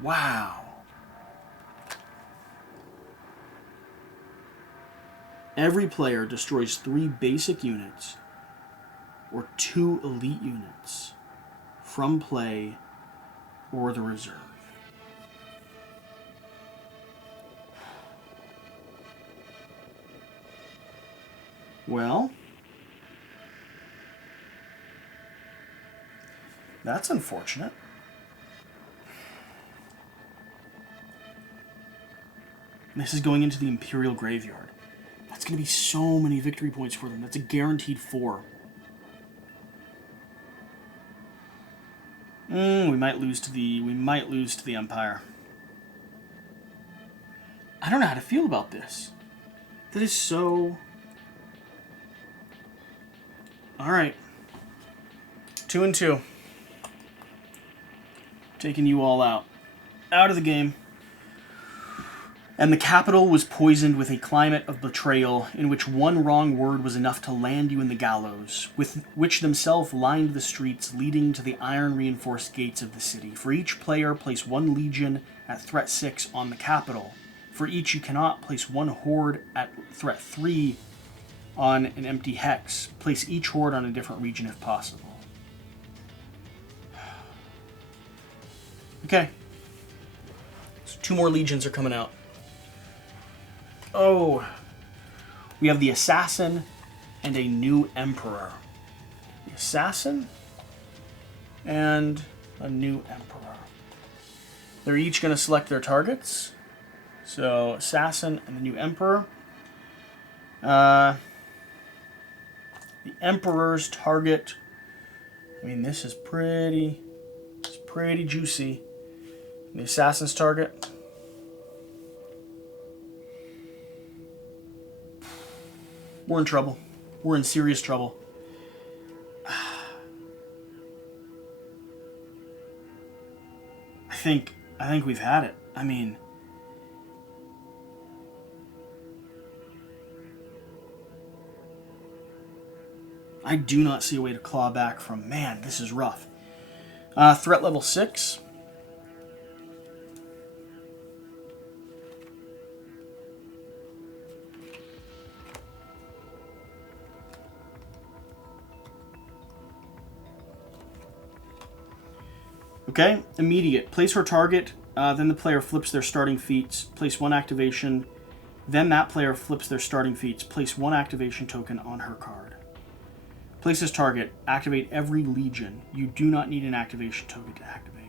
Wow. Every player destroys 3 basic units or 2 elite units from play or the reserve. Well, that's unfortunate. This is going into the Imperial Graveyard. That's going to be so many victory points for them. That's a guaranteed 4. We might lose to the Empire. I don't know how to feel about this. That is so... Alright. 2 and 2. Taking you all out. Out of the game. And the capital was poisoned with a climate of betrayal, in which one wrong word was enough to land you in the gallows, with which themselves lined the streets leading to the iron-reinforced gates of the city. For each player, place 1 legion at threat 6 on the capital. For each you cannot, place 1 horde at threat 3 on an empty hex. Place each horde on a different region if possible. Okay. So 2 more legions are coming out. Oh, we have the Assassin and a new Emperor. The Assassin and a new Emperor. They're each going to select their targets. So, Assassin and the new Emperor. The Emperor's target, I mean, this is pretty juicy. The Assassin's target... We're in trouble. We're in serious trouble. I think we've had it. I mean, I do not see a way to claw back from, man, this is rough. Threat level 6. Okay, immediate. Place her target, then the player flips their starting feats. Place 1 activation, then that player flips their starting feats. Place 1 activation token on her card. Place this target. Activate every legion. You do not need an activation token to activate.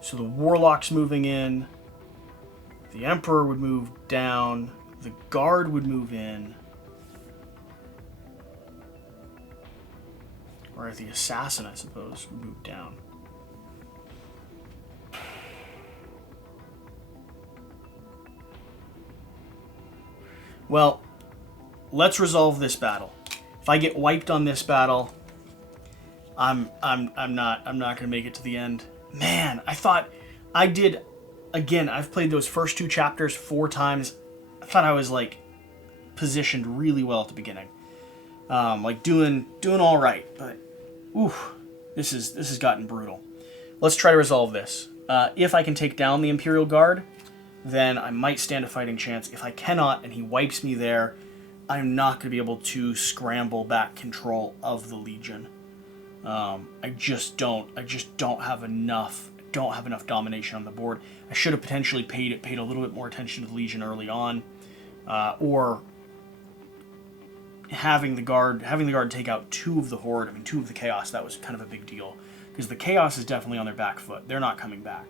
So the Warlock's moving in. The Emperor would move down. The Guard would move in. Or the Assassin, I suppose, would move down. Well, let's resolve this battle. If I get wiped on this battle, I'm not gonna make it to the end. Man, I thought I did. Again, I've played those first 2 chapters 4 times. I thought I was like positioned really well at the beginning, like doing all right, but. Oof, this has gotten brutal. Let's try to resolve this. If I can take down the Imperial Guard, then I might stand a fighting chance. If I cannot, and he wipes me there, I'm not going to be able to scramble back control of the Legion. I just don't have enough. Don't have enough domination on the board. I should have potentially paid a little bit more attention to the Legion early on, or having the guard take out 2 of the Horde, I mean 2 of the Chaos, that was kind of a big deal. Because the Chaos is definitely on their back foot. They're not coming back.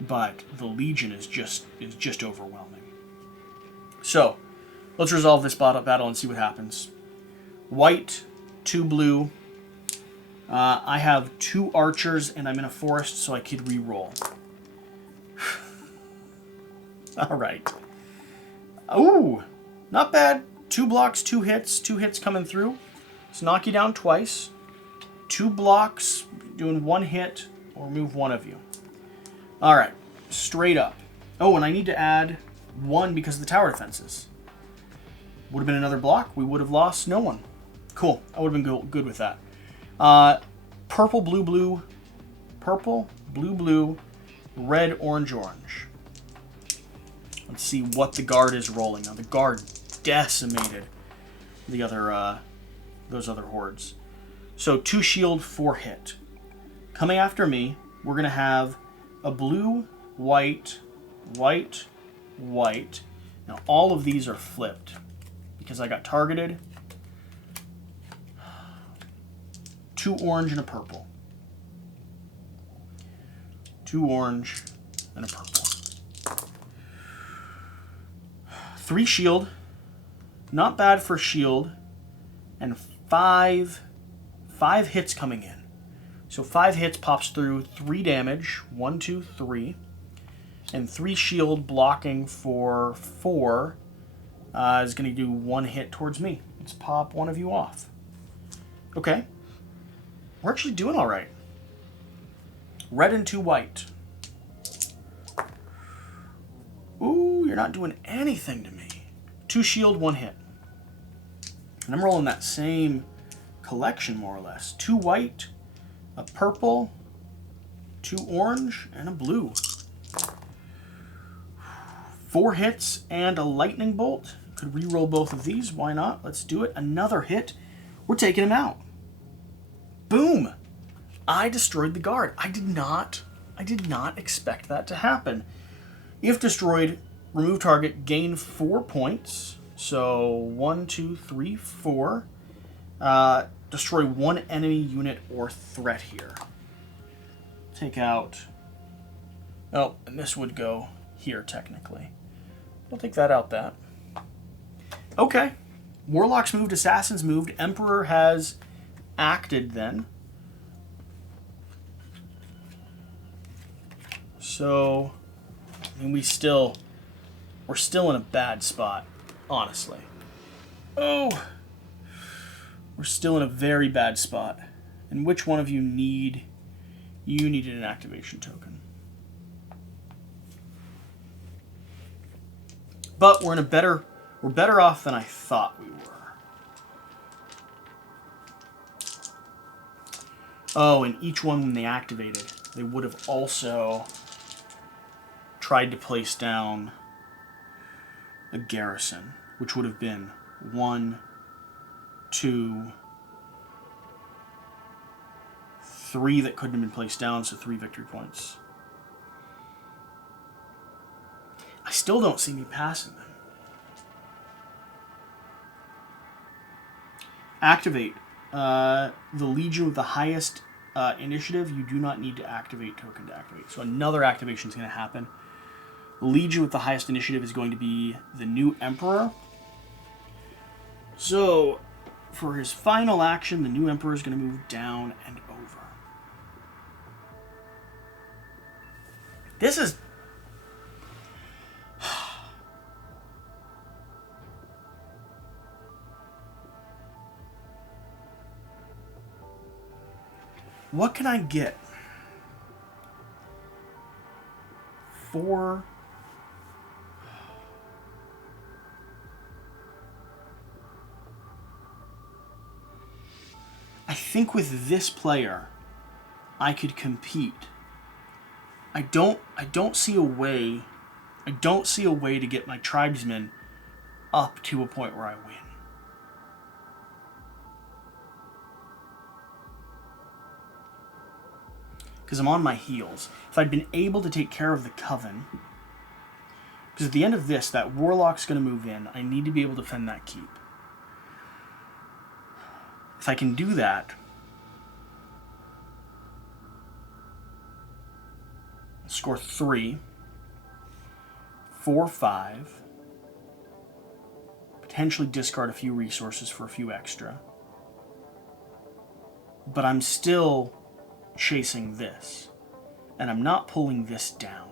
But the Legion is just overwhelming. So, let's resolve this battle and see what happens. White, 2 blue. I have 2 archers and I'm in a forest, so I could re-roll. Alright. Ooh, not bad. 2 blocks, 2 hits. 2 hits coming through. Let's knock you down twice. 2 blocks, doing 1 hit, or move 1 of you. Alright, straight up. Oh, and I need to add 1 because of the tower defenses. Would have been another block. We would have lost no one. Cool. I would have been good with that. Purple, blue, blue. Purple, blue, blue. Red, orange, orange. Let's see what the guard is rolling. Now, the guard decimated the other, those other hordes. So 2 shield, 4 hit. Coming after me, we're going to have a blue, white, white, white. Now all of these are flipped. because I got targeted. 2 orange and a purple. 2 orange and a purple. 3 shield. Not bad for shield. And 5 hits coming in. So 5 hits pops through 3 damage. 1, 2, 3. And 3 shield blocking for 4 is going to do 1 hit towards me. Let's pop one of you off. Okay. We're actually doing all right. Red and 2 white. Ooh, you're not doing anything to me. 2 shield, 1 hit. And I'm rolling that same collection, more or less. 2 white, a purple, 2 orange, and a blue. 4 hits and a lightning bolt. Could re-roll both of these. Why not? Let's do it. Another hit. We're taking him out. Boom! I destroyed the guard. I did not expect that to happen. If destroyed, remove target, gain 4 points. So 1, 2, 3, 4. Destroy 1 enemy unit or threat here. Take out... Oh, and this would go here, technically. I'll take that out, that. Okay. Warlocks moved, Assassins moved. Emperor has acted then. So, I mean, we're still in a bad spot, honestly. Oh! We're still in a very bad spot. And which one of you needed an activation token. But we're better off than I thought we were. Oh, and each one when they activated, they would have also tried to place down a garrison, which would have been 1, 2, 3 that couldn't have been placed down, so 3 victory points. I still don't see me passing them. Activate. The Legion with the highest initiative, you do not need to activate token to activate. So another activation is going to happen. The Legion with the highest initiative is going to be the new Emperor. So, for his final action, the new Emperor is going to move down and over. This is... What can I get? 4... I think with this player, I could compete. I don't see a way. I don't see a way to get my tribesmen up to a point where I win. Because I'm on my heels. If I'd been able to take care of the Coven, because at the end of this, that Warlock's going to move in. I need to be able to defend that keep. If I can do that, score 3, 4, 5, potentially discard a few resources for a few extra. But I'm still chasing this, and I'm not pulling this down.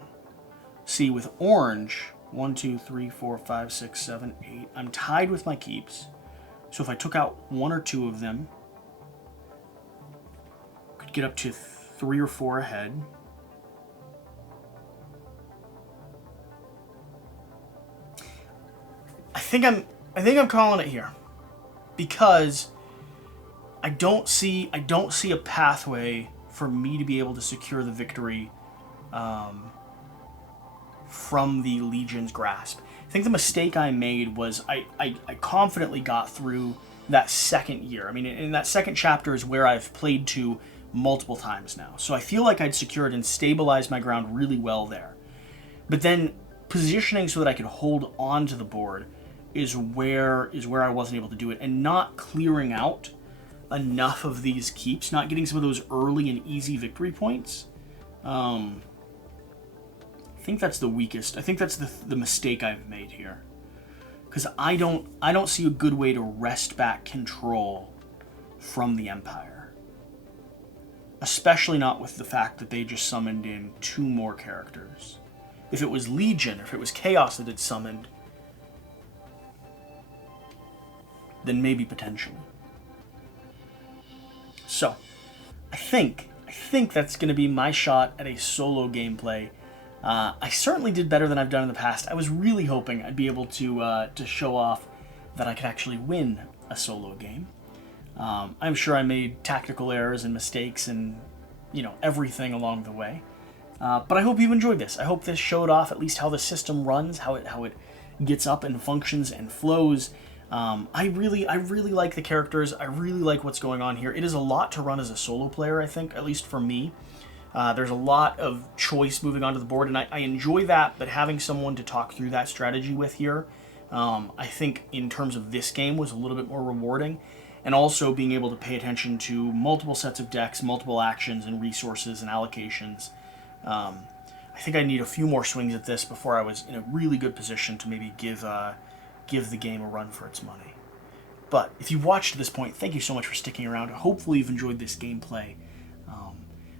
See, with orange, 1, 2, 3, 4, 5, 6, 7, 8, I'm tied with my keeps. So if I took out 1 or 2 of them, could get up to 3 or 4 ahead. I think I'm calling it here, because I don't see a pathway for me to be able to secure the victory from the Legion's grasp. I think the mistake I made was I confidently got through that second year. I mean, in that second chapter is where I've played to multiple times now. So I feel like I'd secured and stabilized my ground really well there. But then positioning so that I could hold on to the board is where I wasn't able to do it, and not clearing out enough of these keeps, not getting some of those early and easy victory points. I think that's the weakest. I think that's the mistake I've made here, because I don't see a good way to wrest back control from the Empire, especially not with the fact that they just summoned in 2 more characters. If it was Legion, or if it was Chaos that had summoned, then maybe potentially. So, I think that's going to be my shot at a solo gameplay. I certainly did better than I've done in the past. I was really hoping I'd be able to show off that I could actually win a solo game. I'm sure I made tactical errors and mistakes and, everything along the way. But I hope you've enjoyed this. I hope this showed off at least how the system runs, how it gets up and functions and flows. I really like the characters. I really like what's going on here. It is a lot to run as a solo player, I think, at least for me. There's a lot of choice moving onto the board, and I enjoy that, but having someone to talk through that strategy with here, I think in terms of this game was a little bit more rewarding. And also being able to pay attention to multiple sets of decks, multiple actions and resources and allocations. I think I need a few more swings at this before I was in a really good position to maybe give the game a run for its money. But if you've watched to this point, thank you so much for sticking around. Hopefully you've enjoyed this gameplay.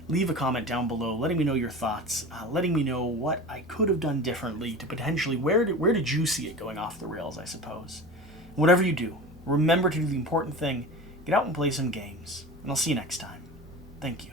Leave a comment down below, letting me know your thoughts, letting me know what I could have done differently to potentially, where did you see it going off the rails, I suppose. Whatever you do, remember to do the important thing, get out and play some games, and I'll see you next time. Thank you.